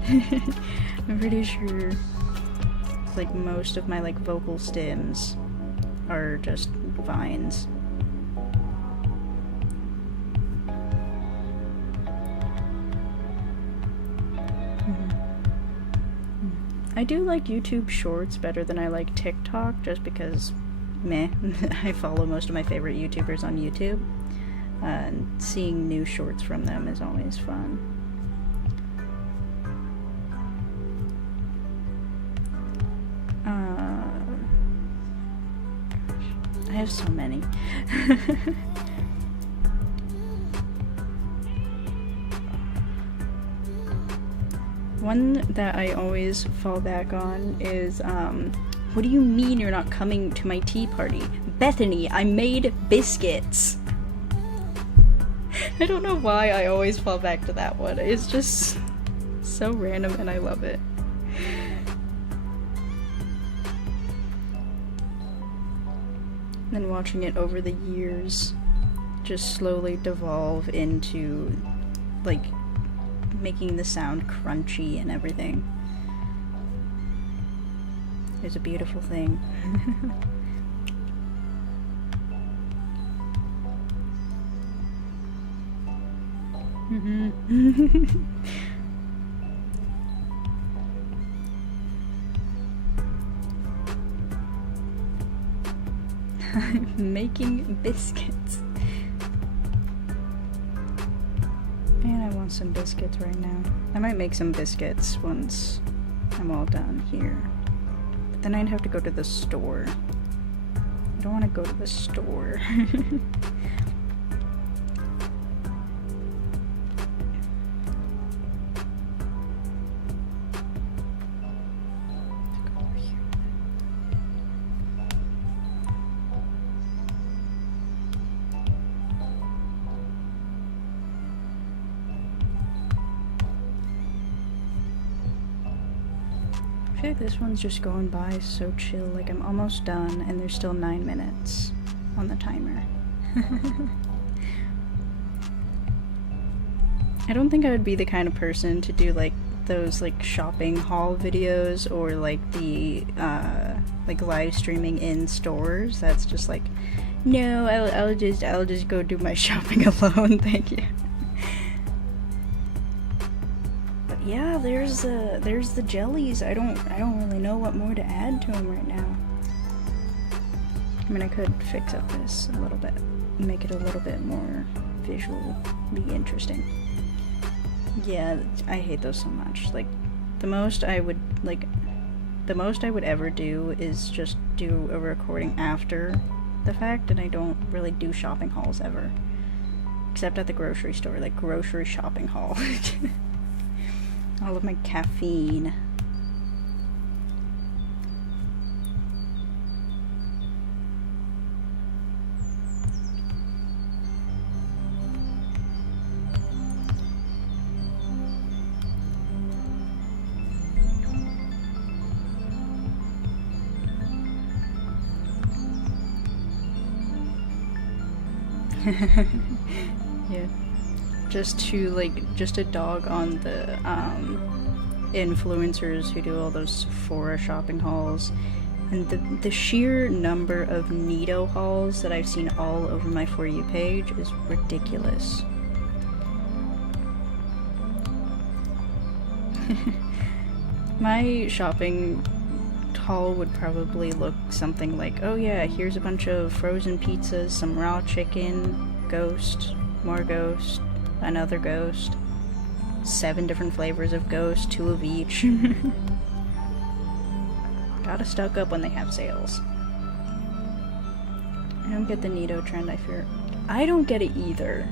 I'm pretty sure, like, most of my, like, vocal stems are just vines. I do like YouTube Shorts better than I like TikTok, just because, meh, I follow most of my favorite YouTubers on YouTube. And seeing new shorts from them is always fun. I have so many. One that I always fall back on is, what do you mean you're not coming to my tea party? Bethany, I made biscuits. I don't know why I always fall back to that one. It's just so random and I love it. And then watching it over the years just slowly devolve into, like, making the sound crunchy and everything. It's a beautiful thing. I'm making biscuits. And I want some biscuits right now. I might make some biscuits once I'm all done here. But then I'd have to go to the store. I don't want to go to the store. I feel like this one's just going by so chill, like I'm almost done and there's still 9 minutes on the timer. I don't think I would be the kind of person to do like those like shopping haul videos or like the like live streaming in stores. That's just like, no, I'll just go do my shopping alone, thank you. Yeah, there's the jellies. I don't really know what more to add to them right now. I mean, I could fix up this a little bit, make it a little bit more visually interesting. Yeah, I hate those so much. Like, the most I would ever do is just do a recording after the fact, and I don't really do shopping hauls ever, except at the grocery store, like grocery shopping haul. All of my caffeine. Yeah. Just a dog on the influencers who do all those Sephora shopping hauls, and the sheer number of Neato hauls that I've seen all over my For You page is ridiculous. My shopping haul would probably look something like, oh yeah, here's a bunch of frozen pizzas, some raw chicken, ghost, more ghost, another ghost, 7 different flavors of ghost, 2 of each. Gotta stock up when they have sales. I don't get the Neato trend, I fear. I don't get it either.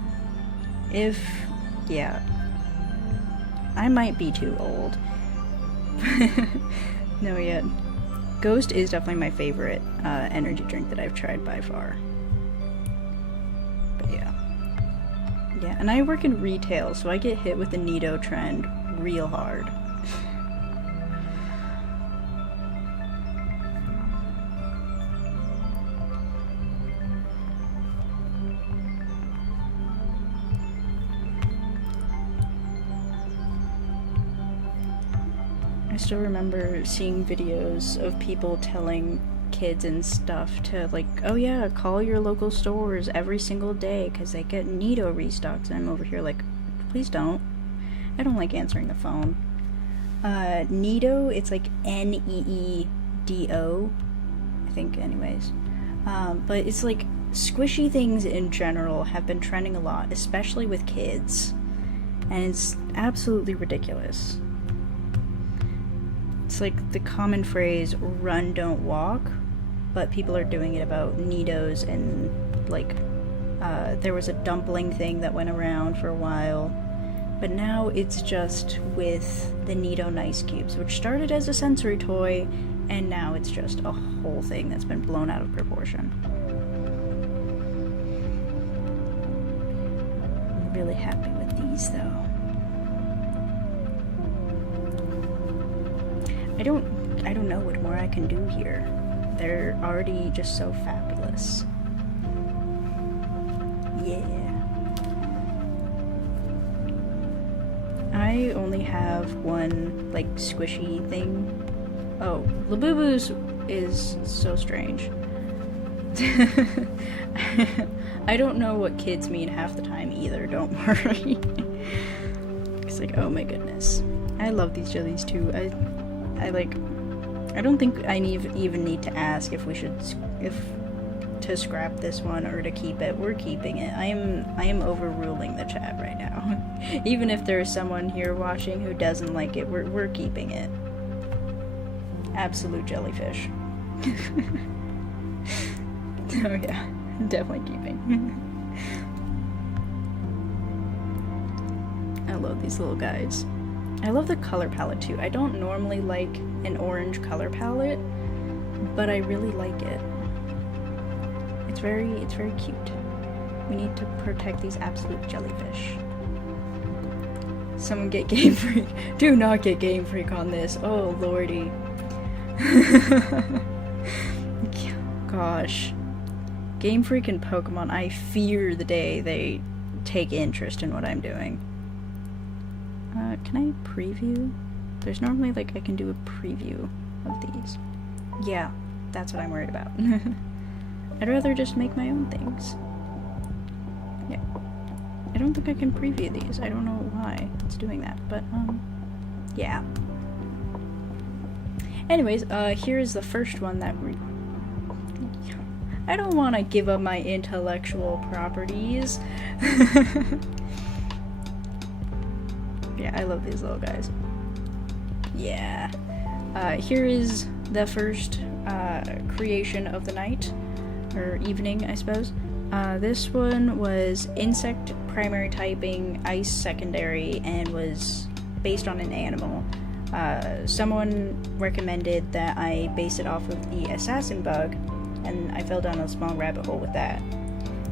Yeah. I might be too old. No, yet. Ghost is definitely my favorite energy drink that I've tried by far. But yeah. Yeah, and I work in retail, so I get hit with the Nido trend real hard. I still remember seeing videos of people telling kids and stuff to, like, oh yeah, call your local stores every single day because they get Nido restocks, and I'm over here like, please don't. I don't like answering the phone. Nido, it's like Needo, I think, anyways. But it's like squishy things in general have been trending a lot, especially with kids, and it's absolutely ridiculous. It's like the common phrase, run, don't walk, but people are doing it about Nidos, and like, there was a dumpling thing that went around for a while, but now it's just with the Nido Nice Cubes, which started as a sensory toy, and now it's just a whole thing that's been blown out of proportion. I'm really happy with these, though. I don't know what more I can do here. They're already just so fabulous. Yeah. I only have one, like, squishy thing. Oh, Labubu's is so strange. I don't know what kids mean half the time either, don't worry. It's like, oh my goodness. I love these jellies too. I don't think I even need to ask if to scrap this one or to keep it. We're keeping it. I am overruling the chat right now. Even if there's someone here watching who doesn't like it, we're keeping it. Absolute jellyfish. Oh yeah, definitely keeping. I love these little guys. I love the color palette too. I don't normally like an orange color palette, but I really like it. It's very cute. We need to protect these absolute jellyfish. Someone get Game Freak. Do not get Game Freak on this. Oh lordy. Gosh. Game Freak and Pokemon, I fear the day they take interest in what I'm doing. Can I preview? There's normally, like, I can do a preview of these. Yeah, that's what I'm worried about. I'd rather just make my own things. Yeah. I don't think I can preview these. I don't know why it's doing that, but, yeah. Anyways, here's the first one that I don't want to give up my intellectual properties. Yeah, I love these little guys. Yeah. Here is the first creation of the night, or evening, I suppose. This one was insect primary typing, ice secondary, and was based on an animal. Someone recommended that I base it off of the assassin bug, and I fell down a small rabbit hole with that.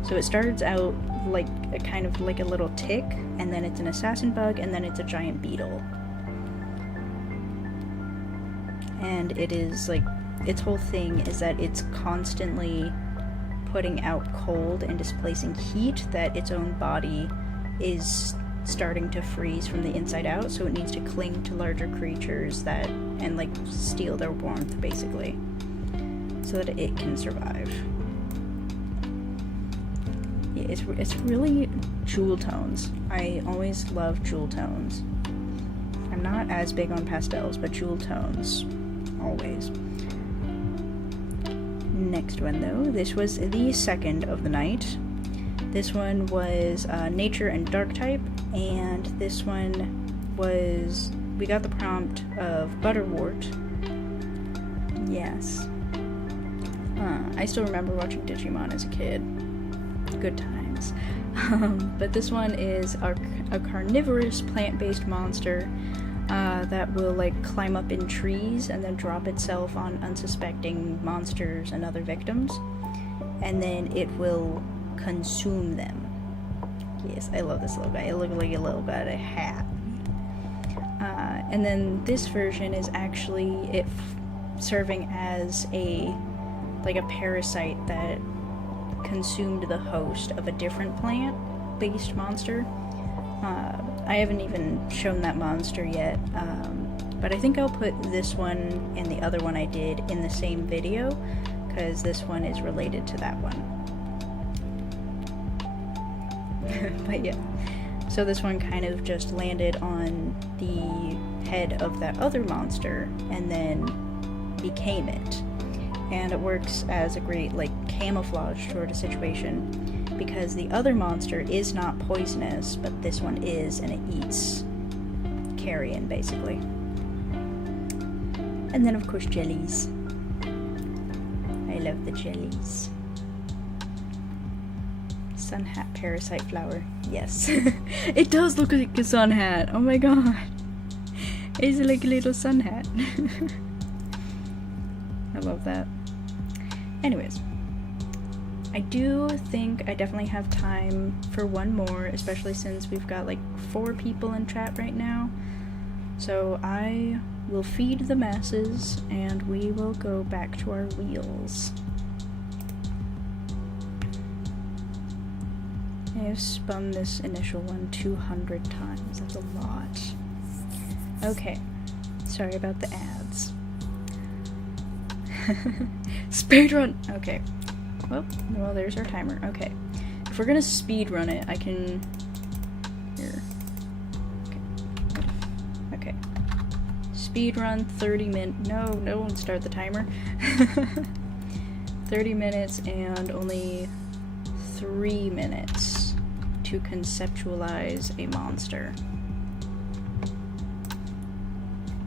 So it starts out like a kind of like a little tick, and then it's an assassin bug, and then it's a giant beetle. And it is like, its whole thing is that it's constantly putting out cold and displacing heat that its own body is starting to freeze from the inside out, so it needs to cling to larger creatures that, and like steal their warmth basically, so that it can survive. Yeah, it's really jewel tones. I always love jewel tones. I'm not as big on pastels, but jewel tones, always. Next one though, this was the second of the night. This one was nature and dark type, and this one was, we got the prompt of butterwort. Yes. I still remember watching Digimon as a kid. Good times. But this one is a carnivorous plant-based monster. that will like climb up in trees and then drop itself on unsuspecting monsters and other victims, and then it will consume them. Yes, I love this little guy. It looks like a little guy in a hat. And then this version is actually serving as a parasite that consumed the host of a different plant-based monster. I haven't even shown that monster yet, but I think I'll put this one and the other one I did in the same video, because this one is related to that one. But yeah, so this one kind of just landed on the head of that other monster and then became it. And it works as a great camouflage sort of situation, because the other monster is not poisonous, but this one is, and it eats carrion basically. And then of course jellies. I love the jellies. Sun hat parasite flower. Yes. It does look like a sun hat. Oh my god. It's like a little sun hat. I love that. Anyways, I do think I definitely have time for one more, especially since we've got 4 people in chat right now. So I will feed the masses and we will go back to our wheels. I have spun this initial one 200 times. That's a lot. Okay. Sorry about the ads. Speedrun! Okay. Well, there's our timer. Okay. If we're gonna speedrun it, I can... Here. Okay. Speedrun 30 minutes. No, don't start the timer. 30 minutes and only 3 minutes to conceptualize a monster.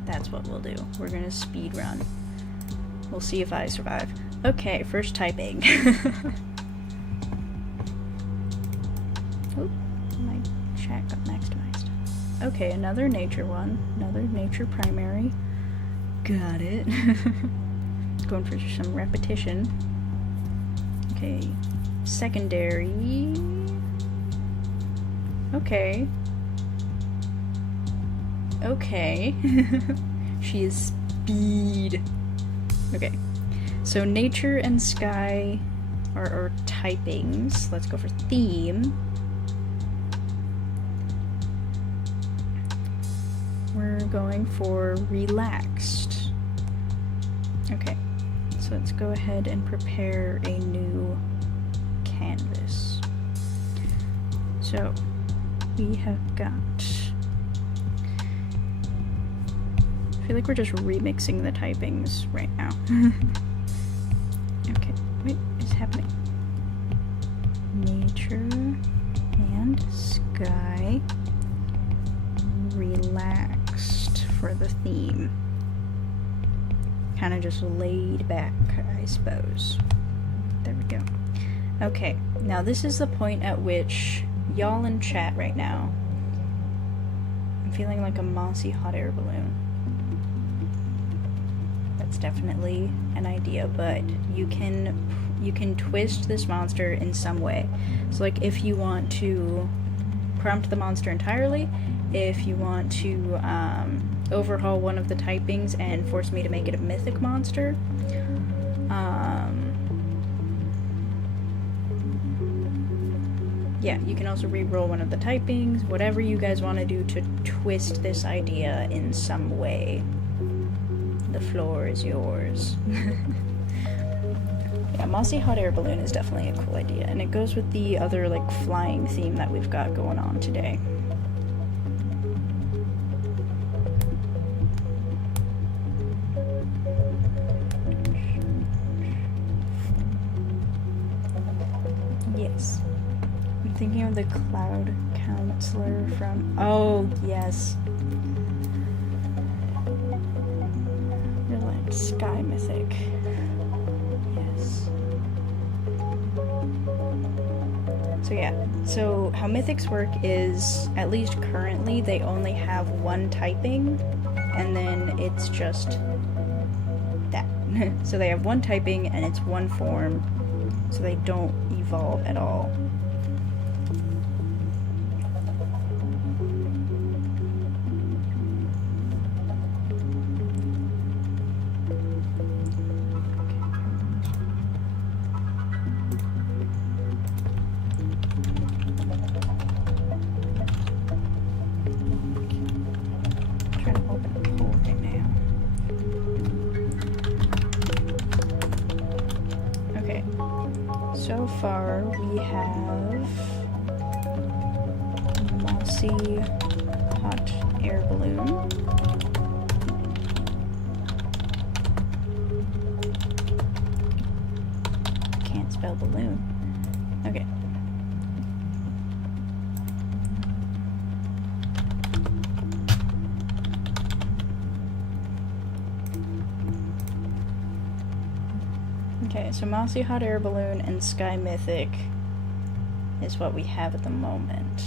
That's what we'll do. We're gonna speedrun. We'll see if I survive. Okay, first typing. Oop, my chat got maximized. Okay, another nature one. Another nature primary. Got it. Going for some repetition. Okay, secondary. Okay. Okay. She is speed. Okay. So nature and sky are typings. Let's go for theme. We're going for relaxed. Okay. So let's go ahead and prepare a new canvas. So we have got... I feel like we're just remixing the typings right now. Okay, what is happening? Nature and sky. Relaxed for the theme. Kind of just laid back, I suppose. There we go. Okay, now this is the point at which y'all in chat right now, I'm feeling like a mossy hot air balloon. That's definitely an idea, but you can twist this monster in some way. So if you want to prompt the monster entirely, if you want to overhaul one of the typings and force me to make it a mythic monster, yeah, you can also re-roll one of the typings, whatever you guys want to do to twist this idea in some way. The floor is yours. Yeah, mossy hot air balloon is definitely a cool idea, and it goes with the other flying theme that we've got going on today. Yes. I'm thinking of the cloud counselor from... Oh, yes. Sky mythic. Yes. So yeah, so how mythics work is, at least currently, they only have one typing, and then it's just that. So they have one typing, and it's one form, so they don't evolve at all. So far, we have mossy hot air balloon. Can't spell balloon. Okay. Okay, so Mossy Hot Air Balloon and Sky Mythic is what we have at the moment.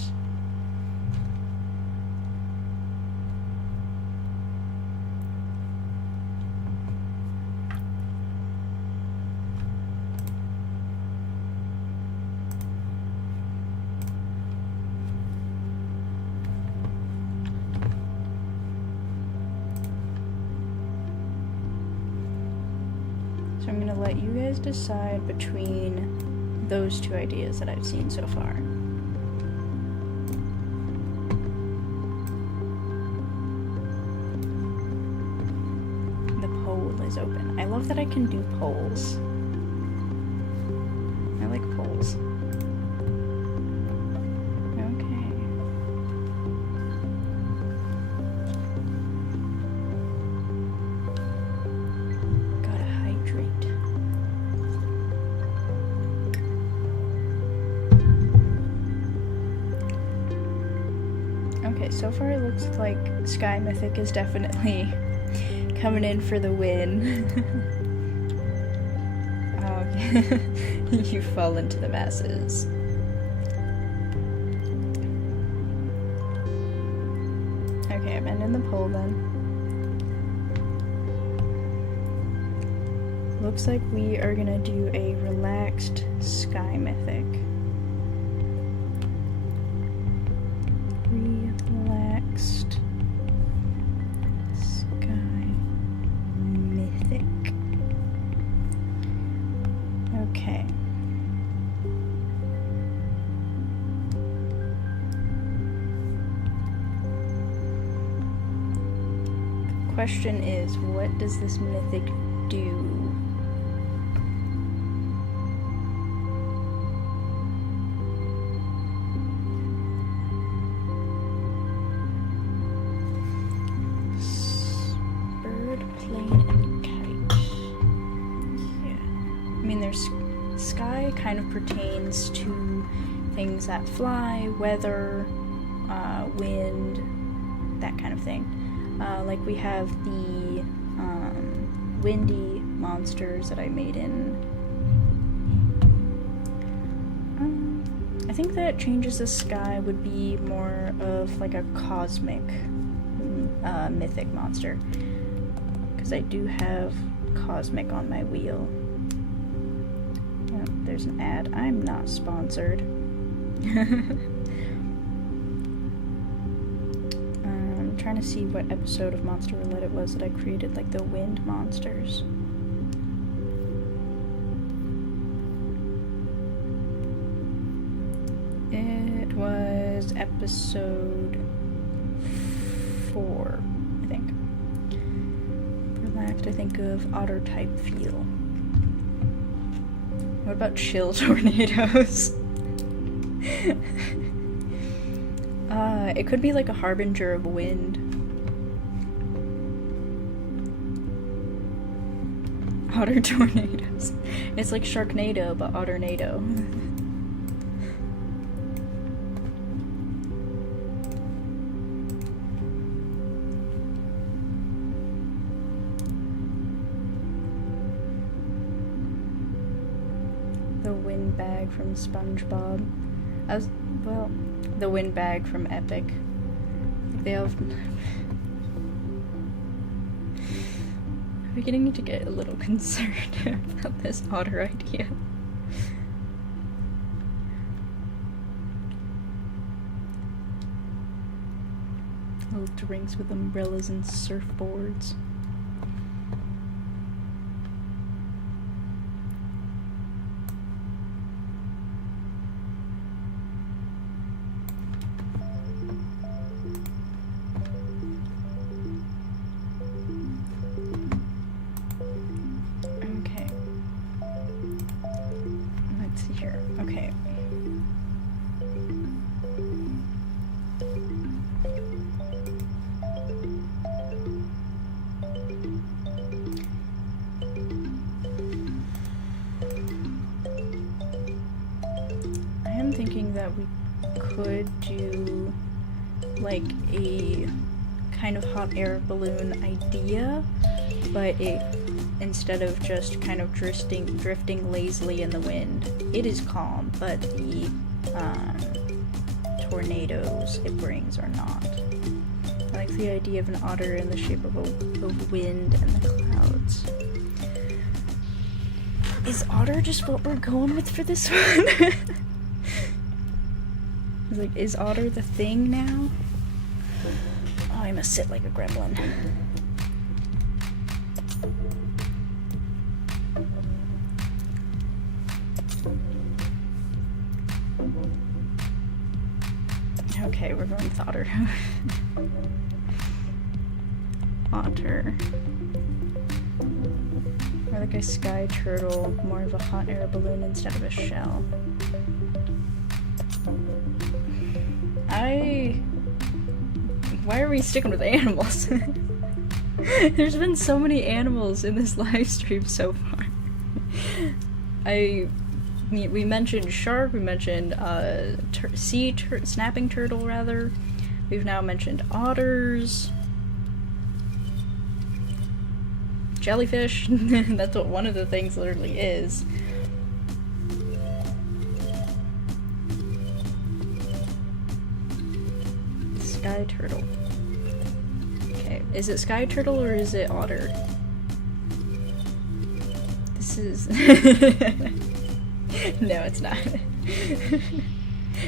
So I'm gonna let you guys decide between those two ideas that I've seen so far. The poll is open. I love that I can do polls. I like polls. So far it looks like Sky Mythic is definitely coming in for the win. Oh, you fall into the masses. Okay, I'm ending the poll then. Looks like we are gonna do a relaxed Sky Mythic. Relaxed Sky Mythic. Okay. The question is, what does this mythic do? Sky kind of pertains to things that fly, weather, wind, that kind of thing. Like we have the windy monsters that I made in. I think that Changes the Sky would be more of like a cosmic mythic monster, because I do have cosmic on my wheel. There's an ad. I'm not sponsored. I'm trying to see what episode of Monster Roulette it was that I created, like, the wind monsters. It was episode 4, I think. Relaxed, I think of otter-type feel. What about chill tornadoes? It could be like a harbinger of wind. Otter tornadoes. It's like Sharknado, but Otternado. The windbag from SpongeBob. Well, the windbag from Epic. They have... I'm beginning to get a little concerned about this otter idea. Little drinks with umbrellas and surfboards. Okay. Let's see here. Okay. I'm thinking that we could do like a kind of hot air balloon idea, but instead of just kind of drifting lazily in the wind, it is calm, but the tornadoes it brings are not. I like the idea of an otter in the shape of a wind and the clouds. Is otter just what we're going with for this one? Like, is otter the thing now? Oh, I must sit like a gremlin. Okay, we're going with otter. Otter. Or like a sky turtle, more of a hot air balloon instead of a shell. Why are we sticking with animals? There's been so many animals in this live stream so far. We mentioned shark, we mentioned snapping turtle rather. We've now mentioned otters. Jellyfish. That's what one of the things literally is. Sky turtle. Okay, is it sky turtle or is it otter? This is... No, it's not.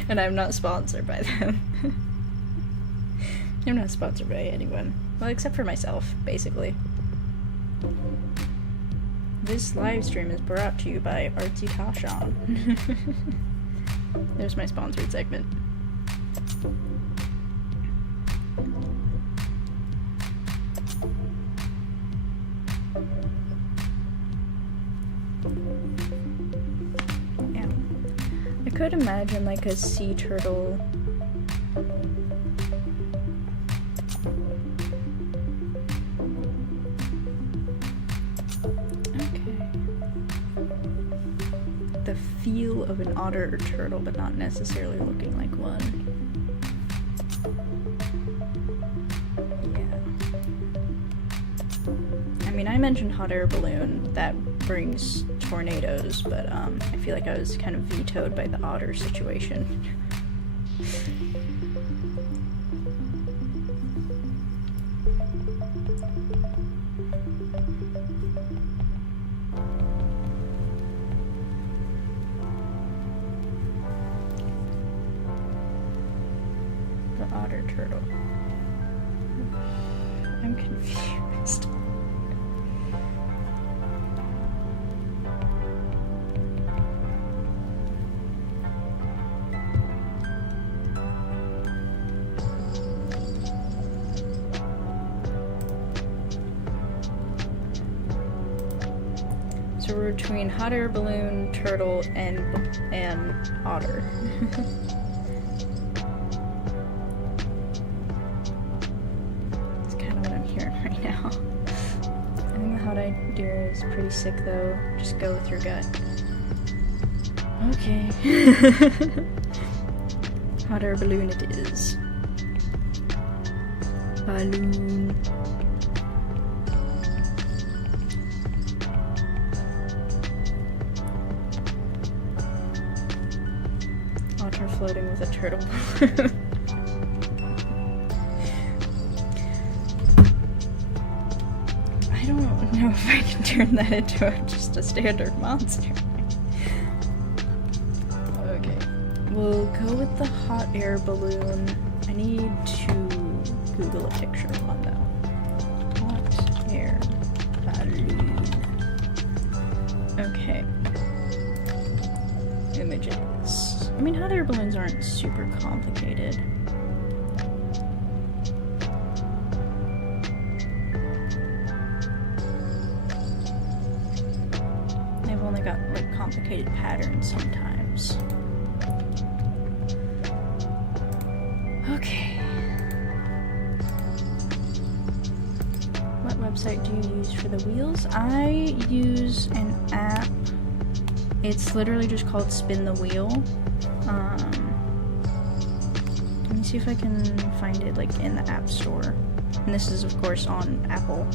And I'm not sponsored by them. I'm not sponsored by anyone. Well, except for myself, basically. This live stream is brought to you by Artsy Tashan. There's my sponsored segment. Yeah. I could imagine like a sea turtle. The feel of an otter or turtle, but not necessarily looking like one. Yeah. I mean, I mentioned hot air balloon that brings tornadoes, but I feel like I was kind of vetoed by the otter situation. Otter turtle. I'm confused. So we're between hot air balloon, turtle, and otter. Idea is pretty sick though. Just go with your gut. Okay. Hot air balloon it is. Balloon. Otter floating with a turtle balloon. I don't know if I can turn that into just a standard monster. Okay, we'll go with the hot air balloon. I need to Google a picture of one though. Hot air balloon. Okay. Images. I mean, hot air balloons aren't super complicated. They've only got like complicated patterns sometimes. Okay. What website do you use for the wheels? I use an app. It's literally just called Spin the Wheel. Let me see if I can find it like in the App Store. And this is of course on Apple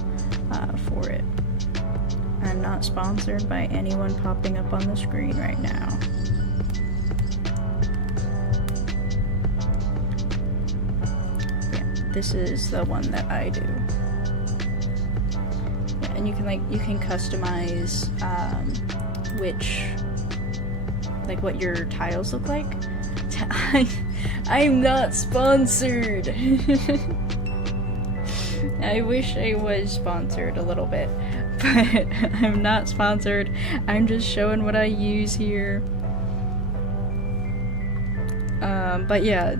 for it. I'm not sponsored by anyone popping up on the screen right now. Yeah, this is the one that I do. Yeah, and you can customize which, like, what your tiles look like. I'm not sponsored. I wish I was sponsored a little bit, but I'm not sponsored. I'm just showing what I use here. But yeah,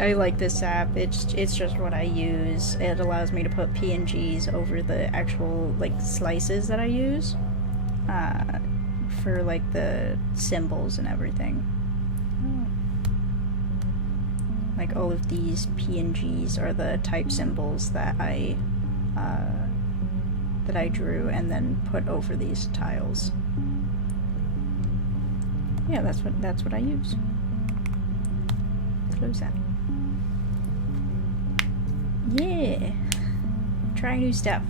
I like this app. It's just what I use. It allows me to put PNGs over the actual like slices that I use. For like the symbols and everything. Like all of these PNGs are the type symbols that I drew and then put over these tiles. Yeah, that's what I use. Close that. Yeah. Try new stuff.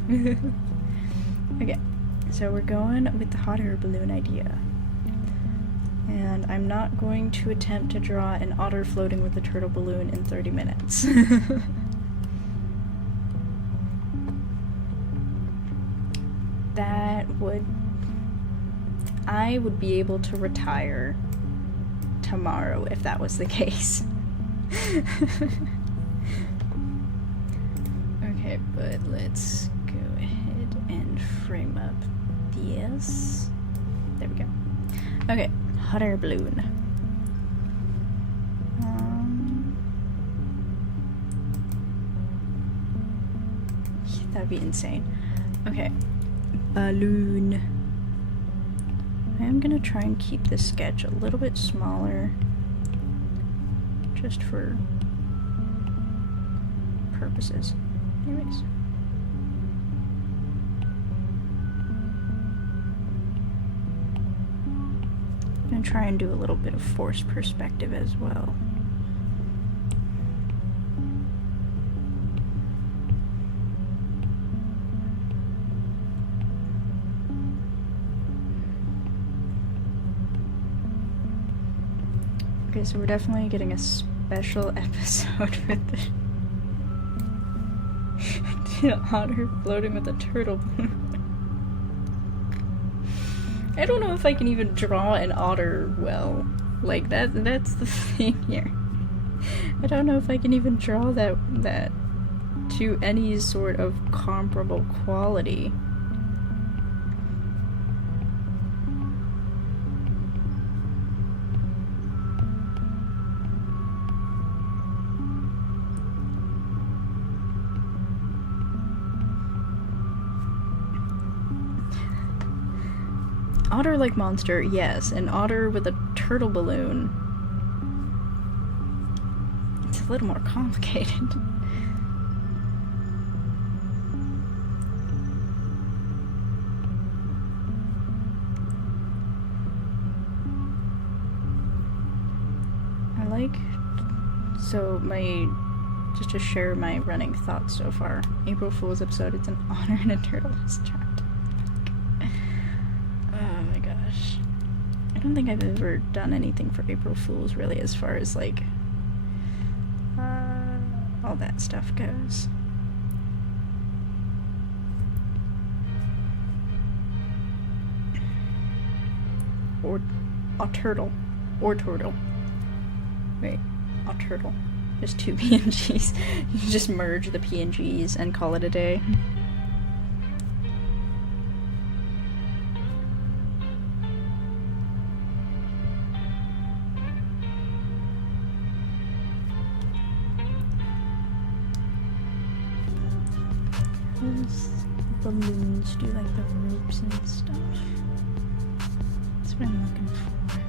Okay. So we're going with the hot air balloon idea. And I'm not going to attempt to draw an otter floating with a turtle balloon in 30 minutes. I would be able to retire tomorrow if that was the case. Okay, but let's go ahead and frame up this. There we go. Okay, hot air balloon. That'd be insane. Okay, balloon. I am gonna try and keep this sketch a little bit smaller, just for purposes. Anyways. I'm gonna try and do a little bit of forced perspective as well. Okay, so we're definitely getting a special episode with the otter floating with a turtle balloon. I don't know if I can even draw an otter well. Like, that's the thing here. I don't know if I can even draw that to any sort of comparable quality. Otter-like monster, yes. An otter with a turtle balloon. It's a little more complicated. Just to share my running thoughts so far. April Fool's episode, it's an otter and a turtle is trapped. don't think I've ever done anything for April Fools, really, as far as, like, all that stuff goes. Or a turtle. Or turtle. Wait, a turtle. There's 2 PNGs. You just merge the PNGs and call it a day. Those balloons do like the ropes and stuff. That's what I'm looking for.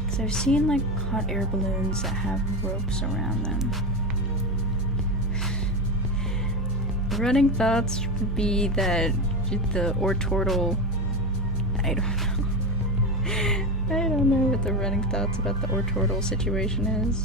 Because I've seen like hot air balloons that have ropes around them. The running thoughts would be that the Ortortle. I don't know. I don't know what the running thoughts about the Ortortle situation is.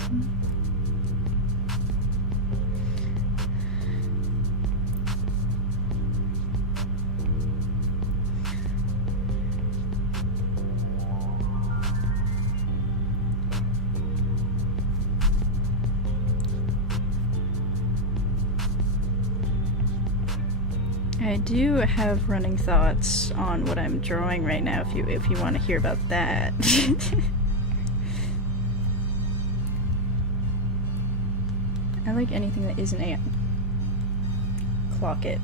I do have running thoughts on what I'm drawing right now if you want to hear about that. I like anything that isn't a clock it.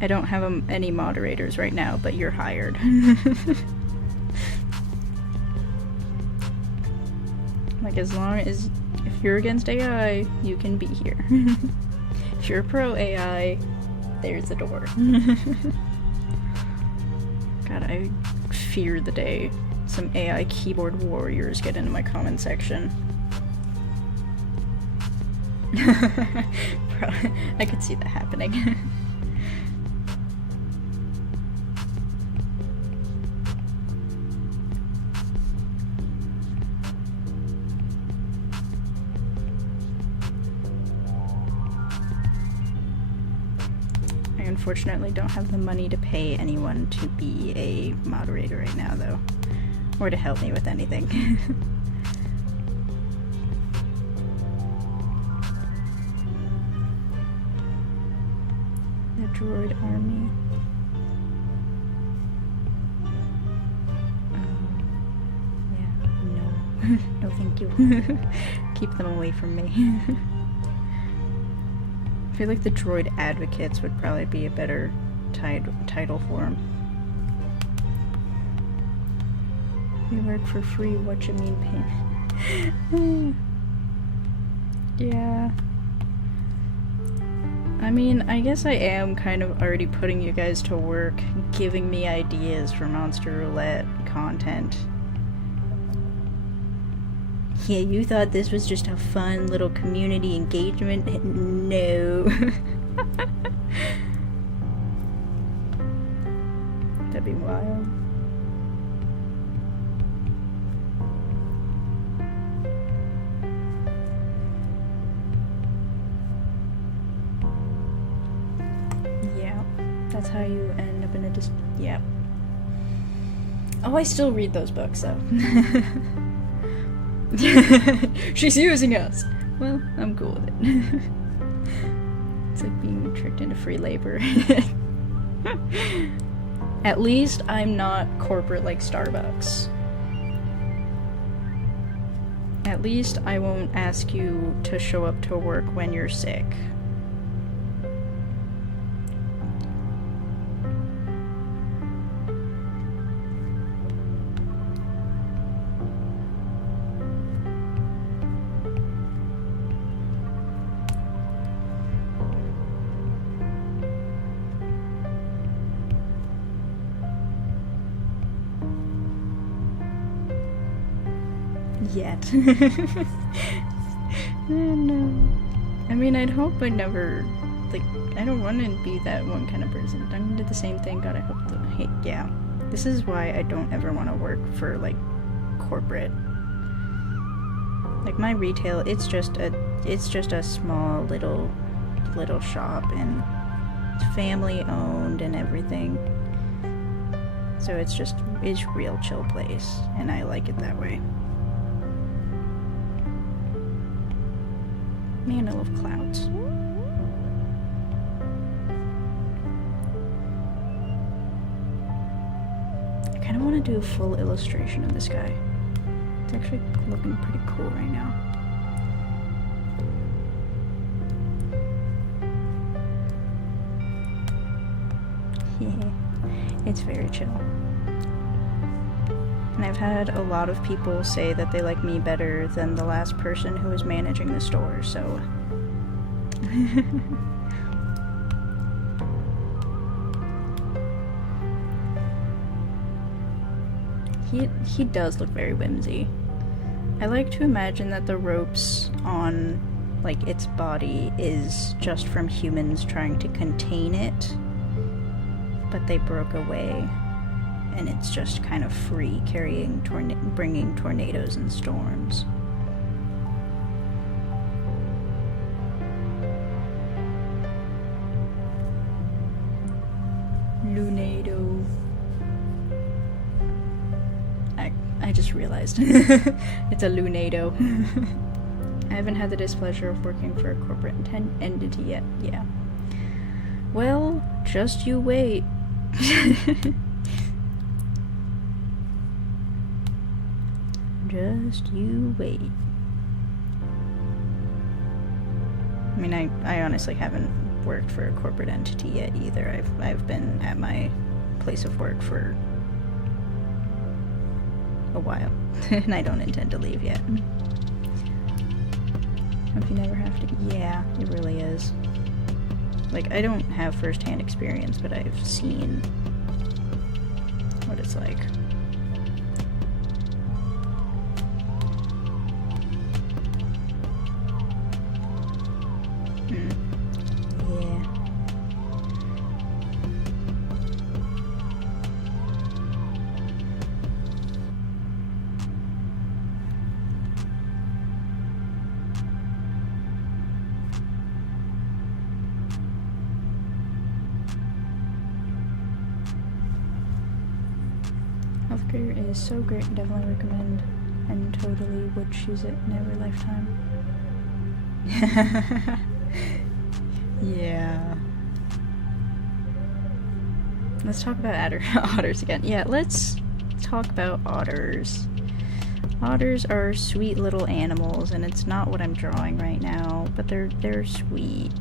I don't have any moderators right now, but you're hired. Like, as long as if you're against AI, you can be here. If you're pro AI, there's the door. God, I fear the day some AI keyboard warriors get into my comment section. I could see that happening. Unfortunately don't have the money to pay anyone to be a moderator right now, though, or to help me with anything. The droid army. Yeah, no. No thank you. Keep them away from me. I feel like the droid advocates would probably be a better title for them. We work for free, what you mean pay? Yeah. I mean, I guess I am kind of already putting you guys to work, giving me ideas for Monster Roulette content. Yeah, you thought this was just a fun little community engagement? No. That'd be wild. Yeah, that's how you end up in a yeah. Oh, I still read those books, though. She's using us! Well, I'm cool with it. It's like being tricked into free labor. At least I'm not corporate like Starbucks. At least I won't ask you to show up to work when you're sick. Yet. Oh, no. I mean, I'd hope I never, like, I don't want to be that one kind of person. I did the same thing. God, I hope that, yeah. This is why I don't ever want to work for, like, corporate. Like, my retail, it's just a small little shop, and it's family owned and everything. So it's real chill place, and I like it that way. Man, I love clouds. I kind of want to do a full illustration of this guy. It's actually looking pretty cool right now. Yeah, it's very chill. And I've had a lot of people say that they like me better than the last person who was managing the store, so... He does look very whimsy. I like to imagine that the ropes on, like, its body is just from humans trying to contain it, but they broke away. And it's just kind of free, bringing tornadoes and storms. Lunado. I just realized. It's a lunado. I haven't had the displeasure of working for a corporate entity yet. Yeah. Well, just you wait. Just you wait. I mean, I honestly haven't worked for a corporate entity yet either. I've been at my place of work for a while, and I don't intend to leave yet. If you never have to, yeah, it really is. Like, I don't have first-hand experience, but I've seen what it's like. Healthcare is so great, definitely recommend, and totally would choose it in every lifetime. Yeah. Let's talk about otters again. Yeah, let's talk about otters. Otters are sweet little animals, and it's not what I'm drawing right now, but they're sweet.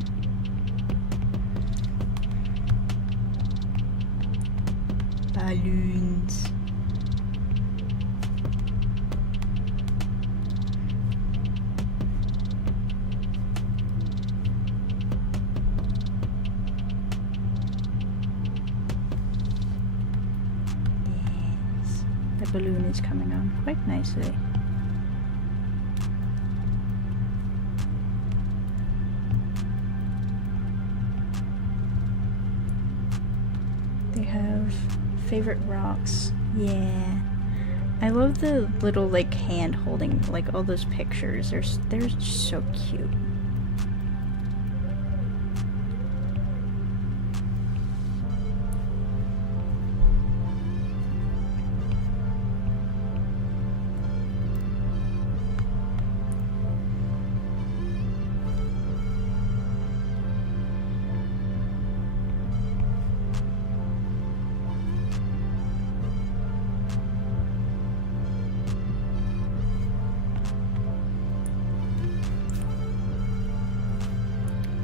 Balloons. The balloon is coming on quite nicely. They have favorite rocks. Yeah. I love the little, like, hand holding, like, all those pictures. They're so cute.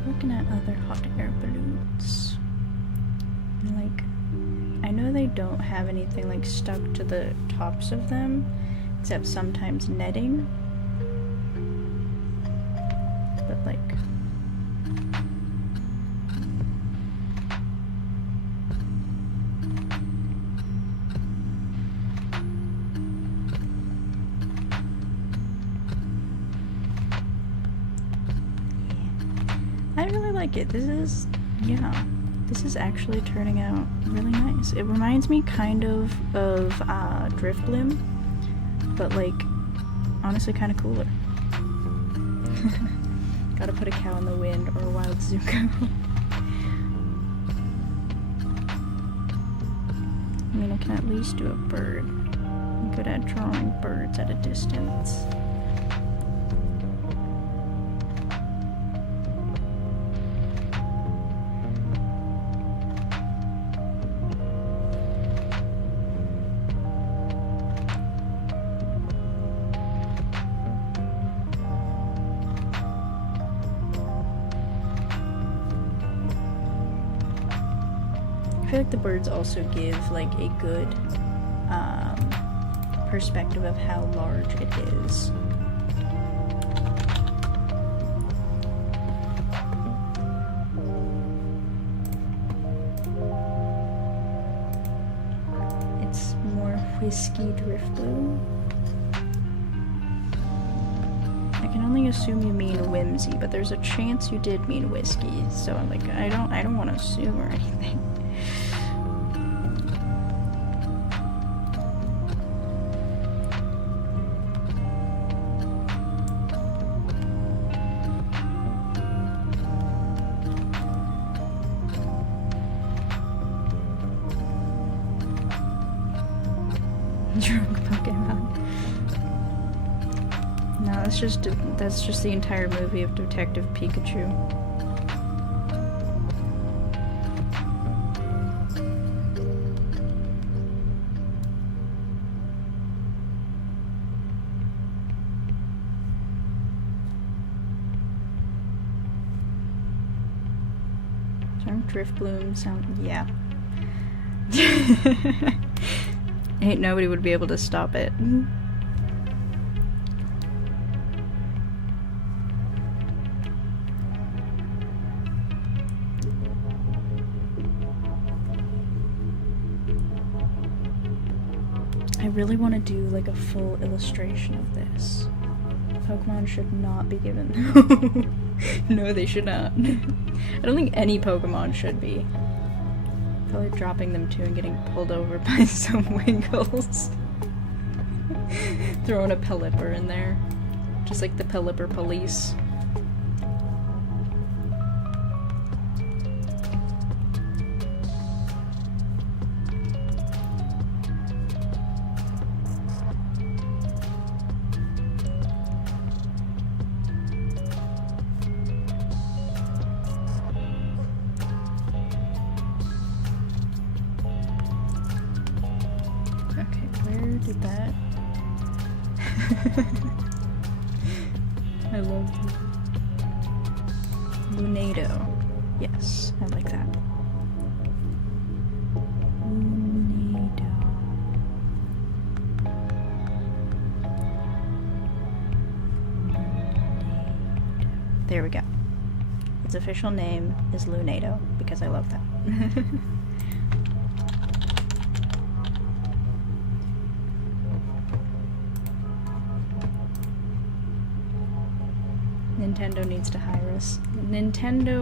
Looking at other hot air balloons. Like, I know they don't have anything like stuck to the tops of them, except sometimes netting. But like, I really like it. This is actually turning out really nice. It reminds me kind of Driftblim, but like, honestly kind of cooler. Gotta put a cow in the wind or a wild Zuko. I mean, mean, I can at least do a bird. I'm good at drawing birds at a distance. I feel like the birds also give like a good perspective of how large it is. It's more whiskey drift blue. I can only assume you mean whimsy, but there's a chance you did mean whiskey, so I'm like, I don't want to assume or anything. Drunk Pokemon. No, that's just the entire movie of Detective Pikachu. Drunk Drifloon sound, yeah. Ain't nobody would be able to stop it. I really want to do like a full illustration of this. Pokemon should not be given. No, they should not. I don't think any Pokemon should be. Probably dropping them too and getting pulled over by some Wiggles. Throwing a Pelipper in there. Just like the Pelipper police. Did that. I love you. Lunado. Yes, I like that. Lunado. There we go. Its official name is Lunado because I love that. Nintendo needs to hire us. Nintendo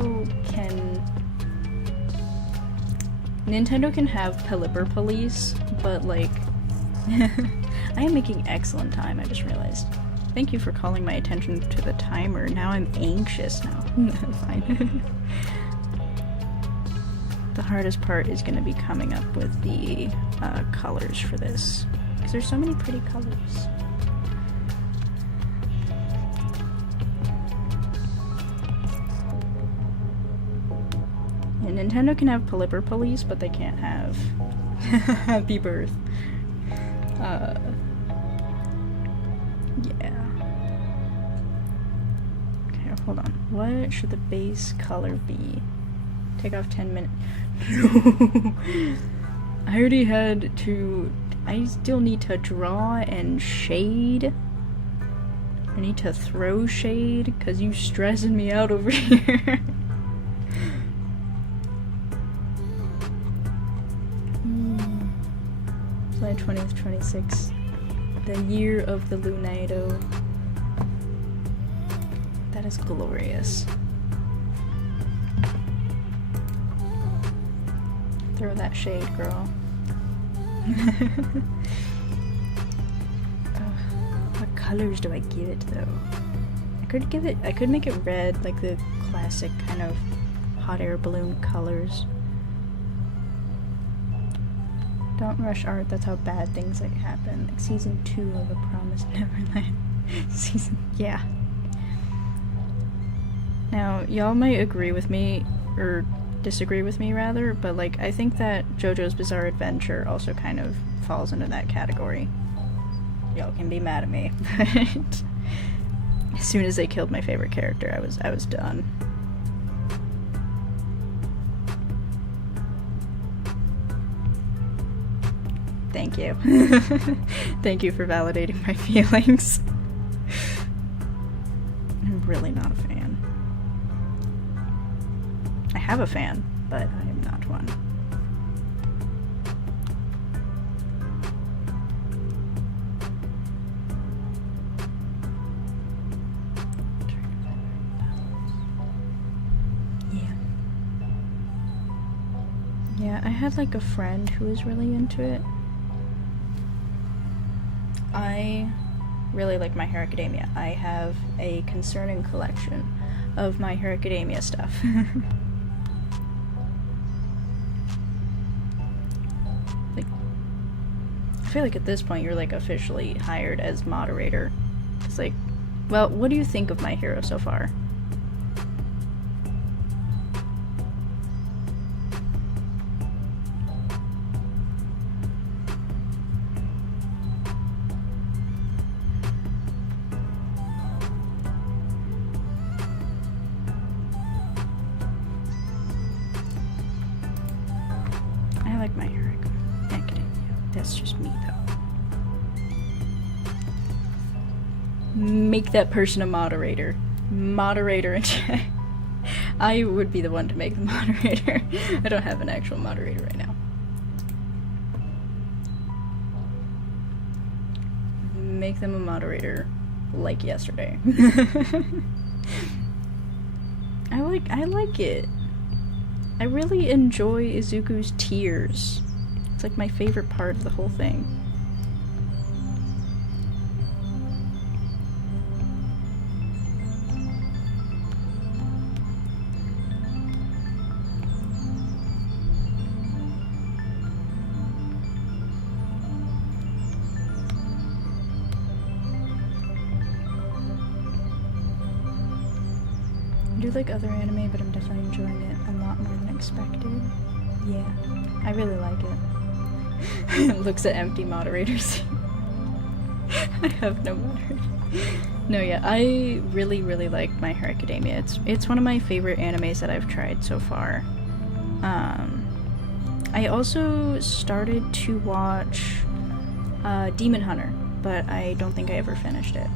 can have Pelipper police, but like I am making excellent time, I just realized. Thank you for calling my attention to the timer. Now I'm anxious now. Fine. The hardest part is going to be coming up with the colors for this, because there's so many pretty colors. Nintendo can have Pelipper police, but they can't have Happy Birth. Yeah. Okay, hold on. What should the base color be? Take off 10 minutes. I already had to... I still need to draw and shade. I need to throw shade, because you stressing me out over here. July 20th, 26th. The year of the Lunado. That is glorious. Throw that shade, girl. What colors do I give it, though? I could make it red, like the classic kind of hot air balloon colors. Don't rush art, that's how bad things like happen. Like season 2 of A Promised Neverland. Yeah. Now, y'all might agree with me, or disagree with me rather, but like I think that JoJo's Bizarre Adventure also kind of falls into that category. Y'all can be mad at me, but as soon as they killed my favorite character, I was done. Thank you. Thank you for validating my feelings. I'm really not a fan. I have a fan, but I am not one. Yeah, I had like a friend who was really into it. I really like My Hero Academia. I have a concerning collection of My Hero Academia stuff. Like, I feel like at this point you're like officially hired as moderator. It's like, well, what do you think of My Hero so far? I like My Hero Academia. That's just me, though. Make that person a moderator. Moderator in chat. I would be the one to make the moderator. I don't have an actual moderator right now. Make them a moderator like yesterday. I like it. I really enjoy Izuku's tears. It's like my favorite part of the whole thing. I do like other anime, but I'm definitely enjoying it a lot more than expected. Yeah, I really like it. Looks at empty moderators. I have no moderator. No, yeah, I really like My Hero Academia. It's one of my favorite animes that I've tried so far. I also started to watch Demon Hunter, but I don't think I ever finished it.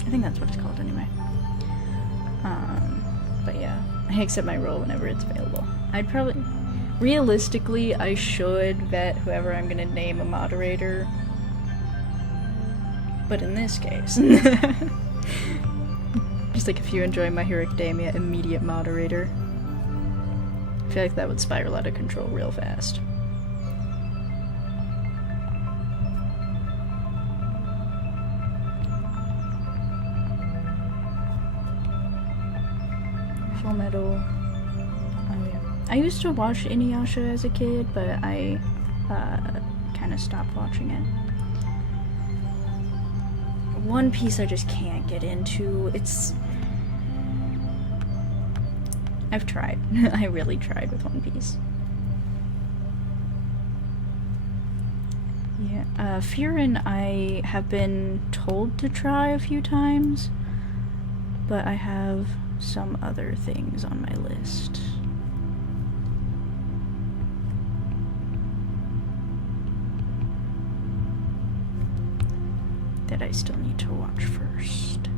I think that's what it's called anyway. But yeah, I accept my role whenever it's available. I'd probably, realistically, I should vet whoever I'm gonna name a moderator. But in this case, just like if you enjoy My Hero Academia, immediate moderator. I feel like that would spiral out of control real fast. Full Metal. Oh yeah. I used to watch Inuyasha as a kid, but I kind of stopped watching it. One Piece I just can't get into. I've tried. I really tried with One Piece. Yeah, Furin I have been told to try a few times, but I have some other things on my list. That I still need to watch first.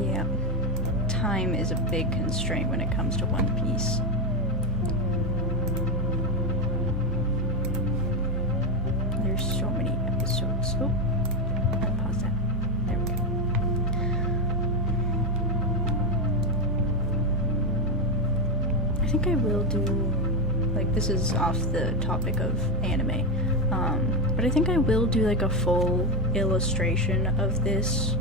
Yeah, time is a big constraint when it comes to One Piece. There's so many episodes. Oh, I'll pause that. There we go. think I will do, like, this is off the topic of anime, but I think I will do like a full illustration of this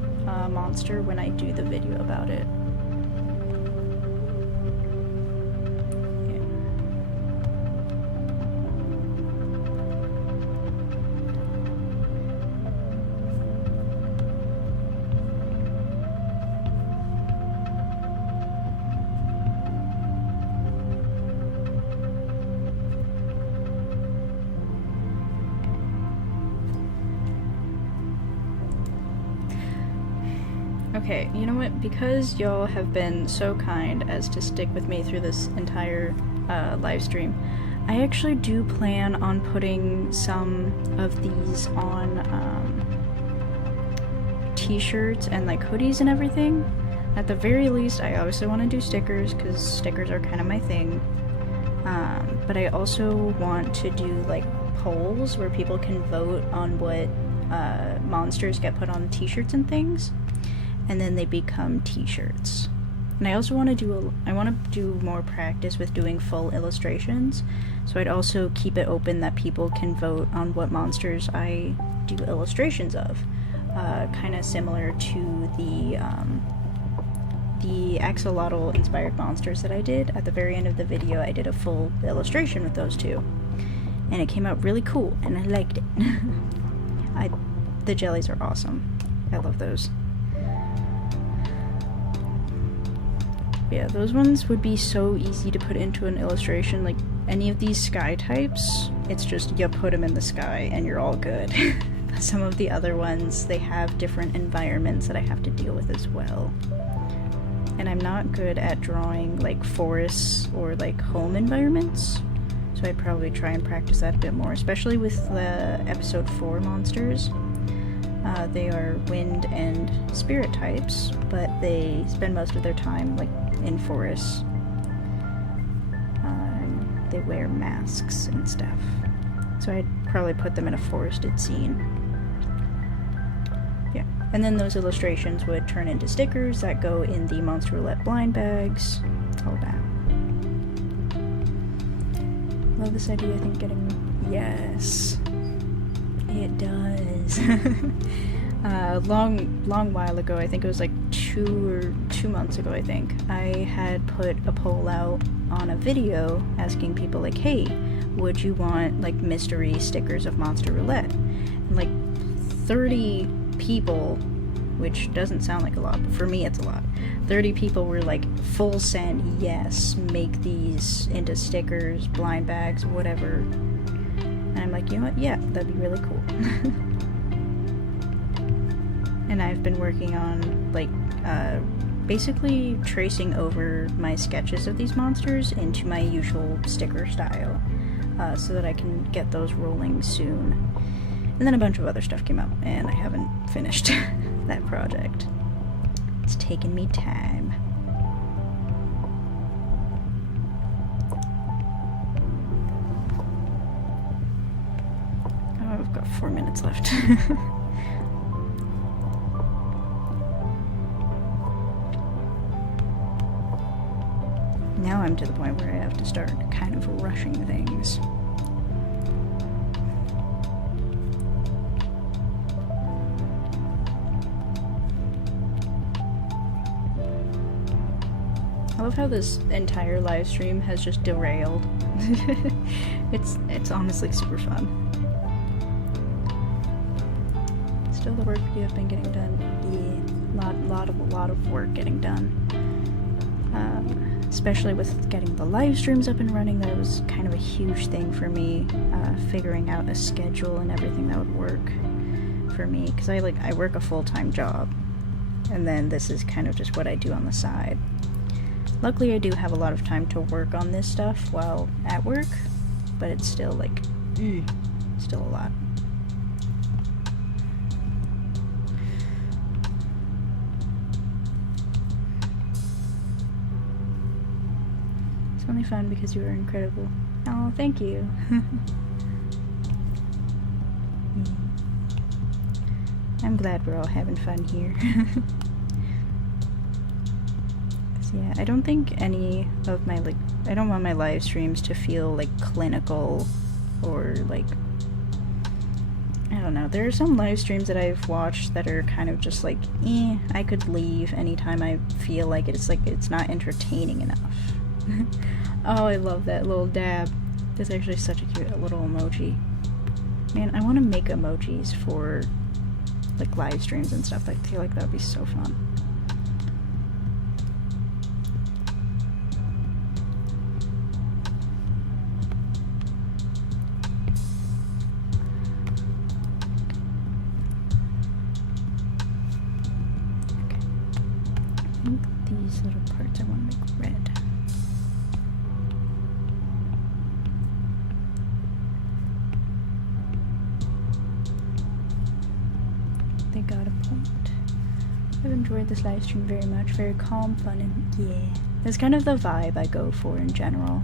monster when I do the video about it. Okay, you know what? Because y'all have been so kind as to stick with me through this entire live stream, I actually do plan on putting some of these on t-shirts and like hoodies and everything. At the very least, I obviously want to do stickers because stickers are kind of my thing. But I also want to do like polls where people can vote on what monsters get put on t-shirts and things, and then they become t-shirts. And I also want to do more practice with doing full illustrations, so I'd also keep it open that people can vote on what monsters I do illustrations of, kind of similar to the axolotl inspired monsters that I did. At the very end of the video, I did a full illustration with those two, and it came out really cool, and I liked it. The jellies are awesome. I love those. Yeah, those ones would be so easy to put into an illustration. Like any of these sky types, it's just you put them in the sky and you're all good. Some of the other ones, they have different environments that I have to deal with as well. And I'm not good at drawing like forests or like home environments, so I'd probably try and practice that a bit more, especially with the episode 4 monsters. They are wind and spirit types, but they spend most of their time like in forests. They wear masks and stuff, so I'd probably put them in a forested scene. Yeah, and then those illustrations would turn into stickers that go in the Monster Roulette blind bags. All that. Love this idea. I think getting yes, it does. Long while ago, I think it was like 2 months ago, I think, I had put a poll out on a video asking people like, hey, would you want like mystery stickers of Monster Roulette? And like 30 people, which doesn't sound like a lot, but for me it's a lot. 30 people were like full send, yes, make these into stickers, blind bags, whatever. And I'm like, you know what, yeah, that'd be really cool. And I've been working on like basically tracing over my sketches of these monsters into my usual sticker style, so that I can get those rolling soon. And then a bunch of other stuff came out, and I haven't finished that project. It's taken me time. Oh, I've got 4 minutes left. Now I'm to the point where I have to start kind of rushing things. I love how this entire live stream has just derailed. It's honestly super fun. Still the work you have been getting done. Yeah, lot of work getting done. Especially with getting the live streams up and running, that was kind of a huge thing for me, figuring out a schedule and everything that would work for me, because I work a full-time job, and then this is kind of just what I do on the side. Luckily I do have a lot of time to work on this stuff while at work, but it's still like, still a lot. Only fun because you are incredible. Oh, thank you. I'm glad we're all having fun here. So yeah, I don't think any of my I don't want my live streams to feel like clinical or like, I don't know. There are some live streams that I've watched that are kind of just like, I could leave anytime I feel like it. It's like it's not entertaining enough. Oh, I love that little dab. That's actually such a cute little emoji. Man, I want to make emojis for like live streams and stuff. I feel like that would be so fun. Okay. I think these little parts I want to make red. They got a point. I've enjoyed this live stream very much. Very calm, fun, and yeah. That's kind of the vibe I go for in general.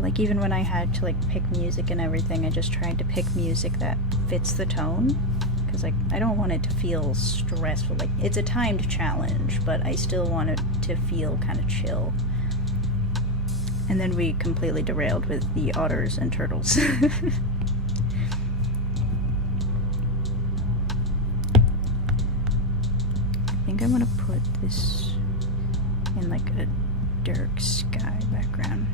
Like even when I had to like pick music and everything, I just tried to pick music that fits the tone. Because like I don't want it to feel stressful. Like it's a timed challenge, but I still want it to feel kind of chill. And then we completely derailed with the otters and turtles. I think I'm gonna put this in like a dark sky background.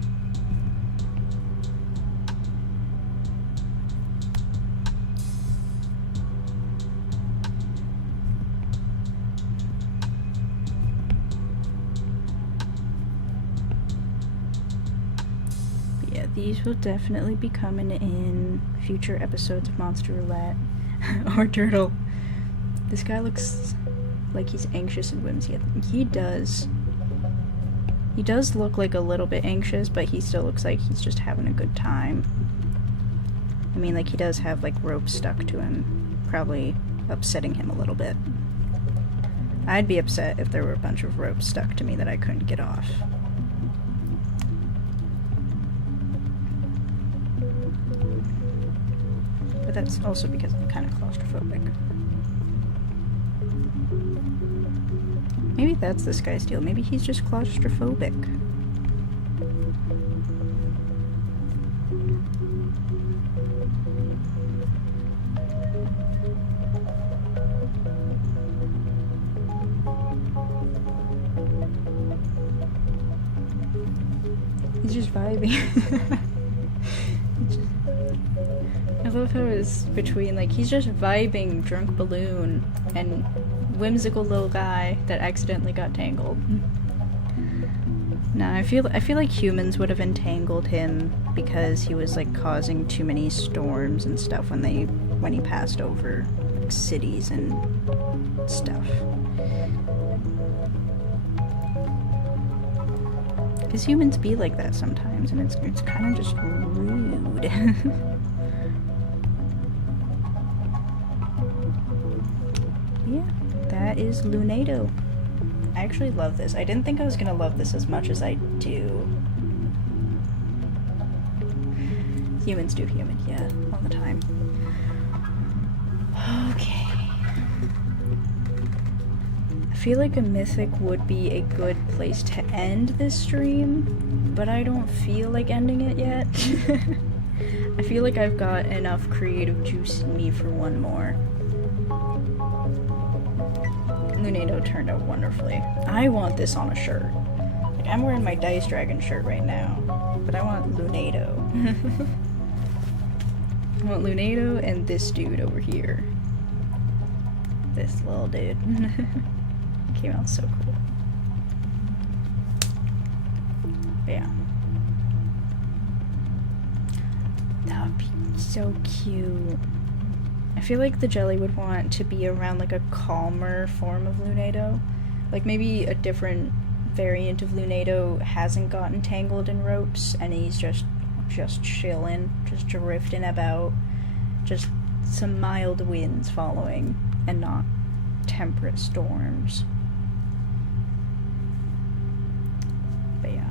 But yeah, these will definitely be coming in future episodes of Monster Roulette. Or Turtle. This guy looks like he's anxious and whimsy. He does look like a little bit anxious, but he still looks like he's just having a good time. I mean, like he does have like rope stuck to him, probably upsetting him a little bit. I'd be upset if there were a bunch of rope stuck to me that I couldn't get off. But that's also because I'm kind of claustrophobic. Maybe that's this guy's deal. Maybe he's just claustrophobic. He's just vibing. I love how it's between, like, he's just vibing drunk balloon and whimsical little guy that accidentally got tangled. Nah, I feel like humans would have entangled him because he was like causing too many storms and stuff when he passed over like cities and stuff. Because humans be like that sometimes, and it's kind of just rude. Yeah. That is Lunado. I actually love this. I didn't think I was gonna love this as much as I do. Humans do human, yeah, all the time. Okay. I feel like a mythic would be a good place to end this stream, but I don't feel like ending it yet. I feel like I've got enough creative juice in me for one more. Lunado turned out wonderfully. I want this on a shirt. Like, I'm wearing my Dice Dragon shirt right now, but I want Lunado. I want Lunado and this dude over here. This little dude. Came out so cool. But yeah. That would be so cute. I feel like the jelly would want to be around like a calmer form of Lunado. Like maybe a different variant of Lunado hasn't gotten tangled in ropes and he's just chilling, just drifting about, just some mild winds following and not temperate storms. But yeah.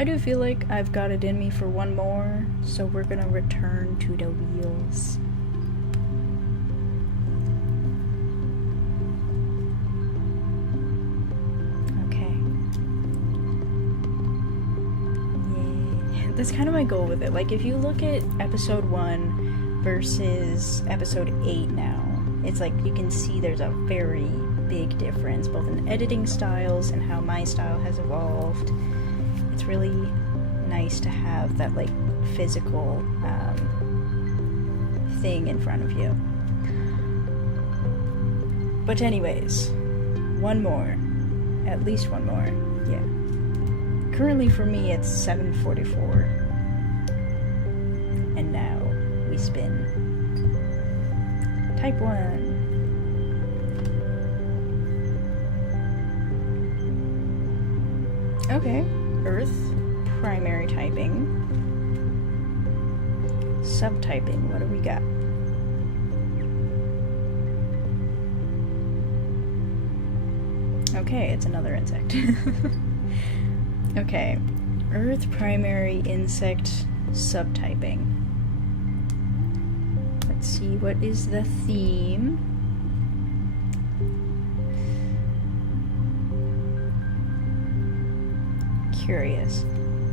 I do feel like I've got it in me for one more, so we're gonna return to the wheels. that's kind of my goal with it. Like, if you look at episode 1 versus episode 8 now, it's like you can see there's a very big difference, both in editing styles and how my style has evolved. It's really nice to have that, like, physical thing in front of you. But anyways, one more. At least one more. Yeah. Currently for me it's 7:44. And now we spin. Type 1. Okay. Earth. Primary typing. Subtyping. What do we got? Okay, it's another insect. Okay. Earth primary insect subtyping. Let's see, what is the theme? Curious.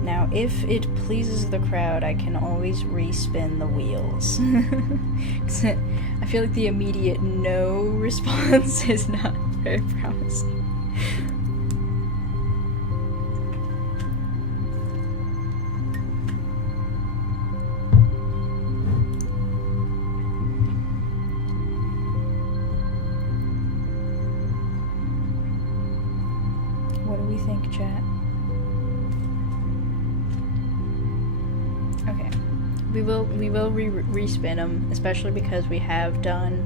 Now, if it pleases the crowd, I can always respin the wheels. I feel like the immediate no response is not very promising. What do we think, chat? Okay, we will respin them, especially because we have done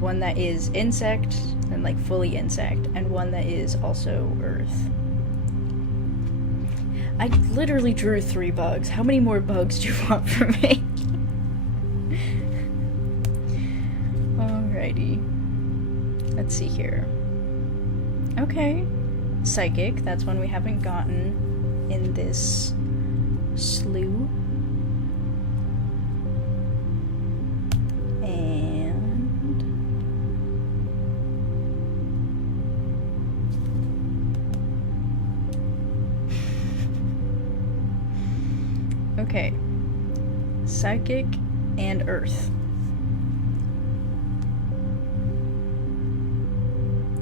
one that is insect and like fully insect, and one that is also earth. I literally drew 3 bugs. How many more bugs do you want from me? Alrighty. Let's see here. Okay. Psychic, that's one we haven't gotten in this slew. And okay. Psychic and earth.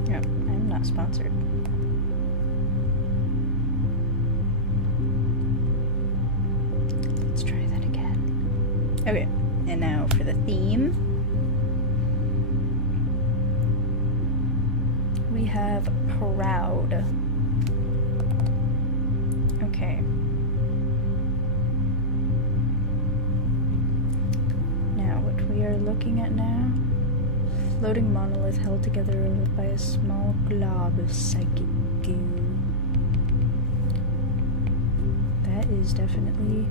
No, I'm not sponsored. Okay, and now for the theme, we have proud. Okay. Now, what we are looking at now, floating monolith held together by a small glob of psychic goo. That is definitely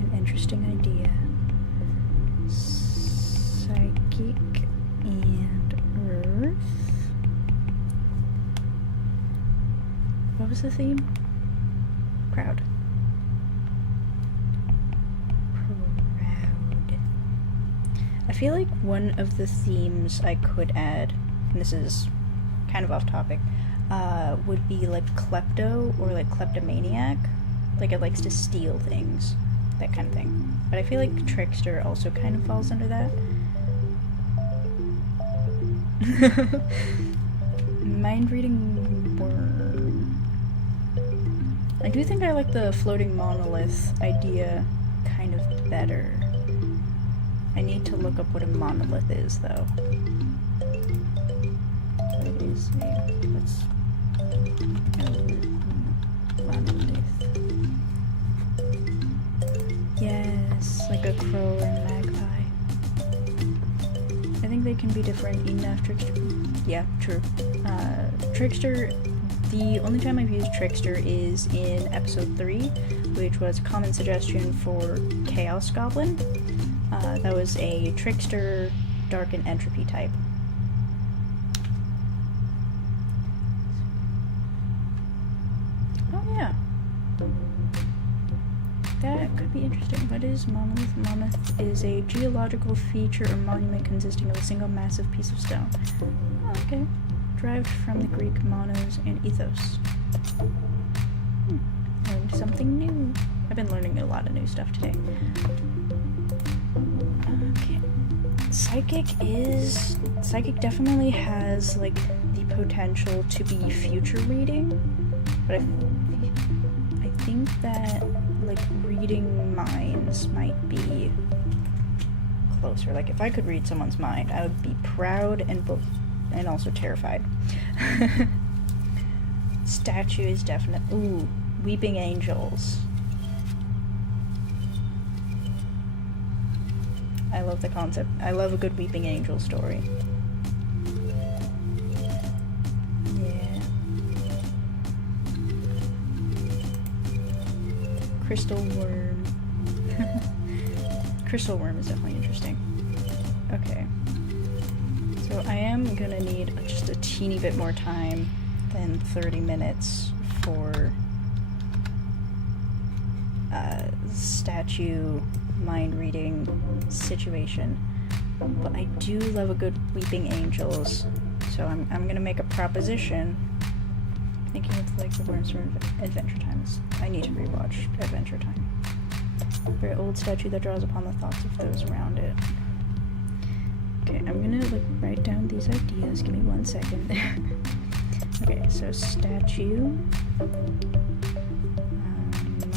an interesting idea. Psychic and earth. What was the theme? Proud. Proud. I feel like one of the themes I could add, and this is kind of off topic, would be like klepto or like kleptomaniac. Like it likes to steal things. That kind of thing. But I feel like trickster also kind of falls under that. Mind reading worm. I do think I like the floating monolith idea kind of better. I need to look up what a monolith is, though. What is a monolith? Yes, like a crow or a magpie. I think they can be different enough. Trickster. Yeah, true. Trickster, the only time I've used Trickster is in episode 3, which was a common suggestion for Chaos Goblin. That was a Trickster, Dark, and Entropy type. Oh yeah. That could be interesting. What is monolith? Monolith is a geological feature or monument consisting of a single massive piece of stone. Oh, okay. Derived from the Greek monos and ethos. Learned something new. I've been learning a lot of new stuff today. Okay. Psychic definitely has, like, the potential to be future reading, but I think that, like, reading minds might be closer. Like, if I could read someone's mind, I would be proud and also terrified. Statue is definite. Ooh, weeping angels. I love the concept. I love a good weeping angel story. Yeah. Crystal worm. Crystal worm is definitely interesting. Okay. So I am gonna need just a teeny bit more time than 30 minutes for statue mind reading situation, but I do love a good weeping angels, so I'm gonna make a proposition, thinking of like the words from Adventure Time. I need to rewatch Adventure Time. Very old statue that draws upon the thoughts of those around it. Okay, I'm gonna like write down these ideas. Give me 1 second. Okay, so statue,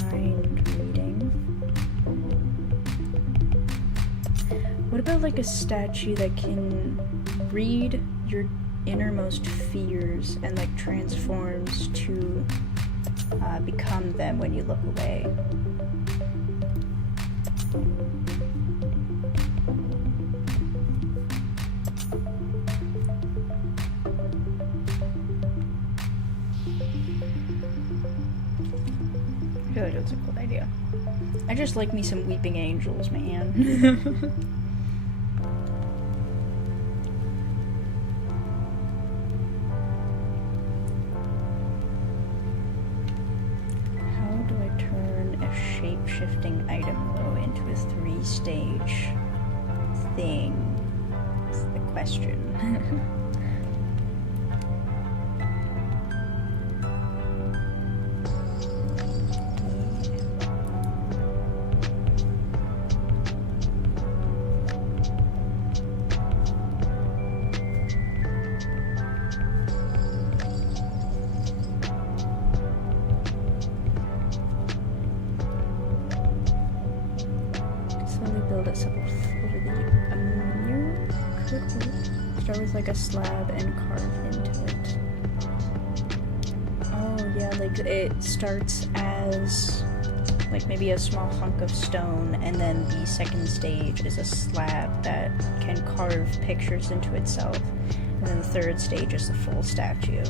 mind reading. What about like a statue that can read your innermost fears and like transforms to become them when you look away? I feel like that's a cool idea. I just like me some weeping angels, man. Shifting item though into a 3-stage thing is the question. Start with like a slab and carve into it. Oh yeah, like it starts as like maybe a small hunk of stone, and then the second stage is a slab that can carve pictures into itself, and then the third stage is the full statue.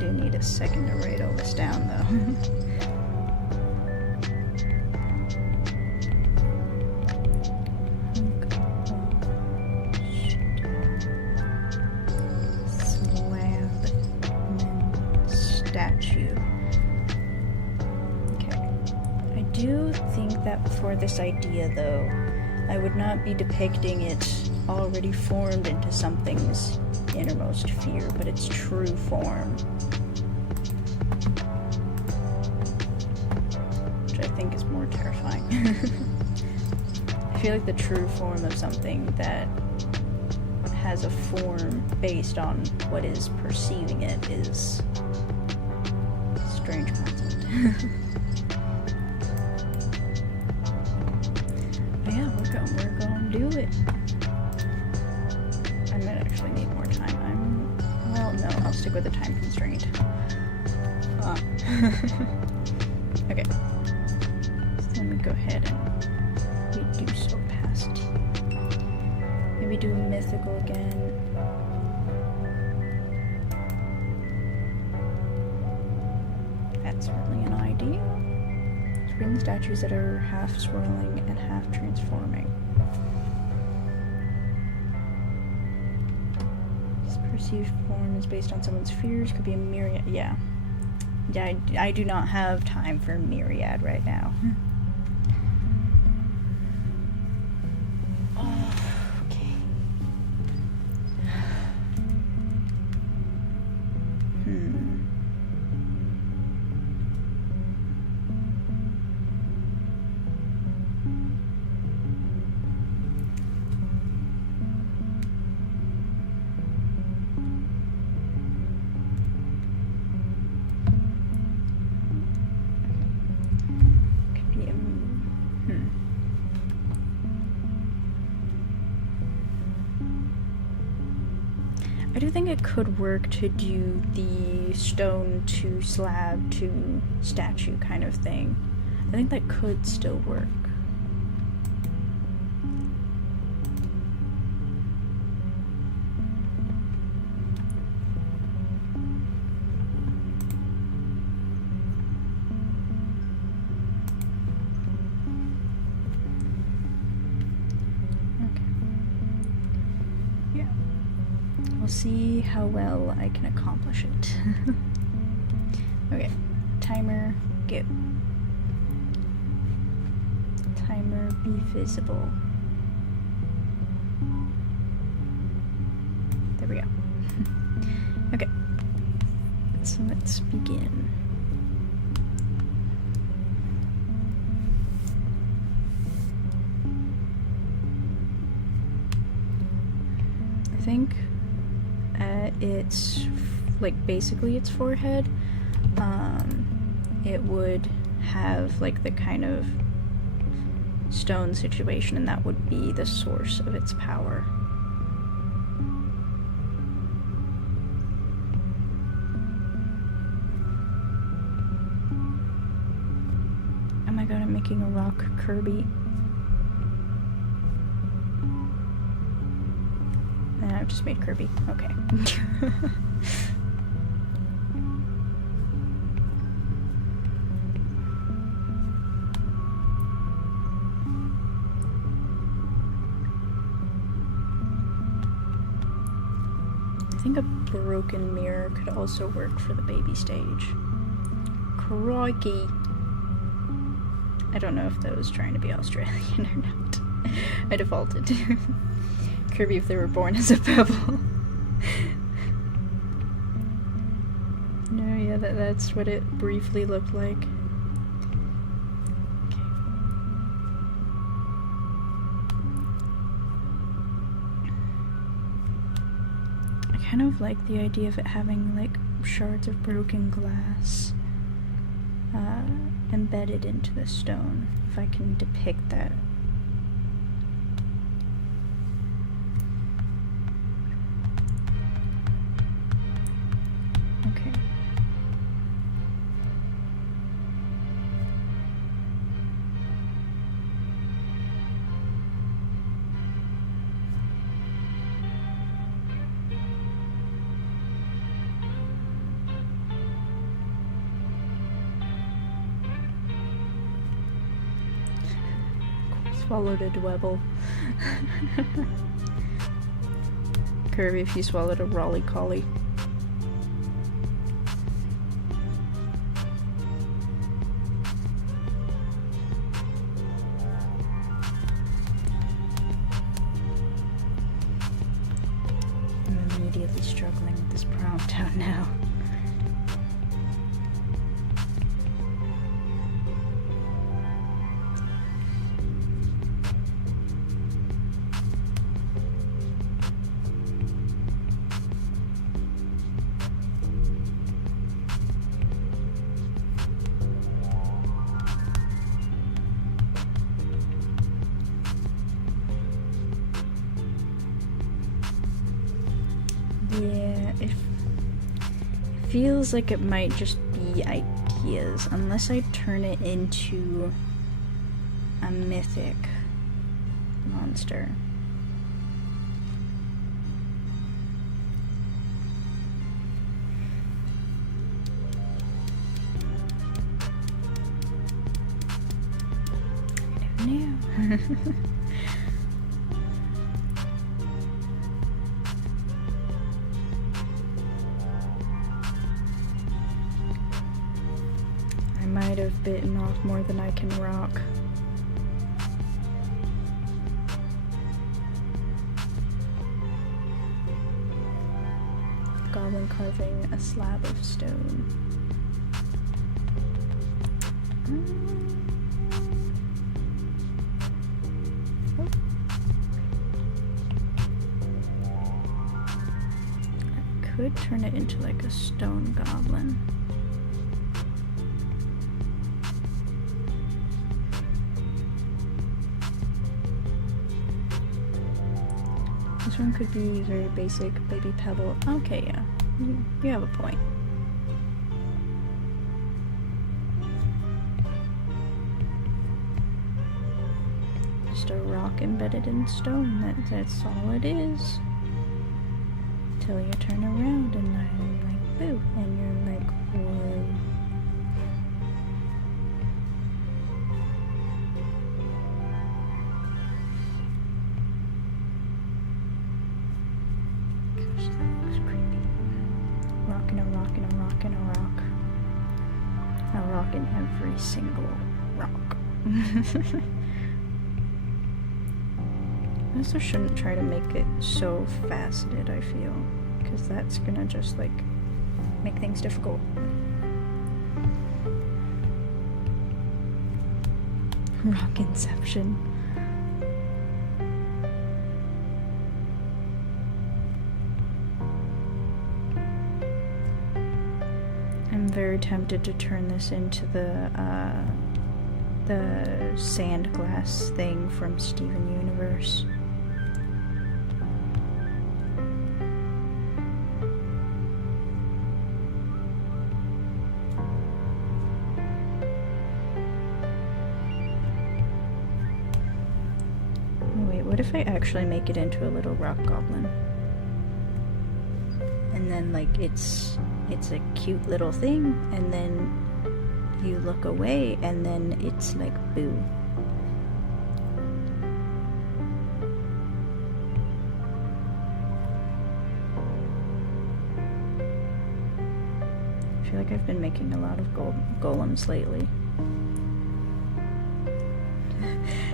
Need a second to write all this down though. Slab and statue. Okay. I do think that for this idea though, I would not be depicting it already formed into something's innermost fear, but its true form. Which I think is more terrifying. I feel like the true form of something that has a form based on what is perceiving it is a strange concept. But yeah, we're going to do it. I might actually need more time. Well, no, I'll stick with the time constraint. Okay. So let me go ahead and reduce opacity. Maybe do mythical again. That's certainly an idea. Screen statues that are half swirling and half transforming. perceived form is based on someone's fears. Could be a myriad. Yeah. Yeah, I do not have time for myriad right now. Oh, okay. I do think it could work to do the stone to slab to statue kind of thing. I think that could still work. See how well I can accomplish it. Okay, timer, go. Timer be visible. There we go. Okay, so let's begin. I think it's like basically its forehead, it would have like the kind of stone situation, and that would be the source of its power. Oh my god, I'm making a rock Kirby. I've just made Kirby. Okay. I think a broken mirror could also work for the baby stage. Crikey. I don't know if that was trying to be Australian or not. I defaulted to Kirby if they were born as a pebble. No, yeah, that's what it briefly looked like. Okay. I kind of like the idea of it having like shards of broken glass embedded into the stone, if I can depict that. Okay. Swallowed a dwebble. Kirby if you swallowed a Raleigh collie. I'm immediately struggling with this prompt out now. Yeah, it feels like it might just be ideas, unless I turn it into a mythic monster. I never knew. might have bitten off more than I can rock. Goblin carving a slab of stone. I could turn it into like a stone goblin. This one could be very basic, baby pebble. Okay, yeah, you have a point. Just a rock embedded in stone, that's all it is. Till you turn around and I'm like, boo, and you're like, whoa. Gosh, that looks creepy. Rock and a rock and a rock and a rock. A rock in every single rock. I also shouldn't try to make it so faceted, I feel, because that's gonna just like make things difficult. Rock inception. I'm very tempted to turn this into the sand glass thing from Steven Universe. Wait, what if I actually make it into a little rock goblin? And then like it's a cute little thing, and then you look away and then it's like boo. I feel like I've been making a lot of golems lately.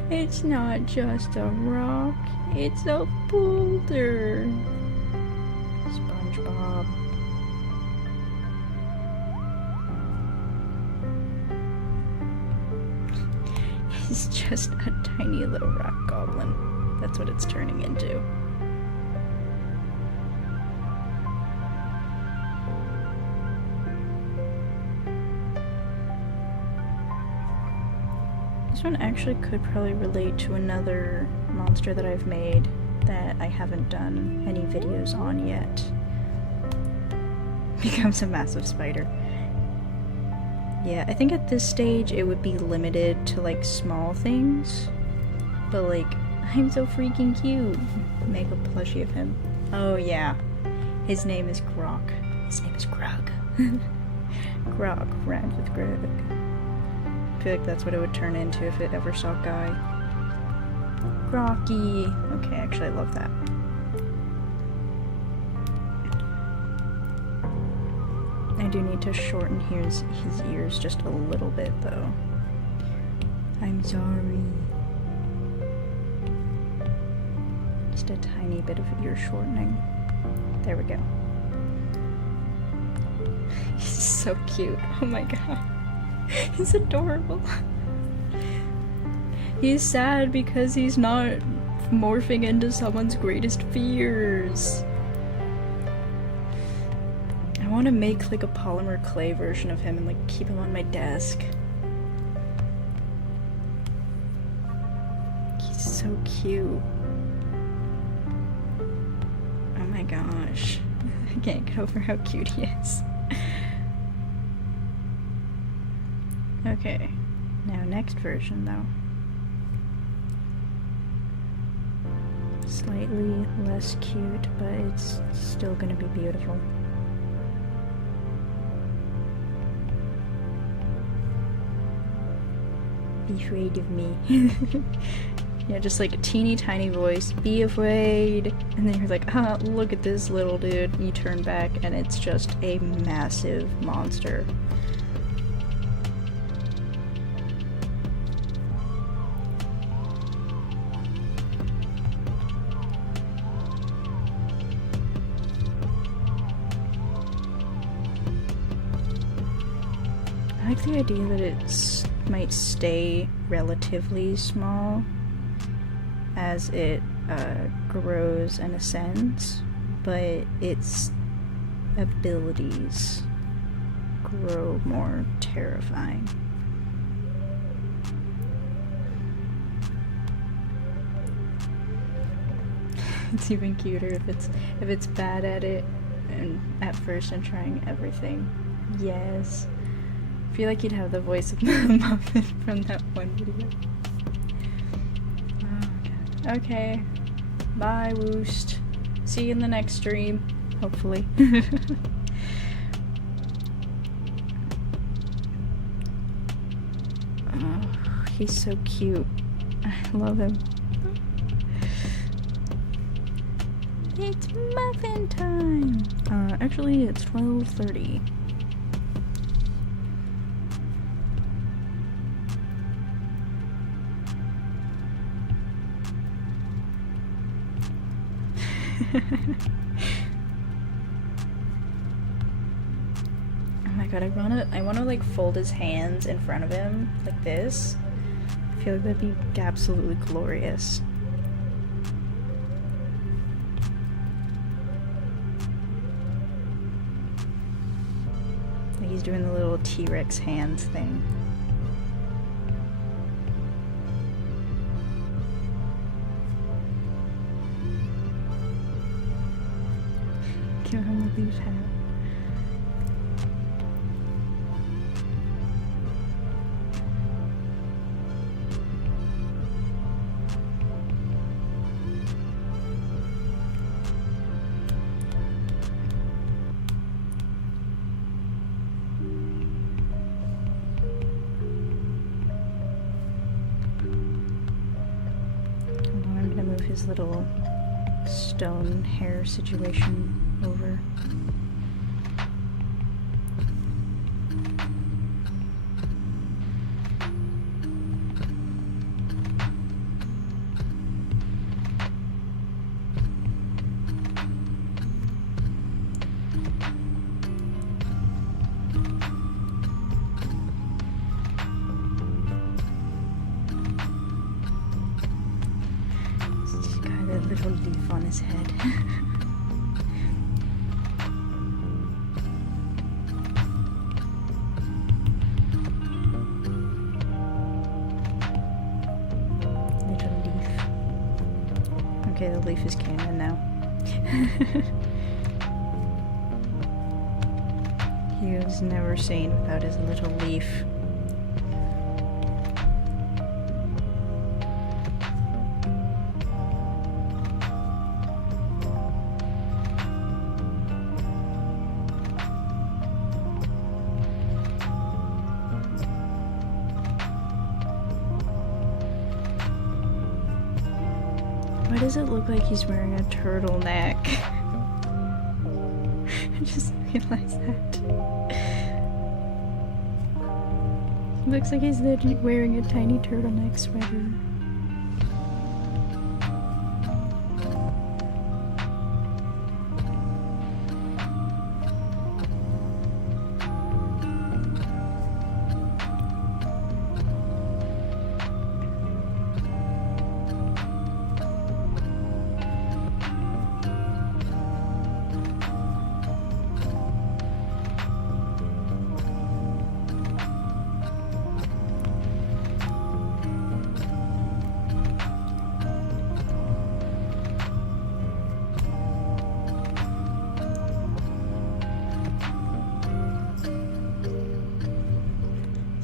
It's not just a rock, it's a boulder. SpongeBob. It's just a tiny little rock goblin. That's what it's turning into. This one actually could probably relate to another monster that I've made that I haven't done any videos on yet. Becomes a massive spider. Yeah, I think at this stage it would be limited to like small things, but like, I'm so freaking cute. Make a plushie of him. Oh yeah, his name is Grok. His name is Grog. Grog rhymes with Greg. I feel like that's what it would turn into if it ever saw Guy. Grocky. Okay, actually I love that. I do need to shorten his ears just a little bit, though. I'm sorry. Just a tiny bit of ear shortening. There we go. He's so cute. Oh my god. He's adorable. He's sad because he's not morphing into someone's greatest fears. I want to make like a polymer clay version of him and like keep him on my desk. He's so cute. Oh my gosh. I can't get over how cute he is. Okay, now next version though. Slightly less cute, but it's still gonna be beautiful. Be afraid of me. Yeah, just like a teeny tiny voice. Be afraid. And then you're like, ah, look at this little dude. And you turn back and it's just a massive monster. the idea that it might stay relatively small as it grows and ascends, but its abilities grow more terrifying. It's even cuter if it's bad at it and at first and trying everything. Yes. I feel like you'd have the voice of the Muppet from that one video. Oh, God. Okay. Bye, Woost. See you in the next stream. Hopefully. Oh, he's so cute. I love him. It's muffin time! Actually, it's 12:30. Oh my god, I wanna like fold his hands in front of him, like this. I feel like that'd be absolutely glorious. Like he's doing the little T-Rex hands thing. Give him the leaf hat. I'm gonna move his little stone hair situation over. He's got a little leaf on his head. Okay, the leaf is canon now. He was never seen without his little leaf. Why does it look like he's wearing a turtleneck? I just realized that. Looks like he's wearing a tiny turtleneck sweater.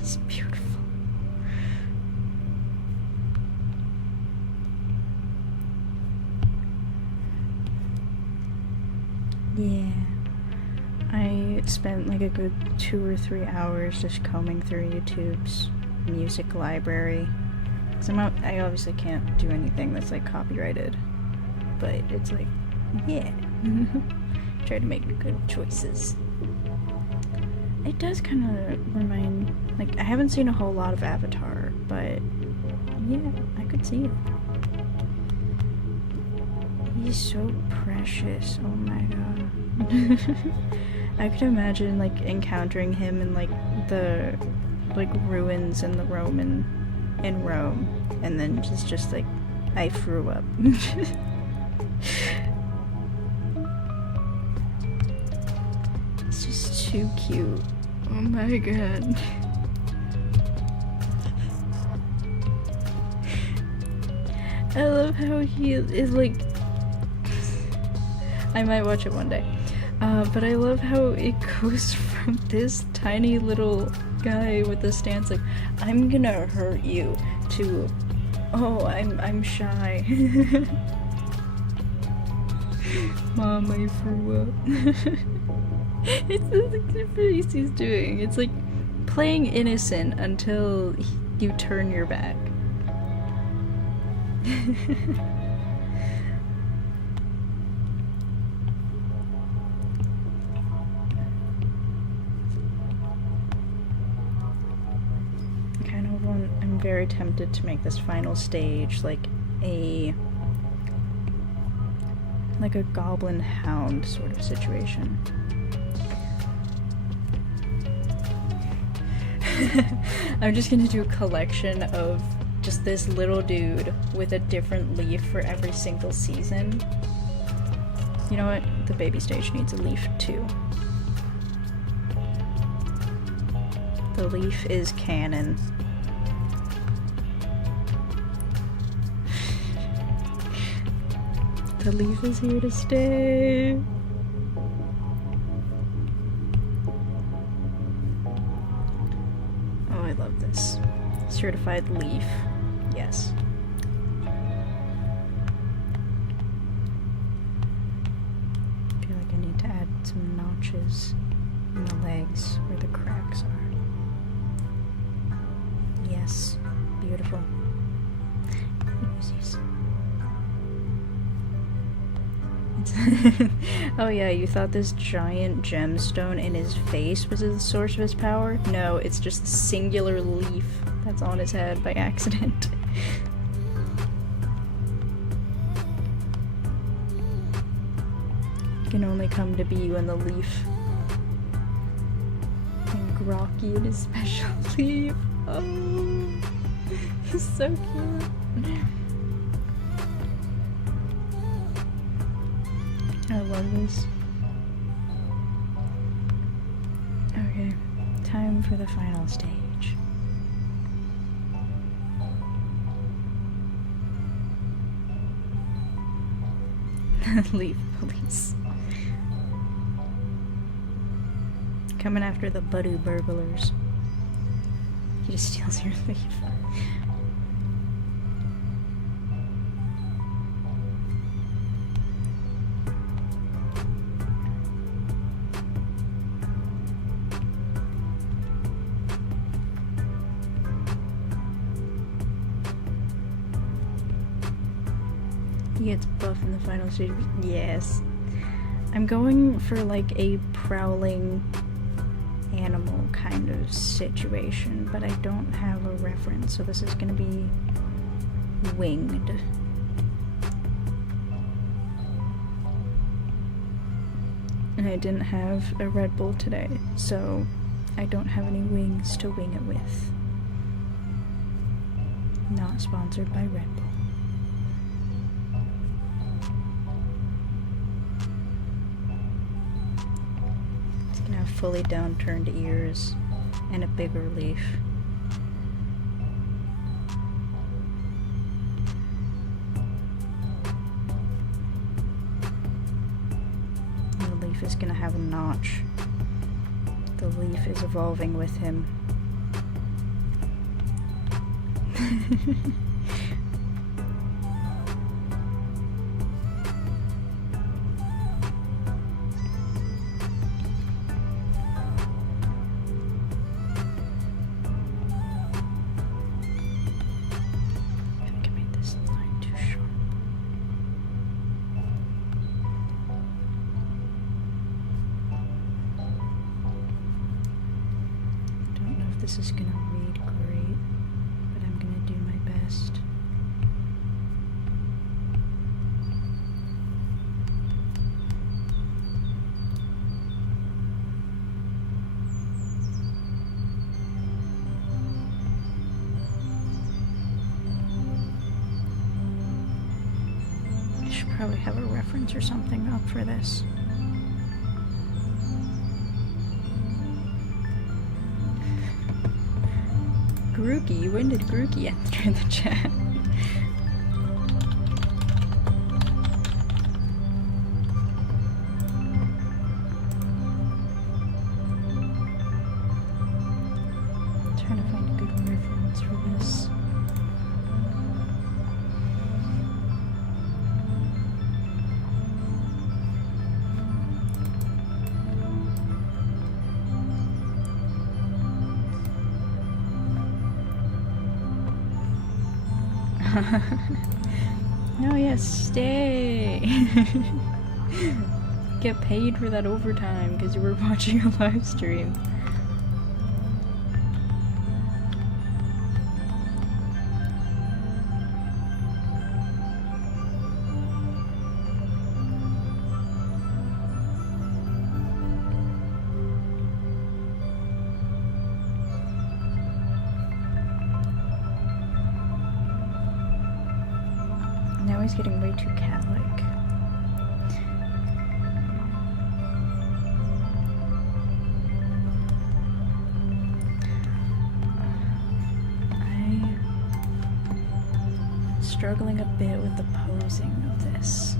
It's beautiful. Yeah. I spent like a good 2 or 3 hours just combing through YouTube's music library. Cause I obviously can't do anything that's like copyrighted. But it's like, yeah. Try to make good choices. It does kind of remind, like, I haven't seen a whole lot of Avatar, but yeah, I could see it. He's so precious, oh my god. I could imagine, like, encountering him in, like, the like ruins in Rome, and then just like I threw up. It's just too cute. Oh my god. I love how he is like. I might watch it one day. But I love how it goes from this tiny little guy with the stance like, I'm gonna hurt you, to, oh, I'm shy. Mom, I threw up. It's the face he's doing. It's like playing innocent until you turn your back. I'm very tempted to make this final stage like a goblin hound sort of situation. I'm just gonna do a collection of just this little dude with a different leaf for every single season. You know what? The baby stage needs a leaf too. The leaf is canon. The leaf is here to stay. Oh, I love this. Certified leaf. Yes. I feel like I need to add some notches in the legs where the cracks are. Yes. Beautiful. Oh yeah, you thought this giant gemstone in his face was the source of his power? No, it's just a singular leaf that's on his head by accident. Can only come to be when the leaf. And Grocky in his special leaf. Oh, he's so cute. I love this. Okay, time for the final stage. Leaf police. Coming after the Budu burglars. He just steals your leaf. He gets buff in the final stage. Yes. I'm going for like a prowling animal kind of situation, but I don't have a reference, so this is gonna be winged. And I didn't have a Red Bull today, so I don't have any wings to wing it with. Not sponsored by Red Bull. Have fully downturned ears and a bigger leaf. And the leaf is gonna have a notch. The leaf is evolving with him. This is gonna read great, but I'm gonna do my best. Probably have a reference or something up for this. Grookey? When did Grookey enter the chat? Trying to find a good reference for this. No, yes, stay. Get paid for that overtime because you were watching a live stream. Now he's getting way too cat-like. I'm struggling a bit with the posing of this.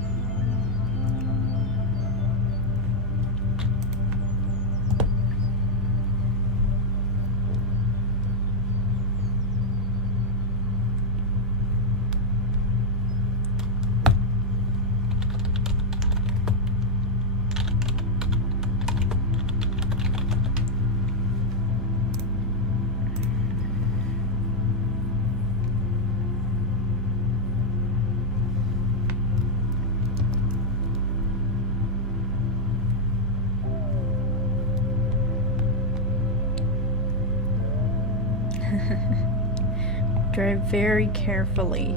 Drive very carefully.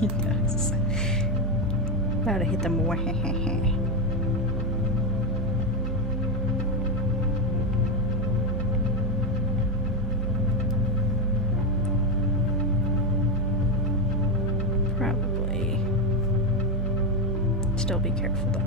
He does. About to hit them more. Probably. Still be careful though.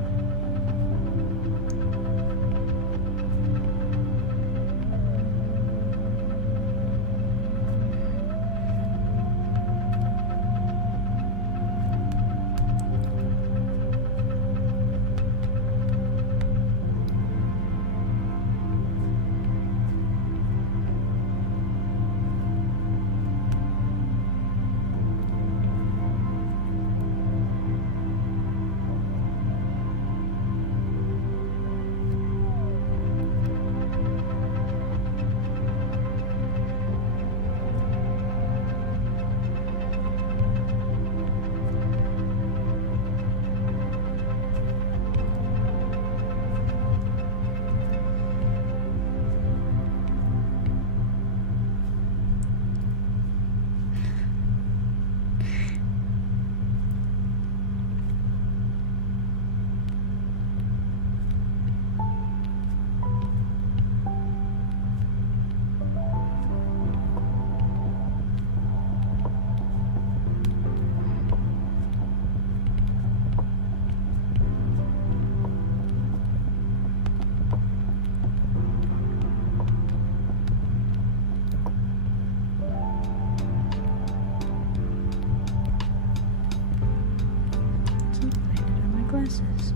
Glasses.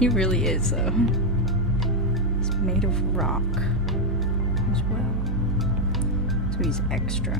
He really is, though. He's made of rock as well. So he's extra.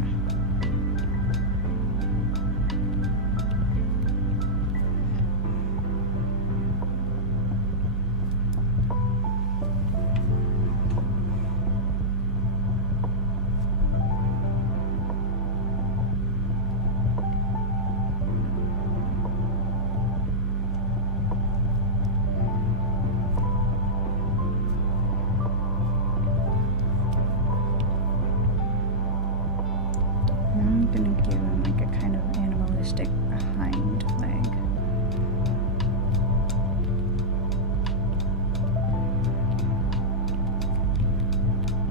I'm gonna give him like a kind of animalistic hind leg.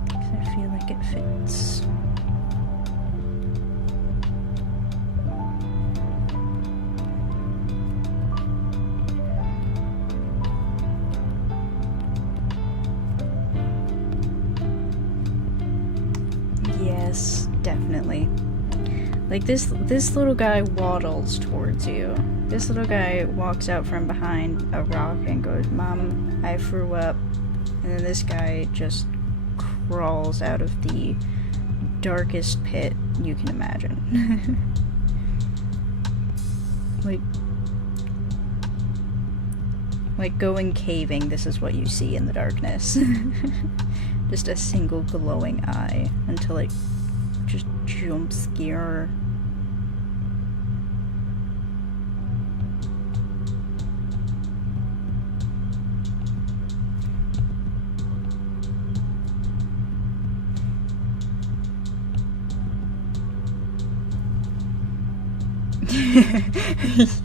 Because I feel like it fits. Yes, definitely. Like this little guy waddles towards you. This little guy walks out from behind a rock and goes, "Mom, I threw up." And then this guy just crawls out of the darkest pit you can imagine. like going caving, this is what you see in the darkness. Just a single glowing eye until it just jump scare.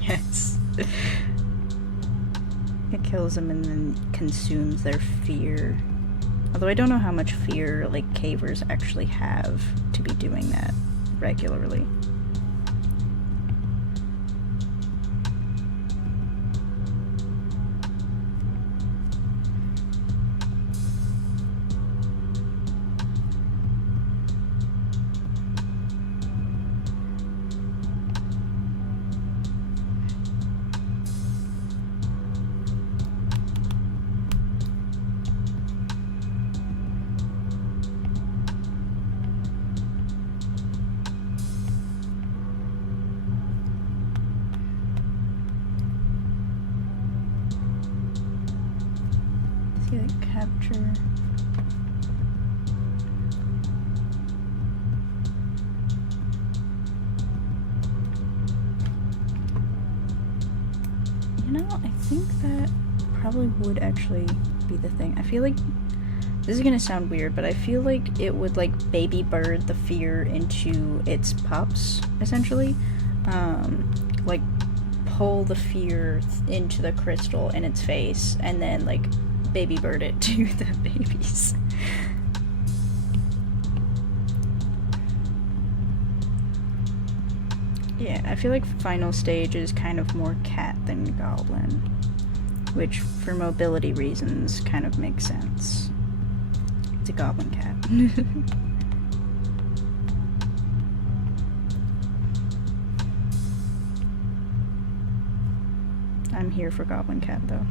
Yes. It kills them and then consumes their fear. Although I don't know how much fear, like, cavers actually have to be doing that regularly. See, like, capture. You know, I think that probably would actually be the thing. I feel like this is gonna sound weird, but I feel like it would, like, baby bird the fear into its pups, essentially. Like, pull the fear into the crystal in its face, and then, like, baby bird it to the babies. Yeah, I feel like final stage is kind of more cat than goblin, which, for mobility reasons, kind of makes sense. It's a goblin cat. I'm here for goblin cat, though.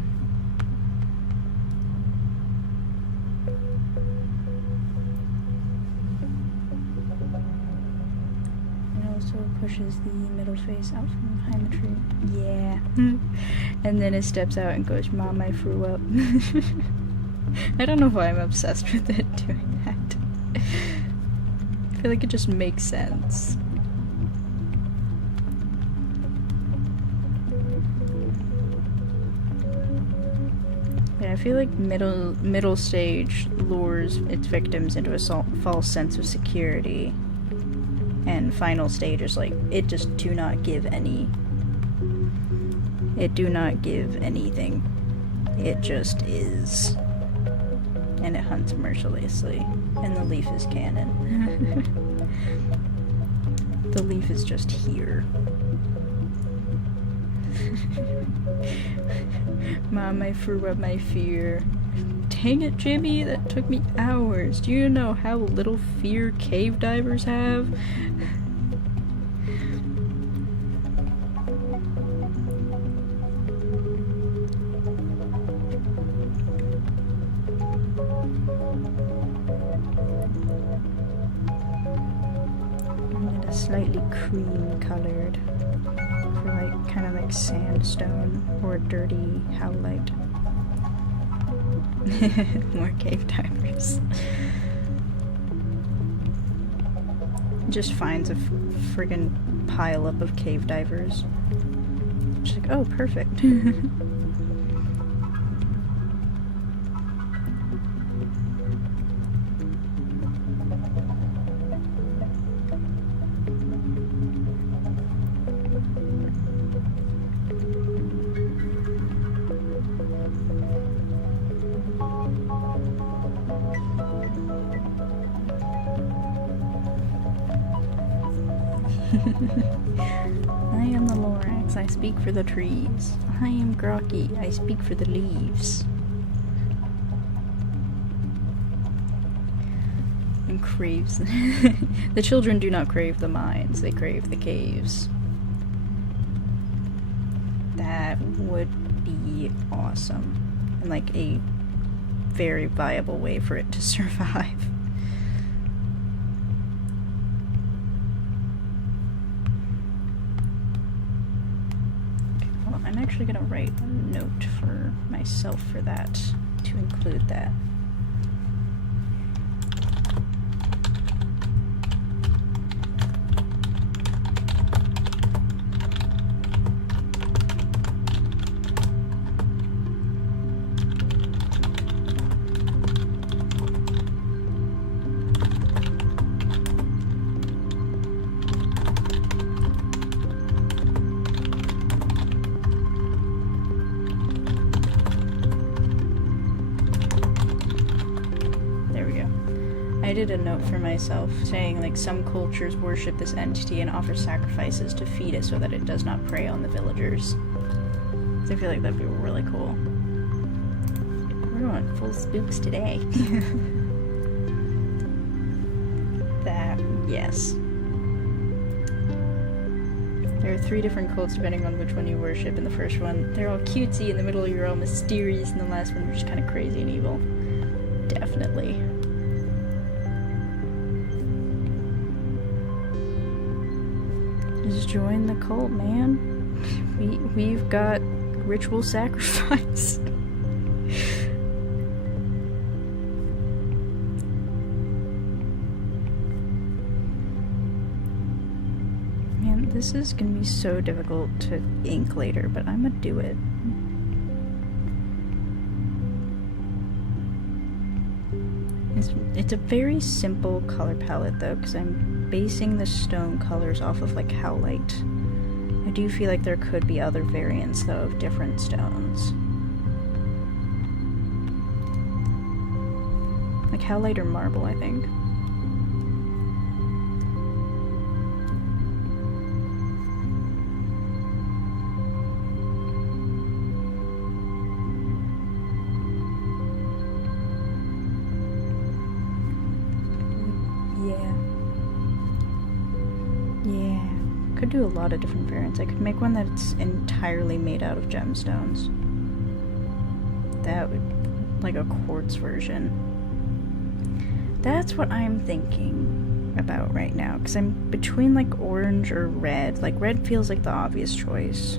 Pushes the middle face out from behind the tree. Yeah. And then it steps out and goes, "Mom, I threw up." I don't know why I'm obsessed with it doing that. I feel like it just makes sense. Yeah, I feel like middle stage lures its victims into a false sense of security. And final stage is like, it just do not give any. It do not give anything. It just is. And it hunts mercilessly. And the leaf is canon. The leaf is just here. Mom, I threw up my fear. Dang it, Jimmy, that took me hours. Do you know how little fear cave divers have? slightly cream colored for like kind of like sandstone or dirty howlite. More cave divers. Just finds a friggin' pile up of cave divers. Just like, oh, perfect. I am the Lorax, I speak for the trees. I am Grocky, I speak for the leaves. And craves. The children do not crave the mines, they crave the caves. That would be awesome. And like a very viable way for it to survive. I'm actually gonna write a note for myself for that, to include that. I did a note for myself saying like some cultures worship this entity and offer sacrifices to feed it so that it does not prey on the villagers. So I feel like that'd be really cool. We're going full spooks today. That, yes. There are 3 different cults depending on which one you worship. In the first one, they're all cutesy, in the middle you're all mysterious, and the last one you're just kind of crazy and evil. Definitely. Just join the cult, man. We've got ritual sacrifice. Man, this is gonna be so difficult to ink later, but I'm gonna do it. It's a very simple color palette though, because I'm basing the stone colors off of like howlite. I do feel like there could be other variants though of different stones. Like howlite or marble, I think. Could do a lot of different variants. I could make one that's entirely made out of gemstones. That would, like a quartz version. That's what I'm thinking about right now, because I'm between like orange or red. Like red feels like the obvious choice.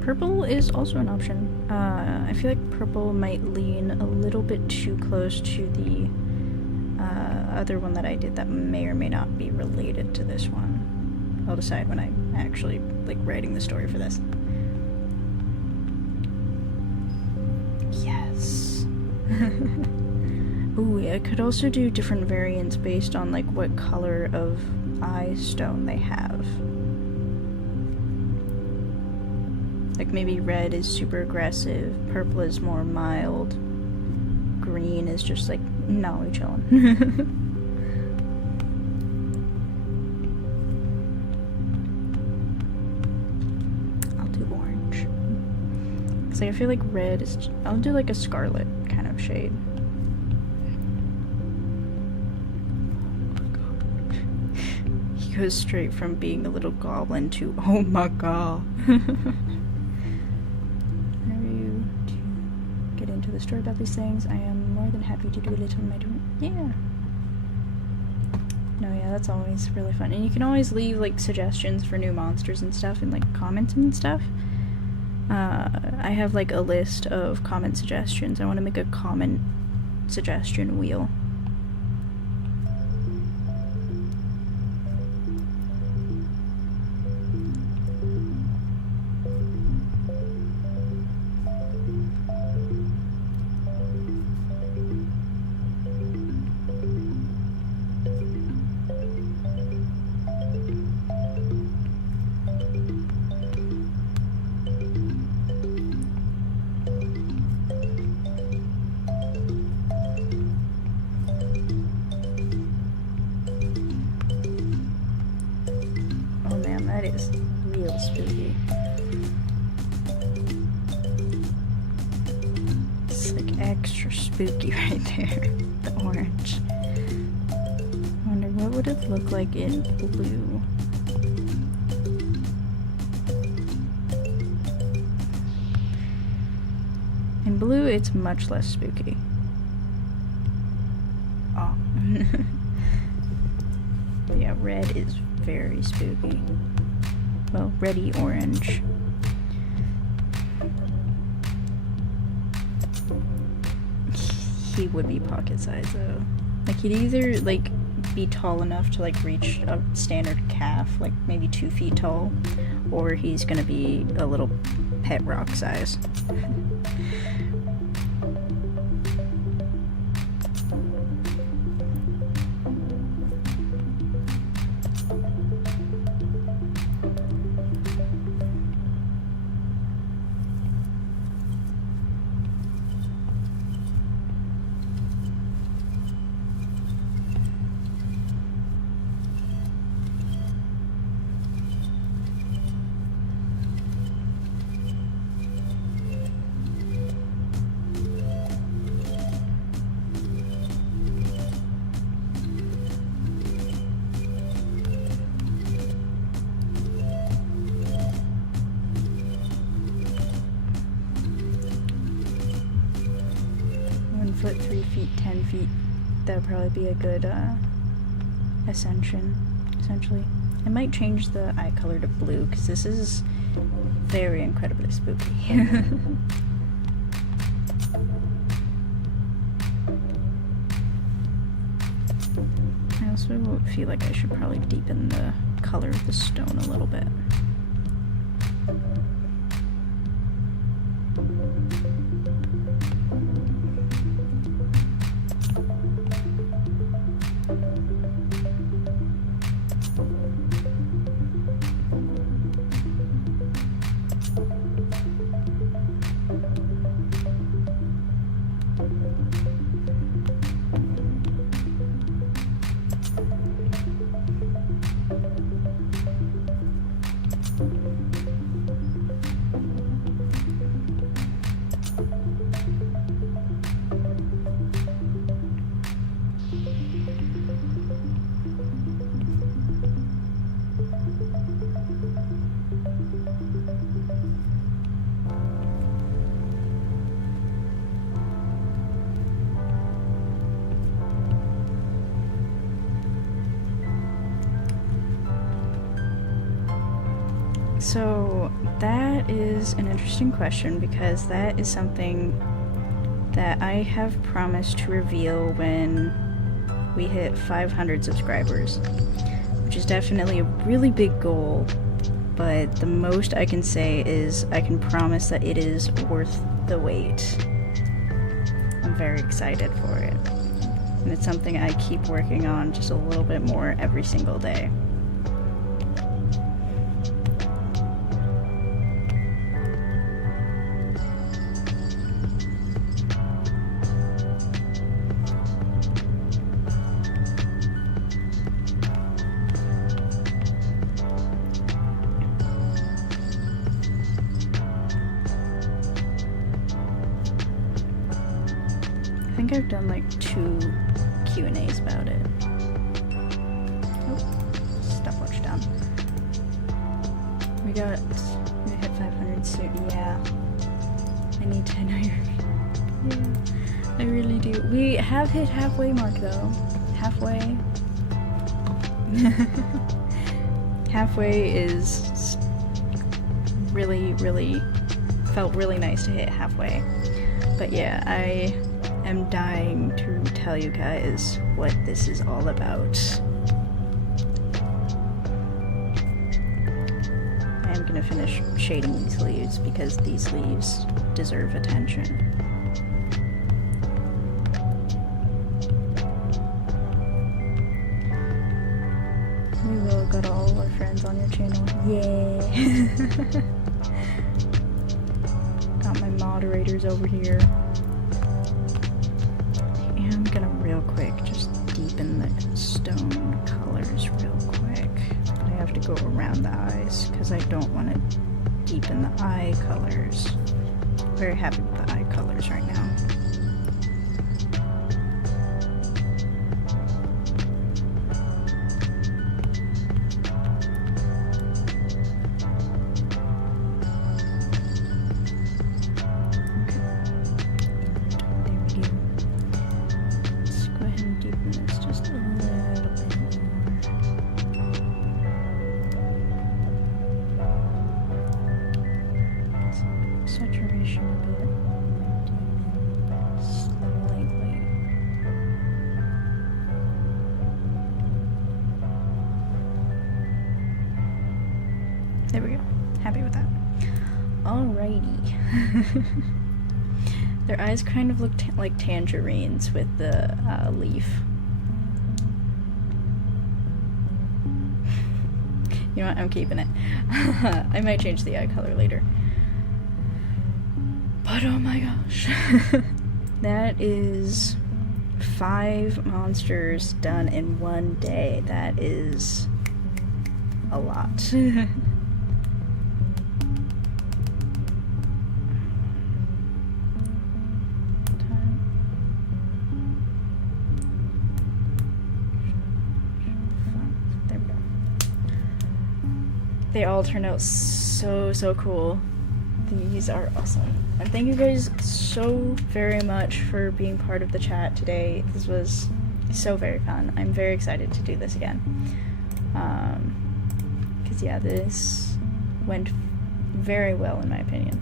Purple is also an option. I feel like purple might lean a little bit too close to the other one that I did that may or may not be related to this one. I'll decide when I'm actually like writing the story for this. Yes. Ooh, I could also do different variants based on like what color of eye stone they have. Like maybe red is super aggressive, purple is more mild, green is just like, no, we chillin'. I'll do orange. Cause like, I feel like red is, I'll do like a scarlet kind of shade. He goes straight from being a little goblin to, oh my god. Are you to get into the story about these things? I am more than happy to do a little in my room. Yeah. No, yeah, that's always really fun. And you can always leave, like, suggestions for new monsters and stuff in, like, comments and stuff. I have, like, a list of comment suggestions. I want to make a comment suggestion wheel. That is real spooky. It's like extra spooky right there. The orange. I wonder what would it look like in blue. In blue, it's much less spooky. Oh. But yeah, red is very spooky. Well, reddy orange. He would be pocket size though. Like he'd either like be tall enough to like reach a standard calf, like maybe 2 feet tall, or he's gonna be a little pet rock size. Foot, 3 feet, 10 feet. That would probably be a good ascension, essentially. I might change the eye color to blue because this is very incredibly spooky. I also feel like I should probably deepen the color of the stone a little bit. So that is an interesting question because that is something that I have promised to reveal when we hit 500 subscribers, which is definitely a really big goal, but the most I can say is I can promise that it is worth the wait. I'm very excited for it, and it's something I keep working on just a little bit more every single day. I think I've done like 2 Q&As about it. Oh, stop it. we hit 500 soon. Yeah. I need 10 iron. Yeah, I really do. We have hit halfway mark though. Halfway. Halfway is really, really felt really nice to hit halfway. But yeah, I am dying to tell you guys what this is all about. I am gonna finish shading these leaves because these leaves deserve attention. We will got all our friends on your channel. Yay! Got my moderators over here. And I'm gonna real quick just deepen the stone colors real quick. But I have to go around the eyes because I don't want to deepen the eye colors. Very happy with the eye colors right now. Saturation a bit. Slightly. There we go. Happy with that. Alrighty. Their eyes kind of look like tangerines with the leaf. You know what? I'm keeping it. I might change the eye color later. But oh my gosh. That is 5 monsters done in one day. That is a lot. There we go. They all turned out so cool. These are awesome. And thank you guys so very much for being part of the chat today. This was so very fun. I'm very excited to do this again. Because yeah, this went very well in my opinion.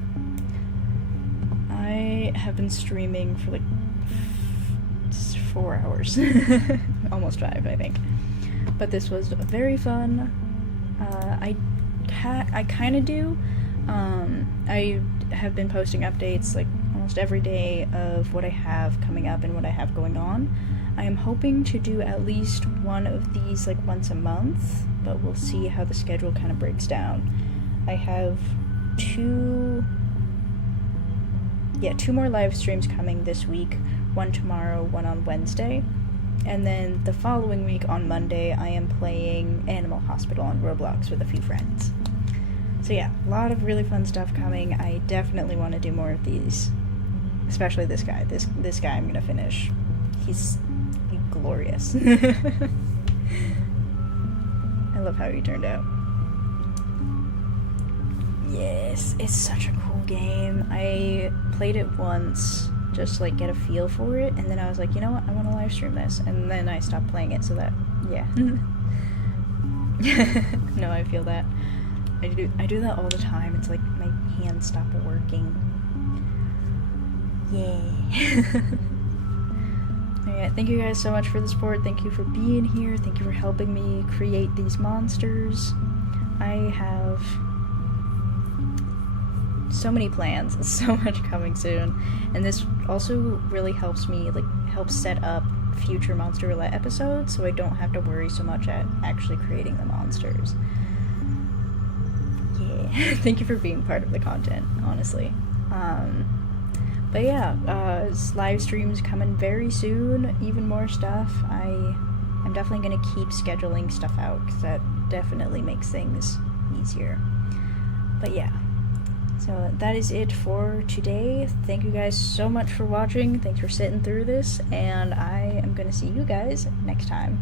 I have been streaming for like 4 hours. Almost 5, I think. But this was very fun. I kind of do. I have been posting updates like almost every day of what I have coming up and what I have going on. I am hoping to do at least one of these like once a month, but we'll see how the schedule kind of breaks down. I have 2 more live streams coming this week, one tomorrow, one on Wednesday, and then the following week on Monday I am playing Animal Hospital on Roblox with a few friends. So yeah, a lot of really fun stuff coming. I definitely want to do more of these. Especially this guy. This guy I'm gonna finish. He's glorious. I love how he turned out. Yes, it's such a cool game. I played it once, just like get a feel for it, and then I was like, you know what, I want to live stream this, and then I stopped playing it, so that, yeah. No, I feel that. I do that all the time. It's like my hands stop working. Yay. Alright, thank you guys so much for the support. Thank you for being here. Thank you for helping me create these monsters. I have so many plans, so much coming soon. And this also really helps me, like, help set up future Monster Roulette episodes, so I don't have to worry so much at actually creating the monsters. Yeah, thank you for being part of the content, honestly. But yeah, live streams coming very soon, even more stuff. I'm definitely going to keep scheduling stuff out, because that definitely makes things easier. But yeah, so that is it for today. Thank you guys so much for watching. Thanks for sitting through this, and I am going to see you guys next time.